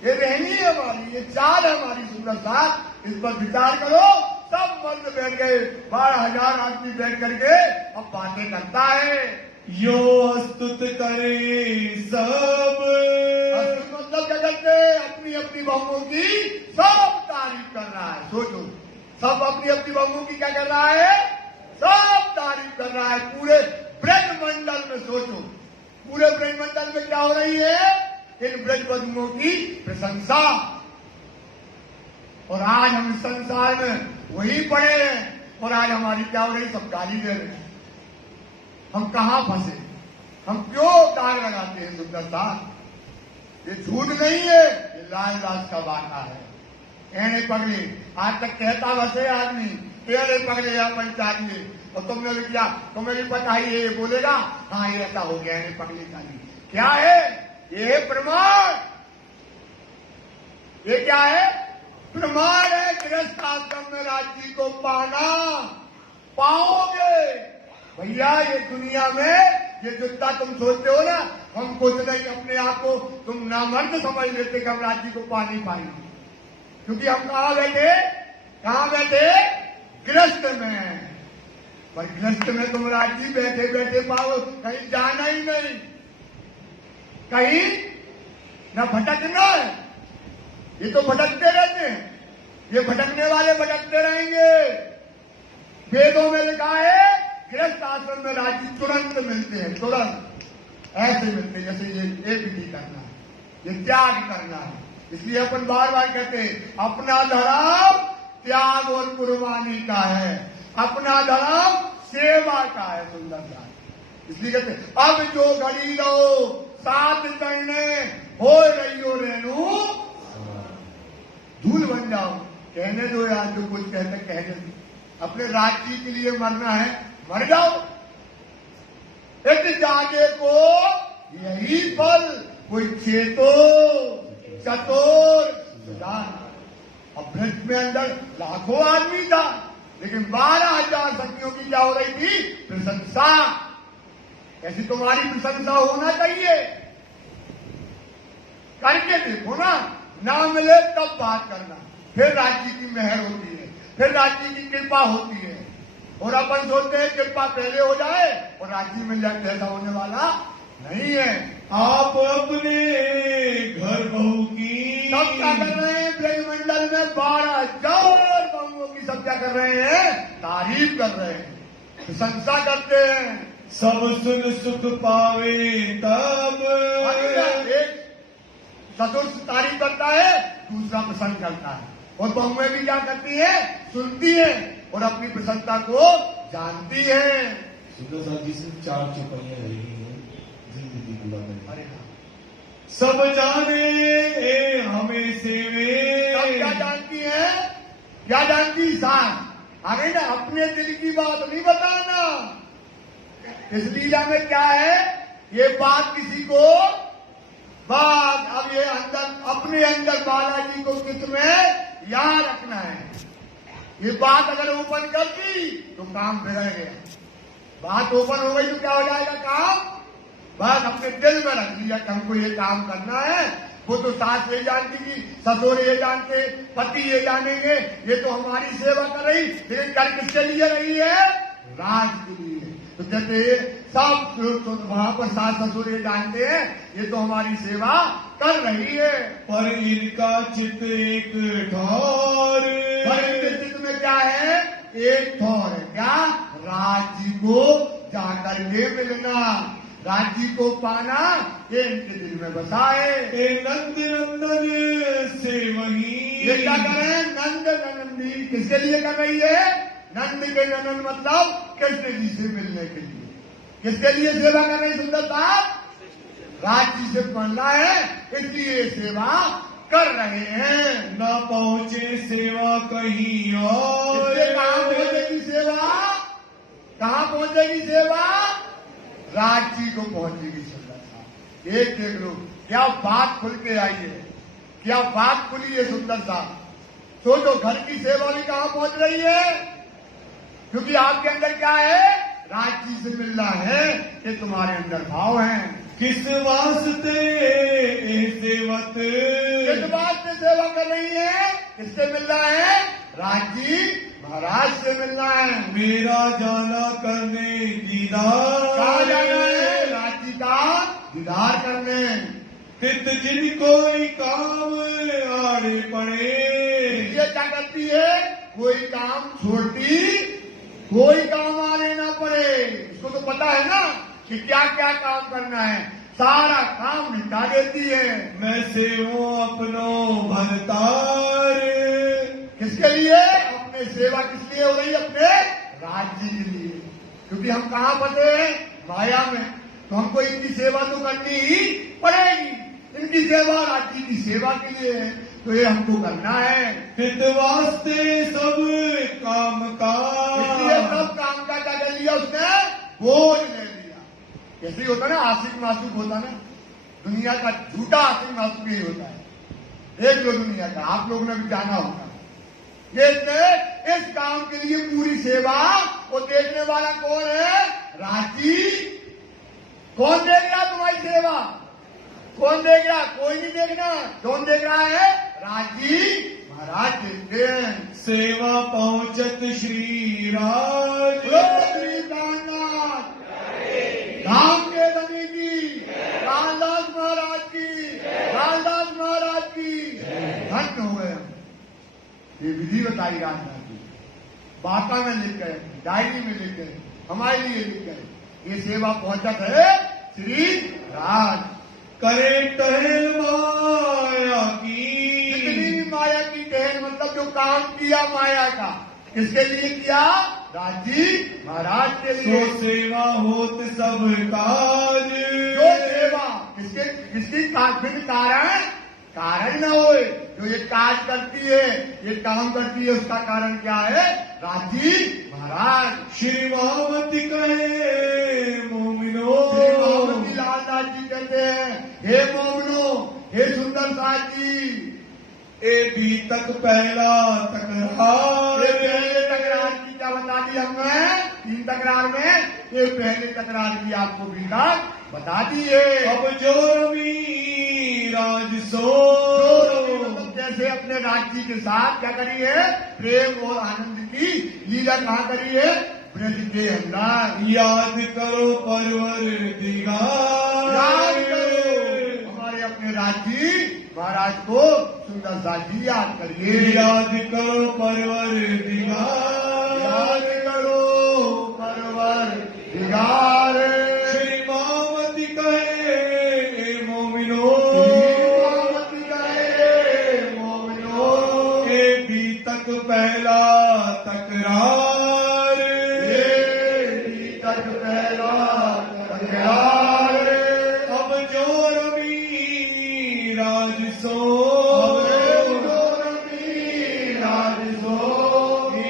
ये रहनी है हमारी, ये चाल है हमारी। सुंदर साथ इस पर विचार करो। सब मर्द बैठ गए, 12,000 आदमी बैठ करके अब बातें करता है। यो स्तुत करे सब। मतलब क्या करते? अपनी अपनी बहुओं की सब तारीफ कर रहा है। सोचो, सब अपनी अपनी बहुओं की क्या कर रहा है? सब तारीफ कर रहा है। पूरे ब्रज मंडल में सोचो, पूरे ब्रज मंडल में क्या हो रही है? इन ब्रज बधुओं की प्रशंसा। और आज हम इस संसार में वही पड़े हैं, और आज हमारी क्या हो रही? सब गाली दे रहे हैं। हम कहाँ फंसे? हम क्यों दाग लगाते हैं? सुंदरता, ये झूठ नहीं है, ये लालदास का वादा है। एने पगले आज तक कहता बसे आदमी, पेड़े पगले या पंचायत, और तुमने भी क्या? तुम्हें भी पता ही ये बोलेगा, हाँ ये ऐसा हो गया, एने पगले का नहीं। क्या है ये? है प्रमाण। ये क्या है? प्रमाण है गृहस्थ आश्रम में राज्य को पाना। पाओगे। भैया ये दुनिया में ये जितना तुम सोचते हो ना, हम कुछ नहीं, अपने आप को तुम नामर्द समझ लेते कि हम राज्य को पा नहीं पाएंगे। क्योंकि हम कहाँ बैठे गृहस्थ में। पर गृहस्थ में तुम राज्य बैठे बैठे पाओ, कहीं जाना ही नहीं, कहीं न भटकना है। ये तो भटकते रहते हैं, ये भटकने वाले भटकते रहेंगे। वेदों में लिखा है गृहस्थ आश्रम में राज्य तुरंत मिलते हैं, तुरंत ऐसे मिलते हैं जैसे ये विधि करना है, ये त्याग करना है। इसलिए अपन बार बार कहते हैं अपना धर्म त्याग और कुर्बानी का है, अपना धर्म सेवा का है। सुंदर सा इसलिए कहते हैं अब जो घड़ी रहो साथ चढ़ने हो रही हो रेणु धूल बन जाओ। कहने दो यार, जो कुछ कहते कहने दो। अपने राज्य के लिए मरना है, मर जाओ। एक जागे को यही फल, कोई चेतो चतुर सुजान। अब भ्रष्ट में अंदर लाखों आदमी था, लेकिन 12,000 सखियों की क्या हो रही थी? प्रशंसा। ऐसी तुम्हारी प्रशंसा होना चाहिए। करके देखो ना मिले तब बात करना, फिर राज्य की मेहर होती है, फिर राज्य की कृपा होती है। और अपन सोचते हैं कृपा पहले हो जाए और राज्य मिल जाए, ऐसा होने वाला नहीं है। आप अपने घर बहू की सब क्या कर रहे हैं? ब्रह्मंडल में 12,000 बहुओं की सब क्या कर रहे हैं? तारीफ कर रहे हैं, प्रशंसा करते हैं। सब सुन सुख पावे तब। एक ससुर तारीफ करता है, दूसरा प्रसन्न करता है। और बहुएं भी क्या करती है? सुनती है और अपनी प्रसन्नता को जानती है। सुंदर साहब जी से 4 चौपाइयां रही हैं जिंदगी गुलामी। अरे हाँ, सब जाने हमें सेवे। सब क्या जानती है? क्या जानती? साथ आगे ना, अपने दिल की बात नहीं बताना। इस लीला में क्या है? ये बात किसी को बात, अब ये अंदर अपने अंदर बालाजी को किस में याद रखना है। ये बात अगर ओपन कर दी तो काम बिगड़ गया। बात ओपन हो गई तो क्या हो जाएगा? काम बस अपने दिल में रख लिया कि हमको ये काम करना है। वो तो सास ये जानती थी, ससुर ये जानते, पति ये जानेंगे, ये तो हमारी सेवा कर रही, लेकिन कर किसके लिए रही है? राज के लिए। तो कहते सब तो वहां पर सास ससुर ये जानते हैं, ये तो हमारी सेवा कर रही है। पर इनका चित्त एक ठौर। पर इनके चित्त में क्या है? एक ठौर है। क्या? राज्य को जाकर के मिलना, राज्य को पाना, ये इनके दिल में बसा है। नंद नंदन से वही। ये क्या कर रहे हैं? नंद नंदी किसके लिए कर रही है? नंद के नंदन मतलब कृष्ण जी से मिलने के लिए। किसके लिए सेवा कर रही? सुंदर साहब राज्य से बनना है, इसलिए सेवा कर रहे हैं। ना पहुंचे सेवा कहीं और। कहाँ पहुंचेगी सेवा? कहाँ पहुंचेगी सेवा? राज्य को पहुंचेगी। सुंदर साहब एक देख लो, क्या बात खुल के आई है, क्या बात खुली है। सुंदर साहब सोचो, घर की सेवा भी कहाँ पहुंच रही है? क्योंकि आपके अंदर क्या है? राज्य से मिलना है, ये तुम्हारे अंदर भाव है। किस वास्ते सेवत। किस वास्ते सेवा कर रही है? किससे मिलना है? राज्य महाराज से मिलना है। मेरा जाना करने दीदार। कहाँ जाना है? राज्य का दीदार करने। तित जिन कोई काम आड़े पड़े। ये क्या करती है? कोई काम छोड़ती, कोई काम आने ना पड़े। इसको तो पता है ना कि क्या क्या काम करना है, सारा काम निपटा देती है। मैं सेवो अपनो भरतार। किसके लिए? अपने सेवा किस लिए हो रही है? अपने राज्य के लिए। क्योंकि हम कहाँ फंसे हैं? माया में। तो हमको इनकी सेवा तो करनी ही पड़ेगी। इनकी सेवा राज्य की सेवा के लिए है, तो ये हमको करना है। हित वास्ते सब काम का। इसलिए सब काम का क्या कर लिया उसने? बोझ ले लिया। कैसे ही होता ना, आशिक मासूक होता ना, दुनिया का झूठा आशिक मासूक ही होता है। देख लो दुनिया का, आप लोगों ने भी जाना होगा। ये इसने इस काम के लिए पूरी सेवा। वो देखने वाला कौन है? राजी। कौन देख रहा तुम्हारी सेवा? कौन देख रहा? कोई नहीं देखना। कौन देख रहा है? राजी महाराज देखते हैं। सेवा पहुंचत श्री राज, श्री कालनाथ धाम के धनी की, कालदास महाराज की, कालदास महाराज की धन्य हो गए हम। ये विधि बताई राजना की, बाता में लिख गए, डायरी में लिख गए, हमारे लिए लिख गए। ये सेवा पहुंचत है श्री राज। करे टहल माया की, जितनी भी माया की टहल, मतलब जो काम किया माया का, किसके लिए किया? राजी महाराज के लिए। सो सेवा होत सब काज, जो सेवा किसकी बिन कारण कारण न होए, जो ये काज करती है, ये काम करती है, उसका कारण क्या है? राजी महाराज। श्री महामती कहे मोमिनो, श्री महामती लालदास जी कहते हैं, हे मोमिनो, हे सुंदर साथी, ए भी तक पहला तकरार, ये पहले तकरार की क्या बता दी हमने? 3 तकरार में ये पहले तकरार की आपको भी बता दी है। अब जो रवि राज सो, मतलब जैसे अपने राज्य के साथ क्या करी है? प्रेम और आनंद की लीला कहाँ करी है? ब्रज के अंदर। याद करो परवर दिगार, याद करो हमारे अपने राज्य महाराज को सुंदर साथी याद करिए। याद करो परवर दिगार, याद करो परवर दिगार। श्री महामती कहे मोमिनो, महामती कहे मोमिनो, ए भी तक पहला तकरार, ये भी तक पहला तकरार। अब जो रवि राज सो,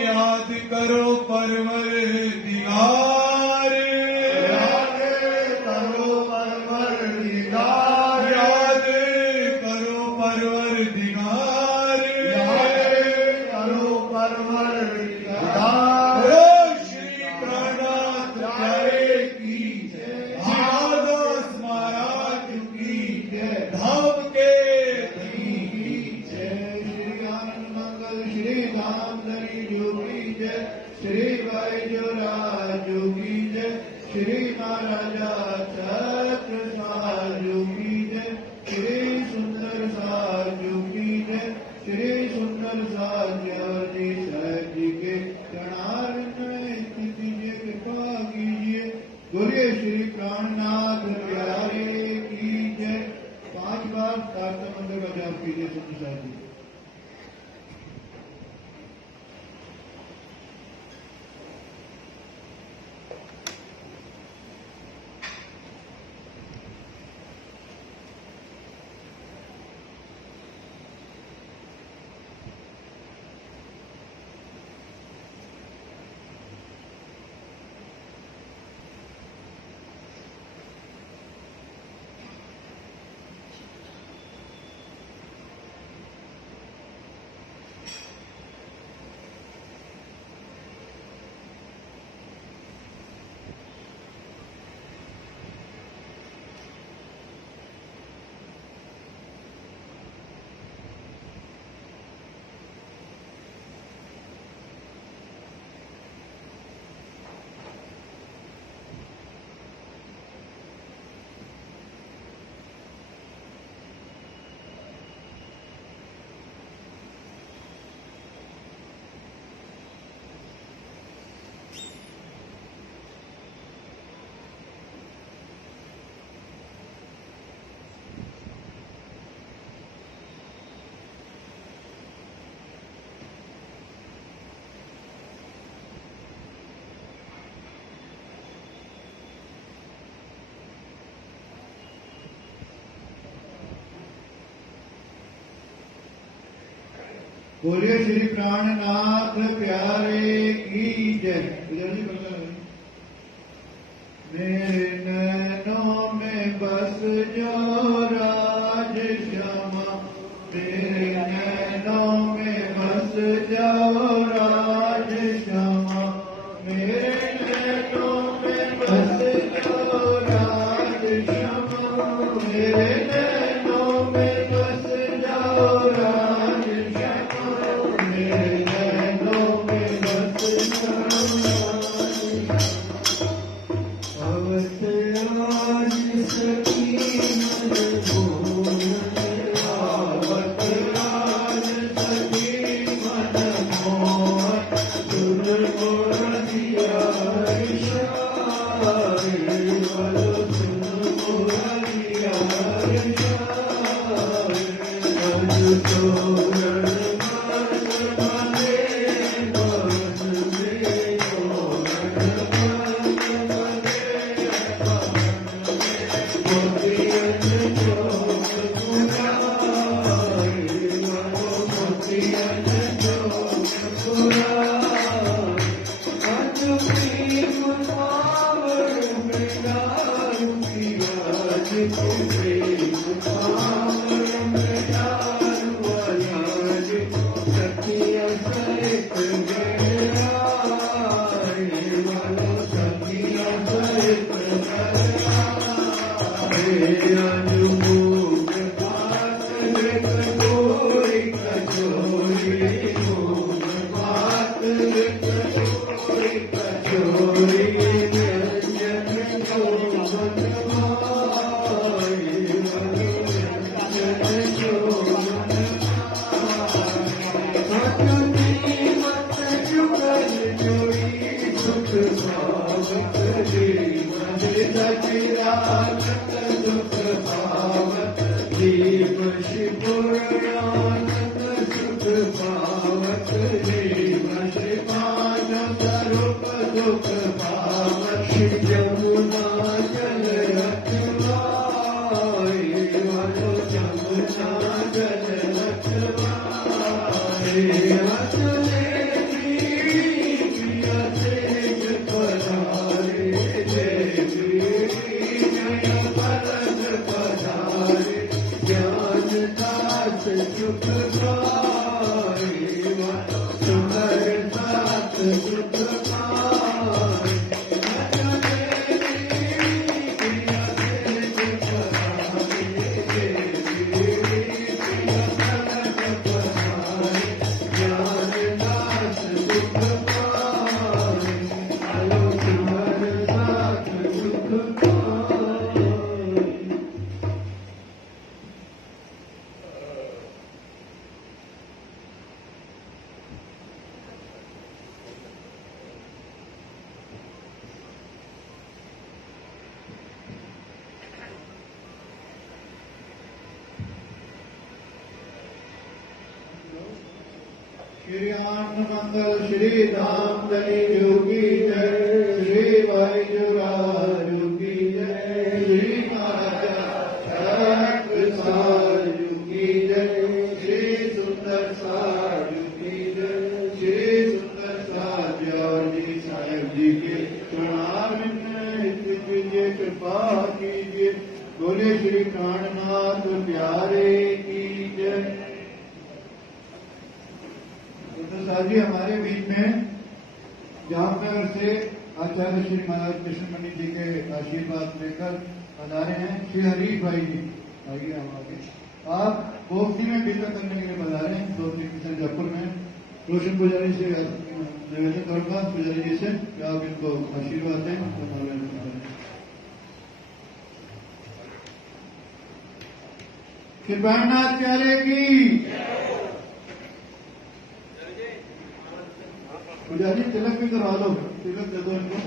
याद करो परवर दिगार, याद करो परवर दिगार। याद करो परवर दिगार, याद करो परवर दिगार। ओ श्री प्राणनाथ प्यारे की, महादास महाराज की, धाम के धनी की। श्री आनंद मंगल श्री धाम धनी जोगी जय, श्री वैद्य जोगी जय, श्री महाराजा छत्रसाल जोगी जय, श्री सुंदर साल जोगी जय, श्री सुंदर साल जयवर्ती साहब जी के प्रणाम में स्थिति कृपा कीजिए। बोलिए श्री प्राणनाथ प्यारे की जय। 5 बार प्रार्थना मंत्र का जाप कीजिए सुंदर साहब जी। बोलिए श्री प्राणनाथ प्यारे की जय। मेरे नैनों में बस जाओ राज श्यामा, मेरे नैनों में बस जाओ राज श्री आनंद मंगल श्री धाम धनी योगी जय, श्री भाई जोराजू की जय, श्री महाराजा चक्र साजू की जय, श्री सुंदर साजू की जय, श्री सुंदर साजू जी साहेब जी के प्रणाम कीजिए, कृपा कीजिए, बोले श्री प्राणनाथ प्यारे की जय। साहब जी हमारे बीच में जामनगर से आचार्य श्री महाराज कृष्ण मणि जी के आशीर्वाद लेकर पधारे हैं श्री हरीश भाई जी। आइए हम आगे। आप गोष्ठी में बेहतर करने के लिए पधारे हैं दोस्ती किशन जयपुर में। रोशन पुजारी से निवेदन करूंगा पुजारी जी से कि आप इनको आशीर्वाद दें। कृपानाथ प्यारे की पुजारी तिलक भी करवा लो, तिलक दे दो इनको।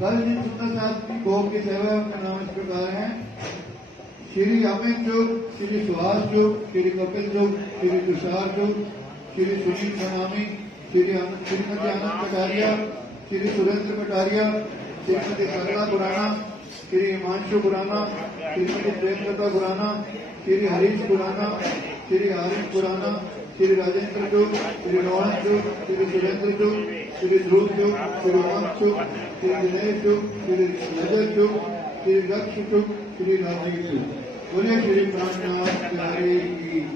कल जी सुंदर साहब की भोग की सेवा का नाम इस प्रकार है। श्री अमित चुग, श्री सुहास चुग, श्री कपिल चुग, श्री तुषार चुग, श्री सुनील सनामी, श्रीमती आनंद कटारिया, श्री सुरेंद्र कटारिया, श्रीमती सरला खुराना, श्री हिमांशु खुराना, श्रीमती प्रेमलता खुराना, श्री हरीश खुराना, श्री आरिफ खुराना, श्री राजेंद्र चुग, श्री रोहन चुग, श्री सुरेंद्र चुग, श्री ध्रुव चुग, श्री उमंग चुग, श्री दिनेश चुग, श्री नजर चुग, श्री लक्ष चुग, श्री राजीव चुग। बोले श्री प्राणनाथ प्यारे की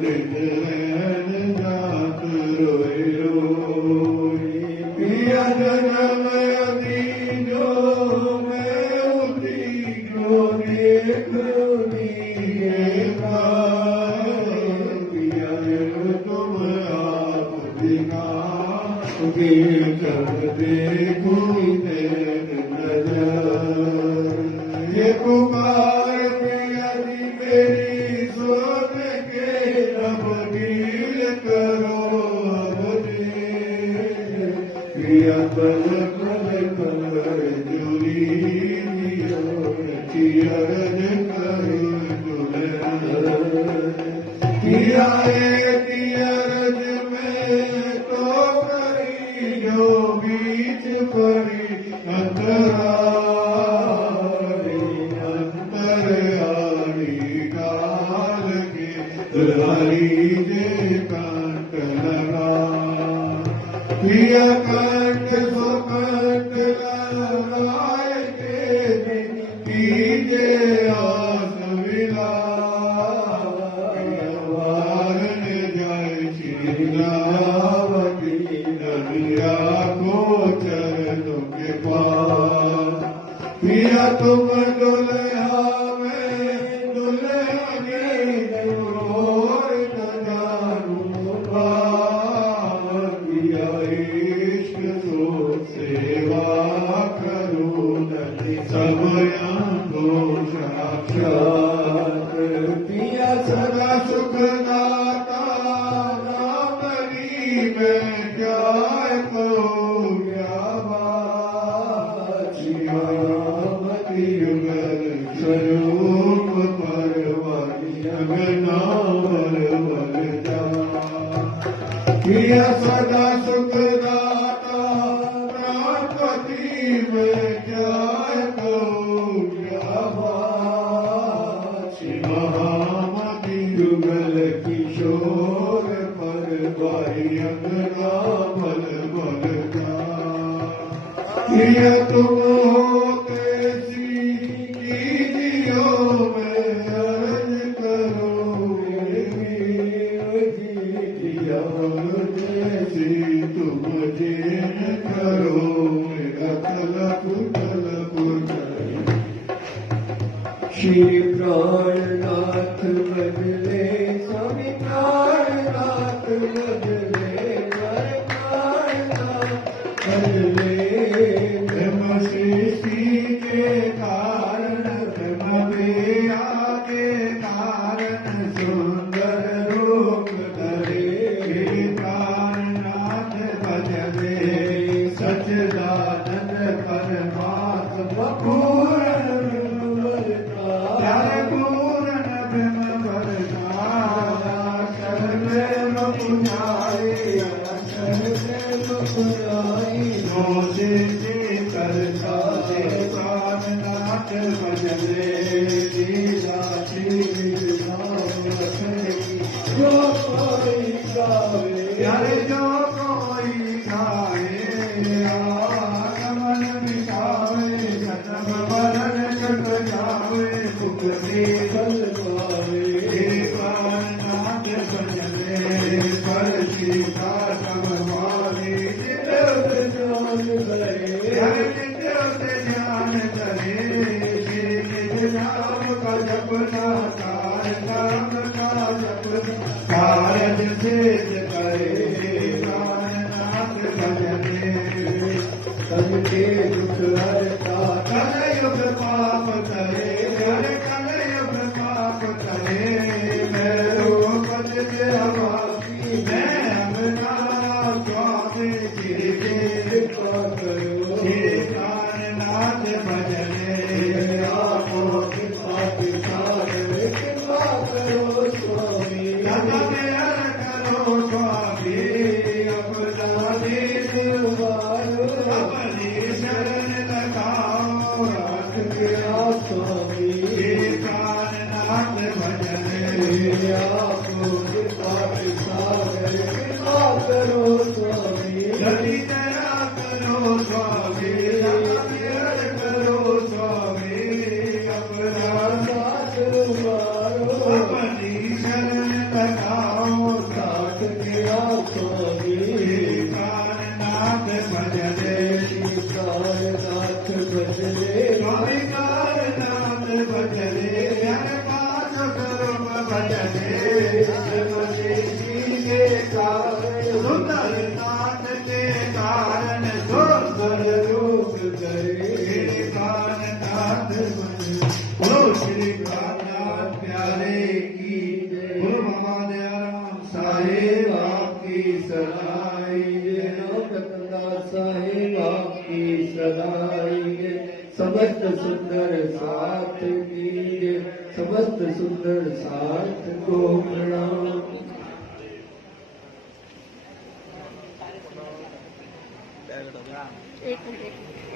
दिन रैन जात रोए रोई पिया जन्म अधीनो मैं उठीनो देख पिया तुम आप बिना कर देखो ये पुकार पिया दी मेरी सोच के तब्दील करो मुझे पिया पल पल कर जुड़ी अर्ज कर किया अर्ज में तो करी जो बीच पड़ी हरी जे कंठ लगा पिया कंठ सो कंठ लगाए के पीजे आस विला वारन जय श्री रावती नदिया को चरणों के पास पिया तुम दुल्हा में दुल्हा पिया सदा सुख दाता नामरी में क्या मती युगल स्वरूप परवानी नावल बलता पिया सदा सुख दाता प्राणपति में क्या महामती युगल किशोर पर बाई अंगना बल बलता पिया तुम होते सी कीजियो मैं अर्ज करो जैसी तुम जिन करो मेरा तलब श्री प्राणनाथ बदले स्वामी प्राणनाथ बदले प्राणनाथ बदले ब्रह्म सृष्टि के कारण ब्रह्म विद्या के कारण सुंदर रूप धरे प्राणनाथ बदले सच्चिदानंद परमात्मा पूर्ण अपनी शरण लगाओ साथ किया सोगी कारनाथ भजने कारनाथ भजने कारनाथ भजने पाँच कर्म भजने के कारण सुंदर नाथ के कारण सुंदर रूप करे कारनाथ भजने बोलो श्री कारनाथ प्यारे की बोलो बाबा दयाराम साहेब आपकी सदाई जगन्नाथ साहेब आपकी सदाई समस्त सुंदर साथ की समस्त सुंदर साथ को प्रणाम। एक मिनट